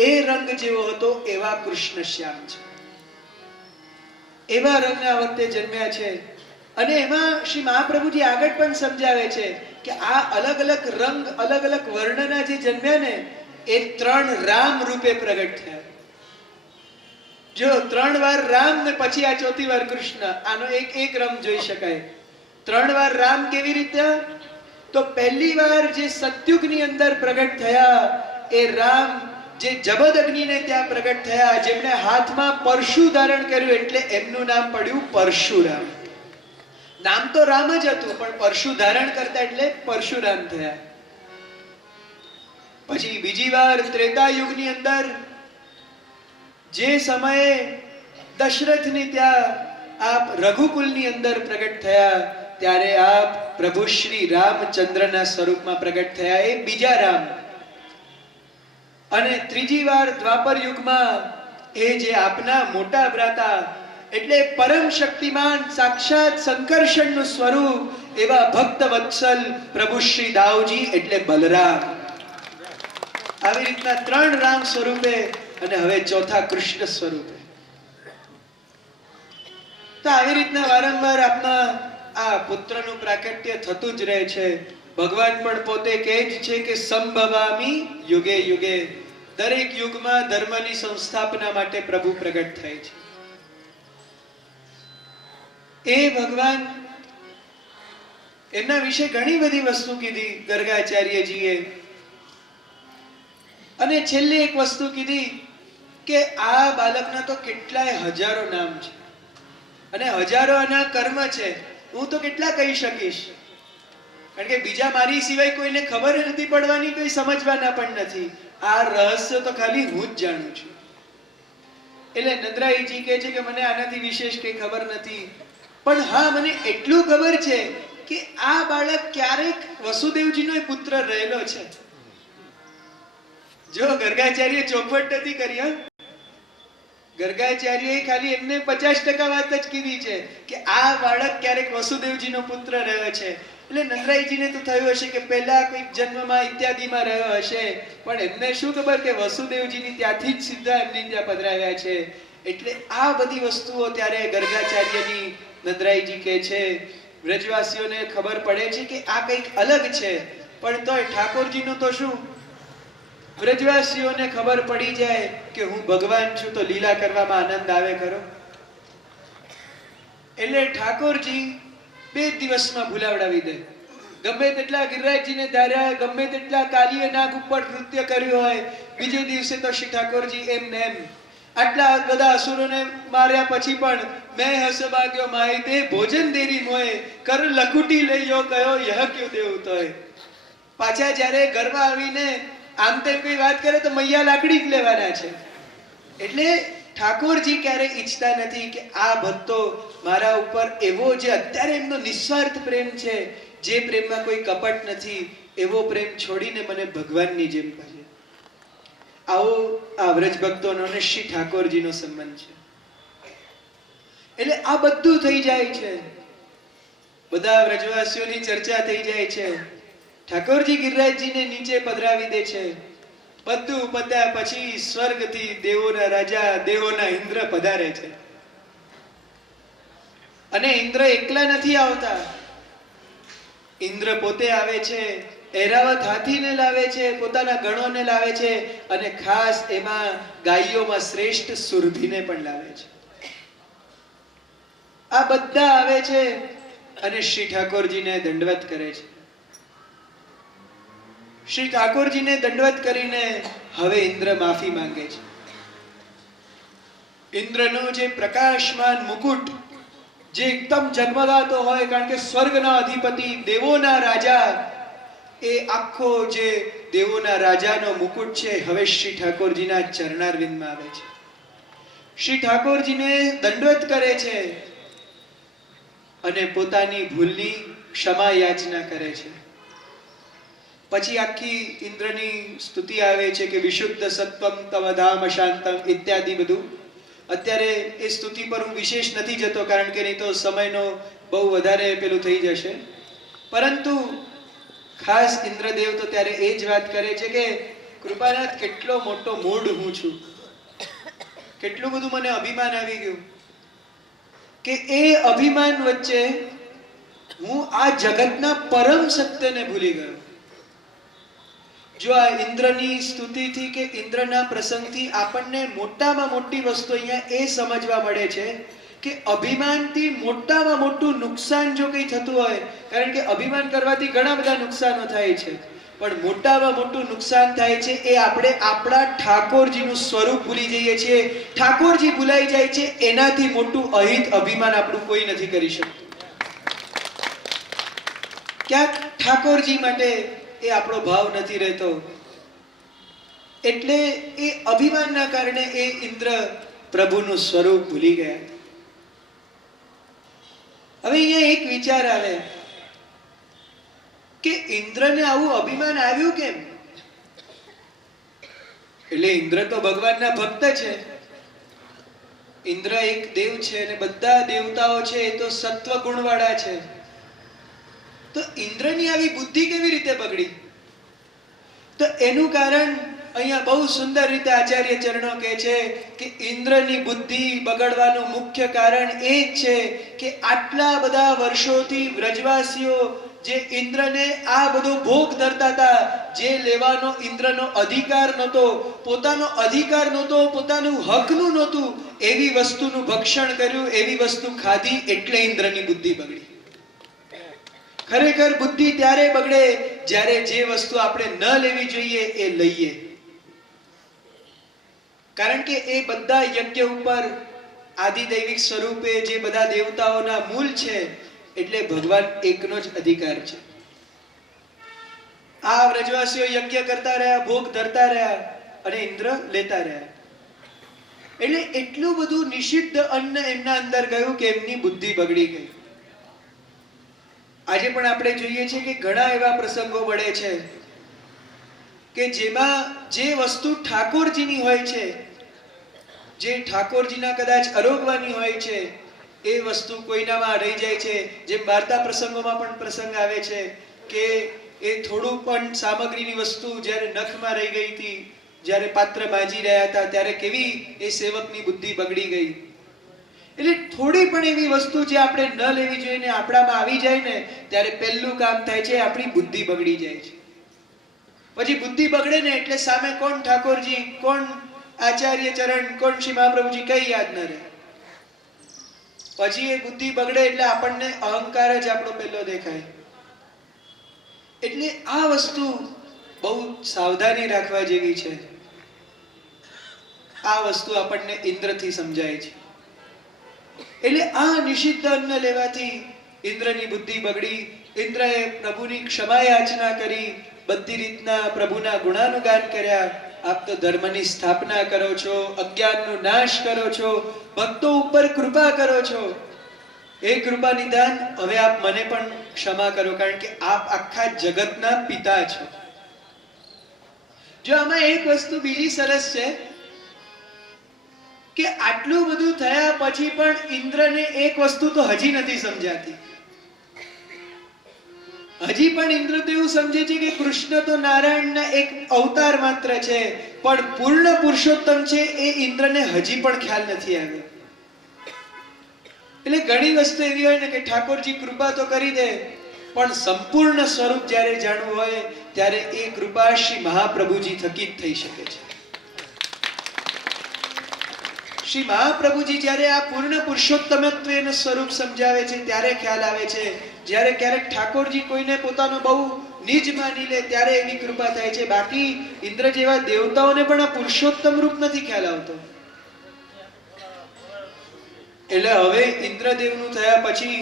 એ રંગ જેવો હતો એવા કૃષ્ણ શ્યામ છે. એવા રંગના વખતે જન્મ્યા છે. અને એમાં શ્રી મહાપ્રભુજી આગળ પણ સમજાવે છે કે આ અલગ અલગ રંગ, અલગ અલગ વર્ણના જે જન્મ્યા ને, એ 3 રામ રૂપે પ્રગટ થયા. જો 3 વાર રામ ને પછી આ 4થી વાર કૃષ્ણ, આનો એક રંગ જોઈ શકાય. 3 વાર રામ કેવી રીતે? તો પહેલી વાર જે સતયુગની અંદર પ્રગટ થયા એ રામ, જે જબદગ્નિને ત્યાં પ્રગટ થયા, જેમણે હાથમાં પરશુ ધારણ કર્યું, એટલે એમનું નામ પડ્યું પરશુરામ. નામ તો રામ જ હતું, પણ પરશુ ધારણ કરતા એટલે પરશુરામ થયા. પછી બીજી વાર ત્રેતા યુગની અંદર જે સમયે દશરથની ત્યાં આપ રઘુકુલની અંદર પ્રગટ થયા, ત્યારે આપ પ્રભુ શ્રી રામચંદ્રના સ્વરૂપમાં પ્રગટ થયા, એ બીજા રામ. અને ત્રીજી વાર દ્વાપર યુગમાં એ જે આપના મોટા ભ્રાતા એટલે પરમ શક્તિમાન સાક્ષાત સંકર્ષણનું સ્વરૂપ એવા ભક્ત વત્સલ પ્રભુ શ્રી દાઉજી એટલે બલરામ. આવી રીતના ત્રણ રામ સ્વરૂપે અને હવે ચોથા કૃષ્ણ સ્વરૂપે. તો આવી રીતના વારંવાર આપના આ પુત્રનું પ્રાકટ્ય થતું જ રહે છે. ભગવાન પણ પોતે કહે જ છે કે સંભવામી યુગે યુગે. દરેક યુગમાં ધર્મની સંસ્થાપના માટે પ્રભુ પ્રગટ થાય છે. એ ભગવાન એમના વિશે ઘણી બધી વસ્તુ કીધી ગર્ગાચાર્યજીએ. અને છેલ્લે એક વસ્તુ કીધી કે આ બાળકના તો કેટલાય હજારો નામ છે અને હજારો આના કર્મ છે. હું તો કેટલા કહી શકીશ, કારણ કે બીજા મારી સિવાય કોઈને ખબર નથી પડવાની, કોઈ સમજવાના પણ નથી. આ રહસ્ય તો ખાલી હું જ જાણું છું. એટલે નંદરાયજી કહે છે કે મને આનાથી વિશેષ કઈ ખબર નથી, પણ હા મને એટલું ખબર છે કે આ બાળક ક્યારેક વસુદેવજીનો પુત્ર રહેલો છે. જો ગર્ગાચાર્ય ચોખવટ નથી કરી, ગર્ગાચાર્યએ ખાલી એમને 50% વાત જ કીધી છે કે આ બાળક ક્યારેક વસુદેવજીનો પુત્ર રહ્યો છે. એટલે નંદરાયજીને તો થયું હશે કે પહેલા કોઈક જન્મમાં ઇત્યાદિમાં રહ્યો હશે, પણ એમને શું ખબર કે વસુદેવજીની ત્યાંથી જ સીધા એમની ત્યાં પધરાવ્યા છે. એટલે આ બધી વસ્તુઓ ત્યારે ગર્ગાચાર્યની નંદરાયજી કહે છે વ્રજવાસીઓને ખબર પડે છે કે આ કંઈક અલગ છે, પણ તોય ઠાકોરજીનું તો શું, વ્રજવાસીઓને ખબર પડી જાય કે હું ભગવાન છું તો લીલા કરવામાં આનંદ આવે ખરો. એટલે ઠાકોરજી 2 દિવસમાં ભૂલાવડાવી દે. ગમે તેટલા ગિરિરાજજીને ધાર્યા, ગમે તેટલા કાલીએ નાગ ઉપર નૃત્ય કર્યું હોય, બીજે દિવસે તો શ્રી ઠાકોરજી એમ ને એમ આટલા બધા અસુરોને માર્યા પછી પણ મેં હસ ભાગ્યો માય તે ભોજન દેરી મોય કર લખુટી લઈયો કયો યહ ક્યો દેવ તોય. પાછા જ્યારે ઘરમાં આવીને આમ તેમ કોઈ વાત કરે તો મૈયા લાકડી જ લેવાના છે. એટલે ઠાકોરજી ક્યારે ઈચ્છતા નથી કે આ ભક્તો મારા ઉપર એવો જે અત્યારે એમનો નિસ્વાર્થ પ્રેમ છે, જે પ્રેમમાં કોઈ કપટ નથી, એવો પ્રેમ છોડીને મને ભગવાનની જેમ ભજે. આવો આ વ્રજ ભક્તોનો અને શ્રી ઠાકોરજીનો સંબંધ છે. એટલે આ બધું થઈ જાય છે, બધા વ્રજવાસીઓની ચર્ચા થઈ જાય છે. ઠાકોરજી ગિરિરાજજીને નીચે પધરાવી દે છે. બધું પત્યા પછી સ્વર્ગથી દેવોના રાજા દેવોના ઇન્દ્ર પધારે છે. અને ઇન્દ્ર એકલા નથી આવતા, ઇન્દ્ર પોતે આવે છે, ઐરાવત હાથીને લાવે છે, પોતાના ગણોને લાવે છે, અને ખાસ એમાં ગાયોમાં શ્રેષ્ઠ સુરભીને પણ લાવે છે. આ બધા આવે છે અને શ્રી ઠાકોરજીને દંડવત કરે છે. શ્રી ઠાકોરજીને દંડવત કરીને હવે ઇન્દ્ર માફી માંગે છે. ઇન્દ્રનો જે પ્રકાશમાન મુકુટ જે એકદમ ઝગમગાતો હોય, કારણ કે સ્વર્ગના અધિપતિ દેવોના રાજા, એ આખો જે દેવોના રાજાનો મુકુટ છે હવે શ્રી ઠાકોરજીના ચરણારવિંદમાં આવે છે. શ્રી ઠાકોરજીને દંડવત કરે છે અને પોતાની ભૂલની ક્ષમા યાચના કરે છે. પછી આખી ઇન્દ્રની સ્તુતિ આવે છે કે વિશુદ્ધ સત્વમ તવ ધામ શાંતમ ઇત્યાદિ બધું. અત્યારે એ સ્તુતિ પર હું વિશેષ નથી જતો, કારણ કે નહીં તો સમયનો બહુ વધારે પેલું થઈ જશે. પરંતુ ખાસ ઇન્દ્રદેવ તો ત્યારે એ જ વાત કરે છે કે કૃપાનાથ કેટલો મોટો મૂઢ હું છું, કેટલું બધું મને અભિમાન આવી ગયું કે એ અભિમાન વચ્ચે હું આ જગતના પરમ સત્યને ભૂલી ગયો. જો આ ઇન્દ્રની સ્તુતિથી કે ઇન્દ્રના પ્રસંગથી આપણને મોટામાં મોટી વસ્તુ અહીંયા એ સમજવા મળે છે કે અભિમાનથી મોટામાં મોટું નુકસાન જો કંઈ થતું હોય, કારણ કે અભિમાન કરવાથી ઘણા બધા નુકસાનો થાય છે, પણ મોટામાં મોટું નુકસાન થાય છે એ આપણે આપણા ઠાકોરજીનું સ્વરૂપ ભૂલી જઈએ છીએ. ઠાકોરજી ભૂલાઈ જાય છે, એનાથી મોટું અહિત અભિમાન આપણું કોઈ નથી કરી શકતું. ક્યાંક ઠાકોરજી માટે એ આપણો ભાવ નથી રહેતો. એટલે એ અભિમાનના કારણે એ ઇન્દ્ર પ્રભુનું સ્વરૂપ ભૂલી ગયા. હવે અહીંયા એક વિચાર આવે કે ઇન્દ્રને આવું અભિમાન આવ્યું કેમ? એટલે ઇન્દ્ર તો ભગવાનના ભક્ત છે. ઇન્દ્ર એક દેવ છે અને બધા દેવતાઓ છે એ તો સત્વ ગુણવાળા છે. તો ઇન્દ્રની આવી બુદ્ધિ કેવી રીતે બગડી? તો એનું કારણ અહીંયા બહુ સુંદર રીતે આચાર્ય ચરણો કહે છે કે ઇન્દ્રની બુદ્ધિ બગડવાનું મુખ્ય કારણ એ જ છે કે આટલા બધા વર્ષોથી વ્રજવાસીઓ જે ઇન્દ્રને આ બધો ભોગ ધરતા હતા, જે લેવાનો ઇન્દ્રનો અધિકાર નહોતો, પોતાનો અધિકાર નહોતો, પોતાનું હકનું નહોતું, એવી વસ્તુનું ભક્ષણ કર્યું, એવી વસ્તુ ખાધી, એટલે ઇન્દ્રની બુદ્ધિ બગડી. ખરેખર બુદ્ધિ ત્યારે બગડે જ્યારે જે વસ્તુ આપણે ન લેવી જોઈએ એ લઈએ. કારણ કે એ બધા યજ્ઞ ઉપર આદિદૈવિક સ્વરૂપે જે બધા દેવતાઓના મૂળ છે, એટલે ભગવાન એકનો જ અધિકાર છે. આ વ્રજવાસીઓ યજ્ઞ કરતા રહ્યા, ભોગ ધરતા રહ્યા અને ઇન્દ્ર લેતા રહ્યા. એટલે એટલું બધું નિષિદ્ધ અન્ન એમના અંદર ગયું કે એમની બુદ્ધિ બગડી ગઈ. આજે પણ આપણે જોઈએ છીએ કે ઘણા એવા પ્રસંગો મળે છે કે જેમાં જે વસ્તુ ઠાકોરજીની હોય છે, જે ઠાકોરજીના કદાચ આરોગવાની હોય છે, એ વસ્તુ કોઈનામાં રહી જાય છે. જેમ વાર્તા પ્રસંગોમાં પણ પ્રસંગ આવે છે કે એ થોડું પણ સામગ્રીની વસ્તુ જ્યારે નખમાં રહી ગઈ હતી, જ્યારે પાત્ર બાજી રહ્યા હતા, ત્યારે કેવી એ સેવકની બુદ્ધિ બગડી ગઈ. એટલે થોડી પણ એવી વસ્તુ જે આપણે ન લેવી જોઈએ ને આપણામાં આવી જાય ને, ત્યારે પહેલું કામ થાય છે આપણી બુદ્ધિ બગડી જાય છે. પછી બુદ્ધિ બગડે ને એટલે સામે કોણ ઠાકોરજી, કોણ આચાર્ય ચરણ, કોણ શ્રી મહાપ્રભુજી, કઈ યાદ ન રહે. પછી એ બુદ્ધિ બગડે એટલે આપણને અહંકાર જ આપણો પહેલો દેખાય. એટલે આ વસ્તુ બહુ સાવધાની રાખવા જેવી છે. આ વસ્તુ આપણને ઇન્દ્રથી સમજાય છે. એટલે આ નિષિદ્ધ અન્ન લેવાથી ઇન્દ્રની બુદ્ધિ બગડી. ઇન્દ્રએ પ્રભુની ક્ષમા યાચના કરી, બધી રીતના પ્રભુના ગુણાનુગાન કર્યા. આપ તો ધર્મની સ્થાપના કરો છો, અજ્ઞાનનો નાશ કરો છો, ભક્તો ઉપર કૃપા કરો છો. એ કૃપા નિદાન હવે આપ મને પણ ક્ષમા કરો, કારણ કે આપ આખા જગતના પિતા છો. જો આમાં એક વસ્તુ બીજી સરસ છે કે આટલું બધું થયા પછી પણ ઇન્દ્રને એક વસ્તુ તો હજી નથી સમજાતી. હજી પણ ઇન્દ્ર તો એવું સમજે છે કે કૃષ્ણ તો નારાયણના એક અવતાર માત્ર છે, પણ પૂર્ણ પુરુષોત્તમ છે એ ઇન્દ્રને હજી પણ ખ્યાલ નથી આવ્યો. એટલે ઘણી વસ્તુ એવી હોય ને કે ઠાકોરજી કૃપા તો કરી દે, પણ સંપૂર્ણ સ્વરૂપ જ્યારે જાણવું હોય ત્યારે એ કૃપા શ્રી મહાપ્રભુજી થકી જ થઈ શકે છે. શ્રી મહાપ્રભુજી જ્યારે આ પૂર્ણ પુરુષોત્તમત્વનું સ્વરૂપ સમજાવે છે ત્યારે ખ્યાલ આવે છે. જ્યારે ક્યારેક ઠાકોરજી કોઈને પોતાનો બહુ નિજ માની લે ત્યારે એવી કૃપા થાય છે. બાકી ઇન્દ્ર જેવા દેવતાઓને પણ આ પુરુષોત્તમ રૂપ નથી ખ્યાલ આવતો. એટલે હવે ઇન્દ્રદેવનું થયા પછી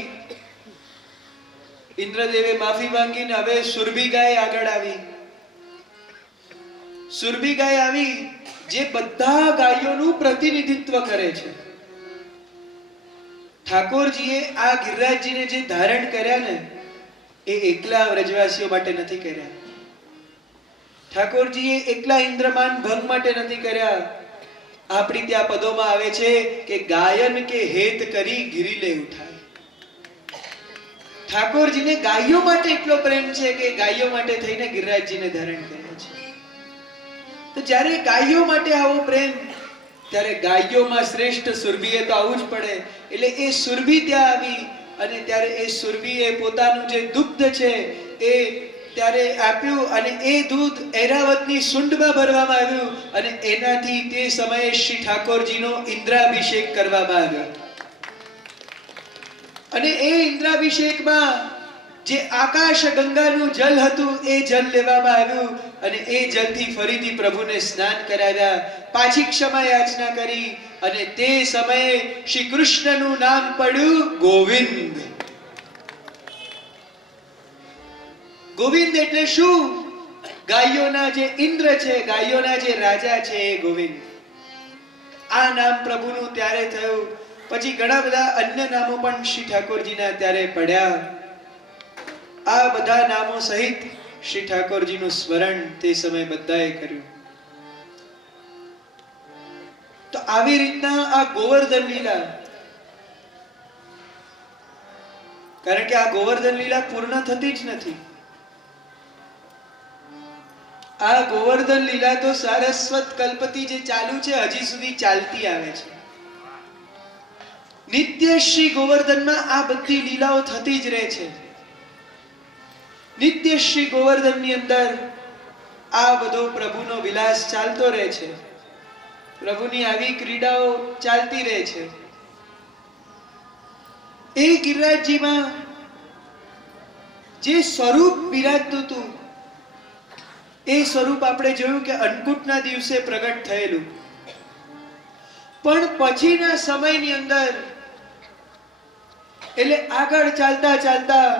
ઇન્દ્રદેવે માફી માંગીને હવે સુરભી ગાય આગળ આવી. સુરભી ગાય આવી જે બધા ગાયોનું પ્રતિનિધિત્વ કરે છે. ઠાકોરજીએ આ ગિરિરાજજીને જે ધારણ કર્યા ને એ એકલા વ્રજવાસીઓ માટે નથી કર્યા. ઠાકોરજીએ એકલા ઇન્દ્રમાન ભંગ માટે નથી કર્યા. આપણી ત્યાં પદોમાં આવે છે કે ગાયન કે હેત કરી ગિરિલે ઉઠાય. ઠાકોરજીને ગાયો માટે એટલો પ્રેમ છે કે ગાયો માટે થઈને ગિરિરાજજીને ધારણ કર્યા છે. તો જ્યારે ગાયો માટે આવો પ્રેમ, ત્યારે ગાયોમાં શ્રેષ્ઠ સુરભીએ તો આવું જ પડે. એટલે એ સુરભી ત્યાં આવી અને ત્યારે એ સુરભીએ પોતાનું જે દુગ્ધ છે એ ત્યારે આપ્યું અને એ દૂધ ઐરાવતની સુંડમાં ભરવામાં આવ્યું અને એનાથી તે સમયે શ્રી ઠાકોરજીનો ઇન્દ્રાભિષેક કરવામાં આવ્યો. અને એ ઇન્દ્રાભિષેકમાં જે આકાશ ગંગાનું જલ હતું એ જલ લેવામાં આવ્યું અને એ જલથી ફરીથી પ્રભુને સ્નાન કરાવ્યા, પાછી ક્ષમા યાચના કરી અને તે સમયે શ્રી કૃષ્ણનું નામ પડ્યું ગોવિંદ. ગોવિંદ એટલે શું? ગાયોના જે ઇન્દ્ર છે, ગાયોના જે રાજા છે એ ગોવિંદ. આ નામ પ્રભુનું ત્યારે થયું. પછી ઘણા બધા અન્ય નામો પણ શ્રી ઠાકોરજીના ત્યારે પડ્યા. આ બધા નામો સહિત શ્રી ઠાકોરજીનું સ્મરણ તે સમયે બધાએ કર્યું. તો આવી રીતના આ ગોવર્ધન લીલા, કારણ કે આ ગોવર્ધન લીલા પૂર્ણ થતી જ નથી. આ ગોવર્ધન લીલા તો સારસ્વત કલ્પથી જે ચાલુ છે હજી સુધી ચાલતી આવે છે. નિત્ય શ્રી ગોવર્ધનમાં આ બધી લીલાઓ થતી જ રહે છે. નિત્ય શ્રી ગોવર્ધનની અંદર આ બધો પ્રભુનો વિલાસ ચાલતો રહે છે. પ્રભુની આવી ક્રીડાઓ ચાલતી રહે છે. એ ગિરિરાજજીમાં જે સ્વરૂપ બિરાજતું હતું એ સ્વરૂપ આપણે જોયું કે અન્નકૂટના દિવસે પ્રગટ થયેલું. પણ પછીના સમયની અંદર એટલે આગળ ચાલતા ચાલતા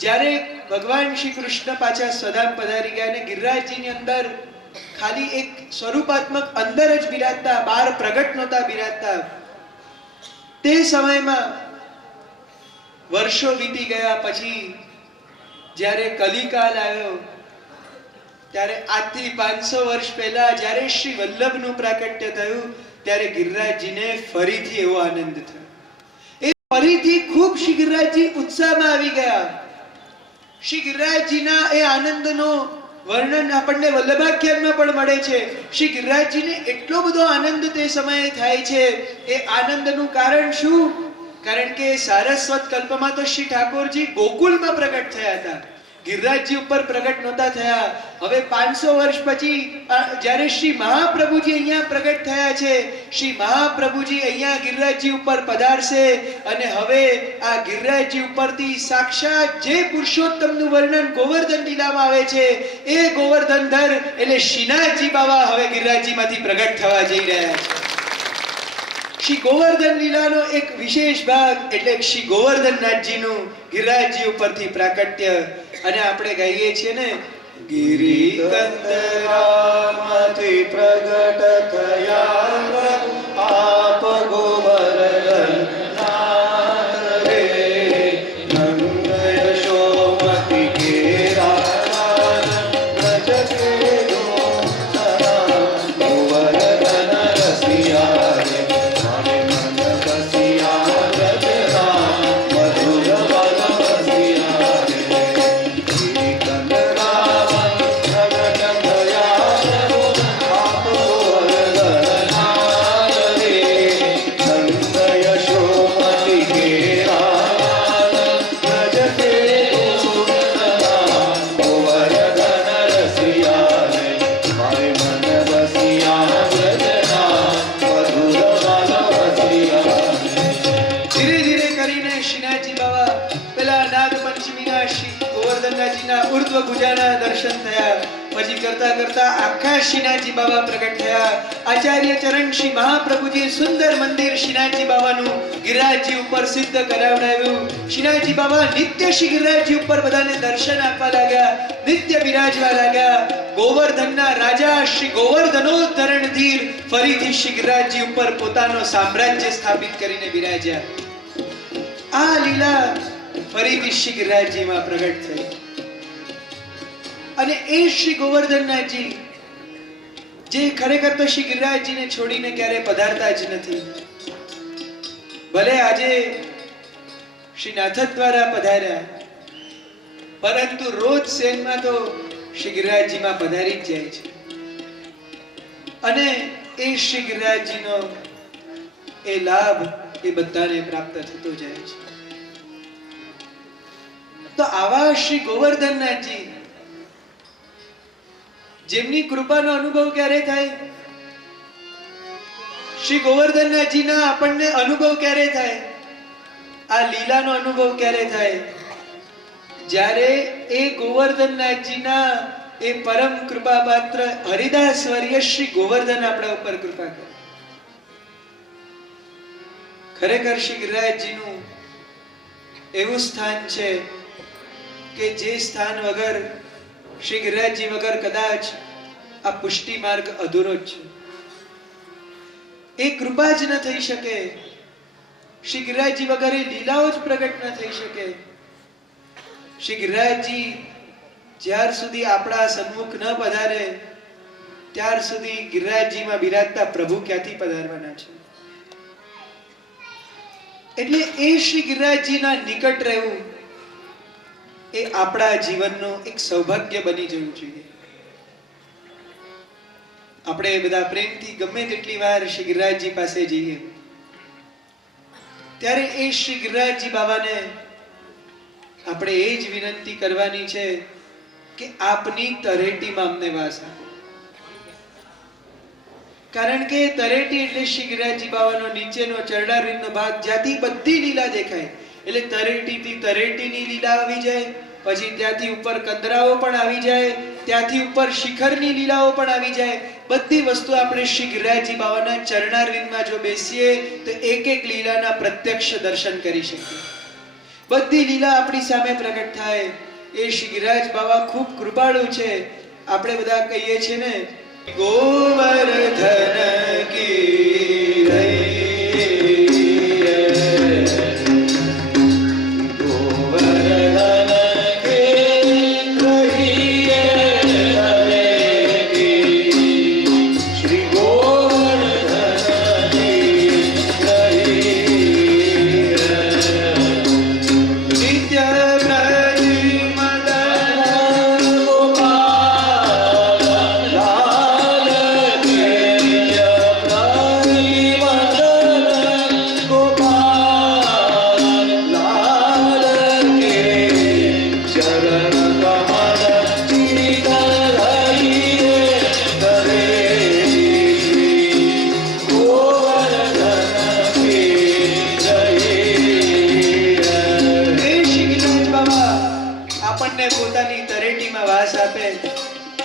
જ્યારે ભગવાન શ્રી કૃષ્ણ પાછા સ્વધામ પધારી ગયા અને ગિરિરાજજીની અંદર ખાલી એક સ્વરૂપાત્મક અંદર જ બિરાજતા, બહાર પ્રગટ નહોતા બિરાજતા. તે સમયમાં વર્ષો વીતી ગયા પછી જ્યારે કલિકાલ આવ્યો ત્યારે આજથી 500 વર્ષ પહેલા જ્યારે શ્રી વલ્લભનું પ્રાકટ્ય થયું ત્યારે ગિરિરાજજીને ફરીથી એવો આનંદ થયો. એ ફરીથી ખૂબ શ્રી ગિરિરાજજી ઉત્સાહમાં આવી ગયા. શ્રી ગિરિરાજજીના એ આનંદનો વર્ણન આપણને વલ્લભાખ્યાનમાં પણ મળે છે. શ્રી ગિરિરાજજીને એટલો બધો આનંદ તે સમયે થાય છે. એ આનંદનું કારણ શું? કારણ કે સારસ્વત કલ્પમાં તો શ્રી ઠાકોરજી ગોકુલમાં પ્રગટ થયા હતા, ગિરિરાજજી ઉપર પ્રગટ નહોતા થયા. હવે 500 વર્ષ પછી જ્યારે શ્રી મહાપ્રભુજી અહીંયા પ્રગટ થયા છે, શ્રી મહાપ્રભુજી અહીંયા ગિરિરાજજી ઉપર પધારશે અને હવે આ ગિરિરાજજી ઉપરથી સાક્ષાત જે પુરુષોત્તમનું વર્ણન ગોવર્ધન લીલામાં આવે છે એ ગોવર્ધનધર એટલે શ્રીનાથજી બાવા હવે ગિરિરાજજીમાંથી પ્રગટ થવા જઈ રહ્યા છે. શ્રી ગોવર્ધન લીલાનો એક વિશેષ ભાગ એટલે શ્રી ગોવર્ધનનાથજીનું ગિરિરાજજી ઉપરથી પ્રાકટ્ય. અને આપણે ગાઈએ છીએ ને, ગિરિકંદરામાંથી પ્રગટ થયા આપ ગોવર્ધન નાથ રે, નંદ યશોમતી કેરા વ્રજ કે ગોવર્ધન રસિયા રે, મારે મન બસિયા વ્રજરા મધુર વન બસિયા રે. ઉર્ધ્વ ભુજાના દર્શન થયા. પછી કરતા કરતા આખા શ્રીનાથજી બાબા પ્રગટ થયા. આચાર્ય ચરણ શ્રી મહાપ્રભુજીએ સુંદર મંદિર શ્રીનાથજી બાબાનું ગિરિરાજજી ઉપર સિદ્ધ કરાવડાવ્યું. શ્રીનાથજી બાબા નિત્ય શ્રી ગિરિરાજજી ઉપર બધાને દર્શન આપવા લાગ્યા, નિત્ય બિરાજવા લાગ્યા. ગોવર્ધનના રાજા શ્રી ગોવર્ધનોદ્ધરણ ધીર ફરીથી શ્રી ગિરિરાજજી ઉપર પોતાનો સામ્રાજ્ય સ્થાપિત કરીને બિરાજ્યા. આ લીલા ફરીથી શ્રી ગિરિરાજજીમાં પ્રગટ થઈ. અને એ શ્રી ગોવર્ધનનાથજી જે ખરેખર તો શ્રી ગિરિરાજજીને છોડીને ક્યારે પધારતા જ નથી. ભલે આજે શ્રી નાથ દ્વારા પધાર્યા, પરંતુ રોજ સેનમાં તો શ્રી ગિરિરાજજીમાં પધારી જ જાય છે. અને એ શ્રી ગિરિરાજજીનો એ લાભ એ બધાને પ્રાપ્ત થતો જાય છે. તો આવા શ્રી ગોવર્ધનનાથજી જેમની કૃપાનો અનુભવ ક્યારે થાય? શ્રી ગોવર્ધનનાથજીના આપણને અનુભવ ક્યારે થાય? આ લીલાનો અનુભવ ક્યારે થાય? જ્યારે એ ગોવર્ધનનાથજીના એ પરમ કૃપા પાત્ર હરિદાસ વર્ય શ્રી ગોવર્ધન આપણા ઉપર કૃપા કરે. ખરેખર શ્રી ગિરિરાજજીનું એવું સ્થાન છે કે જે સ્થાન વગર શ્રી ગિરિરાજજી વગર કદાચ આ પુષ્ટિ માર્ગ અધૂરો જ છે. એ કૃપા જ ન થઈ શકે. શ્રી ગિરિરાજજી વગર એ લીલાઓ જ પ્રગટ ન થઈ શકે. શ્રી ગિરિરાજજી જ્યાર સુધી આપણા સન્મુખ ન પધારે ત્યાર સુધી ગિરિરાજજીમાં બિરાજતા પ્રભુ ક્યાંથી પધારવાના છે? એટલે એ શ્રી ગિરિરાજજીના નિકટ રહેવું એ આપણા જીવનનું એક સૌભાગ્ય બની જવું જોઈએ. આપણે બધા પ્રેમથી ગમે તેટલી વાર શ્રી ગિરિરાજજી પાસે જઈએ ત્યારે એ શ્રી ગિરિરાજજી બાબાને આપણે એ જ વિનંતી કરવાની છે કે આપની તરેટીમાં અમને વાસ આપો. કારણ કે તરેટી એટલે શ્રી ગિરિરાજજી બાબાનો નીચેનો ચરણારવિંદનો ભાગ, જ્યાંથી બધી લીલા દેખાય. એટલે તરેટીથી તરેટીની લીલા આવી જાય, પછી ત્યાંથી ઉપર કંદરાઓ પણ આવી જાય, ત્યાંથી ઉપર શિખરની લીલાઓ પણ આવી જાય. બધી વસ્તુ આપણે શ્રી ગિરિરાજજી બાબાના ચરણારવિંદમાં જો બેસીએ તો એક એક લીલાના પ્રત્યક્ષ દર્શન કરી શકીએ. બધી લીલા આપણી સામે પ્રગટ થાય. એ શ્રી ગિરિરાજ બાબા ખૂબ કૃપાળુ છે. આપણે બધા કહીએ છીએ ને, ગોવર્ધન કી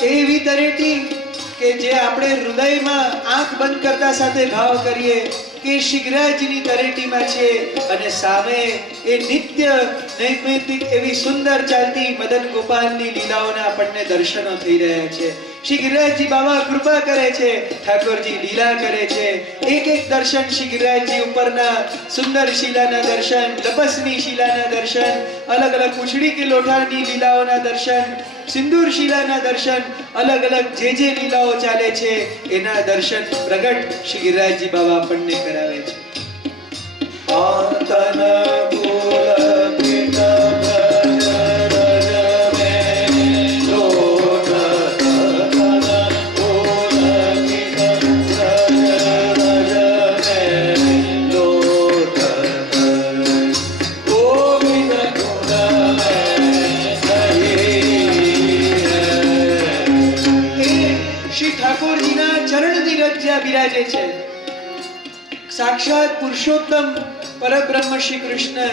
એવી તરેટી કે જે આપણે હૃદયમાં આંખ બંધ કરતા સાથે ભાવ કરીએ કે શ્રી ગિરિરાજજીની તરેટીમાં છે, અને સામે એ નિત્ય નૈમિત્તિક એવી સુંદર ચાલતી મદન ગોપાલની લીલાઓના આપણને દર્શનો થઈ રહ્યા છે. શ્રી ગિરિરાજજી બાબા કૃપા કરે છે, ઠાકોરજી લીલા કરે છે. એક એક દર્શન શ્રી ગિરિરાજજી ઉપરના સુંદર શિલાના દર્શન, તપસ્ની શિલાના દર્શન, અલગ અલગ પૂંછડી કે લોઠાની લીલાઓના દર્શન, સિંદૂર શિલાના દર્શન, અલગ અલગ જે જે લીલાઓ ચાલે છે એના દર્શન પ્રગટ શ્રી ગિરિરાજજી બાબા આપણને કરાવે છે. બિરાજે છે. સાક્ષાત પુરુષોત્તમ પરબ્રહ્મ શ્રી કૃષ્ણ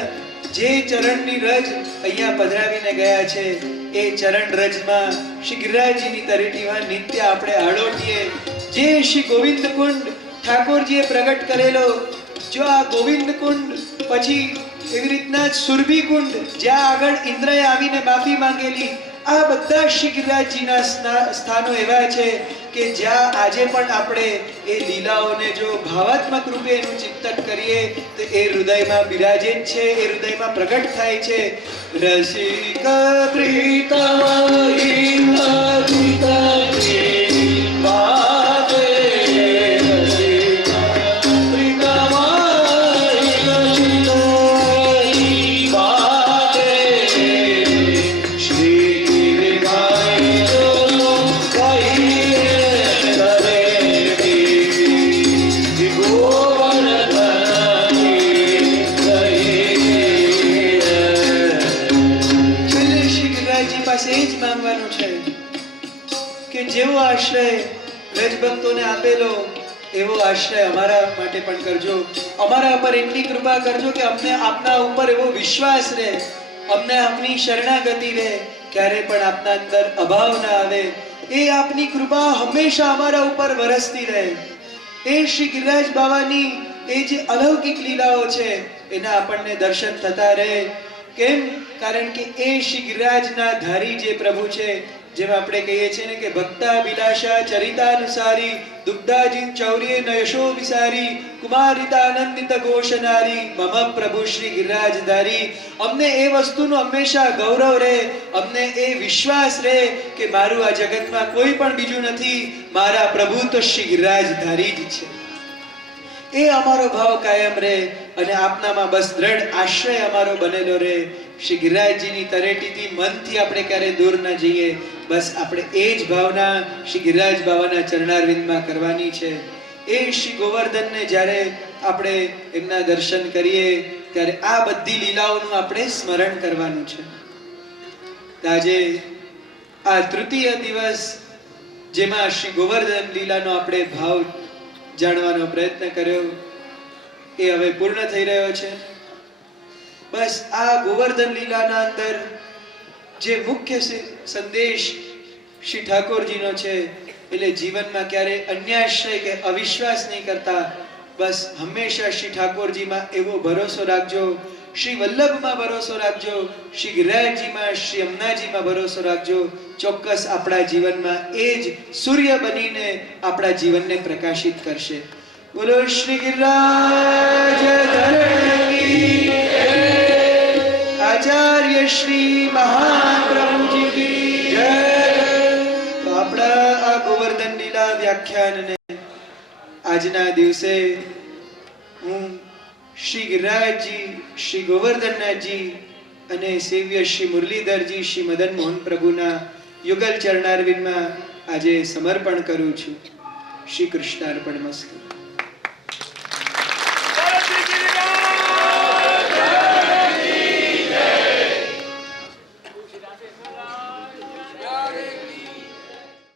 જે ચરણની રજ અહીંયા પધરાવીને ગયા છે, એ ચરણ રજમાં શ્રી ગિરિરાજજીની તરેટીમાં નિત્ય આપણે આળોટીએ. જે શ્રી ગોવિંદ કુંડ ઠાકોરજીએ પ્રગટ કરેલો, જો આ ગોવિંદ કુંડ પછી એવી રીતના સુરભી કુંડ જ્યાં આગળ ઇન્દ્રએ આવીને માફી માંગેલી, આ બધા શ્રી ગિરિરાજજીના સ્થાનો એવા છે કે જ્યાં આજે પણ આપણે એ લીલાઓને જો ભાવાત્મક રૂપે એનું ચિંતન કરીએ તો એ હૃદયમાં બિરાજે જ છે, એ હૃદયમાં પ્રગટ થાય છે. રસિક પ્રીતમ જેવો આશ્રય રજભક્તોને આપેલો એવો આશ્રય અમારા માટે પણ કરજો. અમારા ઉપર એટલી કૃપા કરજો કે અમને આપના ઉપર એવો વિશ્વાસ રહે, અમને આપની શરણાગતિ રહે, ક્યારે પણ આપના અંદર અભાવ ના આવે. એ આપની કૃપા હંમેશા અમારા ઉપર વરસતી રહે. એ શ્રી ગિરિરાજ બાબાની એ જે અલૌકિક લીલાઓ છે એના આપણને દર્શન થતા રહે. કેમ? કારણ કે એ શ્રી ગિરિરાજના ધારી જે પ્રભુ છે, જેમ આપણે કહીએ છીએ ને કે ભક્તા વિલાસા ચરિતાનુસારી દુગ્ધાજીન ચૌર્ય નયશો વિસારી કુમારિતા આનંદિત ઘોષનારી મમ પ્રભુ શ્રી ગિરિરાજધારી. અમને એ વસ્તુનો હંમેશા ગૌરવ રહે, અમને એ વિશ્વાસ રહે કે મારું આ જગતમાં કોઈ પણ બીજું નથી, મારા પ્રભુ તો શ્રી ગિરિરાજધારી જ છે. એ અમારો ભાવ કાયમ રહે અને આપનામાં બસ દ્રઢ આશ્રય અમારો બનેલો રહે. શ્રી ગિરિરાજજીની તરેટીથી મનથી આપણે ક્યારે દૂર ન જઈએ, બસ આપણે એ જ ભાવના શ્રી ગિરિરાજ બાબાના ચરણારવિંદમાં કરવાની છે. એ શ્રી ગોવર્ધનને જ્યારે આપણે એમના દર્શન કરીએ ત્યારે આ બધી લીલાઓનું આપણે સ્મરણ કરવાનું છે. આજે આ તૃતીય દિવસ જેમાં શ્રી ગોવર્ધન લીલાનો આપણે ભાવ જાણવાનો પ્રયત્ન કર્યો એ હવે પૂર્ણ થઈ રહ્યો છે. બસ આ ગોવર્ધન લીલાના અંદર જે મુખ્ય સંદેશ શ્રી ઠાકોરજીનો છે એટલે જીવનમાં ક્યારે અન્યાશ્રય કે અવિશ્વાસ નહીં કરતા, બસ હંમેશા શ્રી ઠાકોરજીમાં એવો ભરોસો રાખજો, શ્રી વલ્લભમાં ભરોસો રાખજો, શ્રી ગિરિરાજજીમાં શ્રી અમનાજીમાં ભરોસો રાખજો. ચોક્કસ આપણા જીવનમાં એ જ સૂર્ય બનીને આપણા જીવનને પ્રકાશિત કરશે. બોલો શ્રી ગિરિરાજ ધરણી આચાર્ય શ્રી મહાપ્રભુજી કી જય. તો આપણા આ ગોવર્ધન લીલા વ્યાખ્યાનને આજના દિવસે હું શ્રી ગિરિરાજજી, શ્રી ગોવર્ધનનાથજી અને સેવ્ય શ્રી મુરલીધરજી, શ્રી મદન મોહન પ્રભુના યુગલ ચરણારવિંદમાં આજે સમર્પણ કરું છું. શ્રી કૃષ્ણાર્પણમસ્તુ.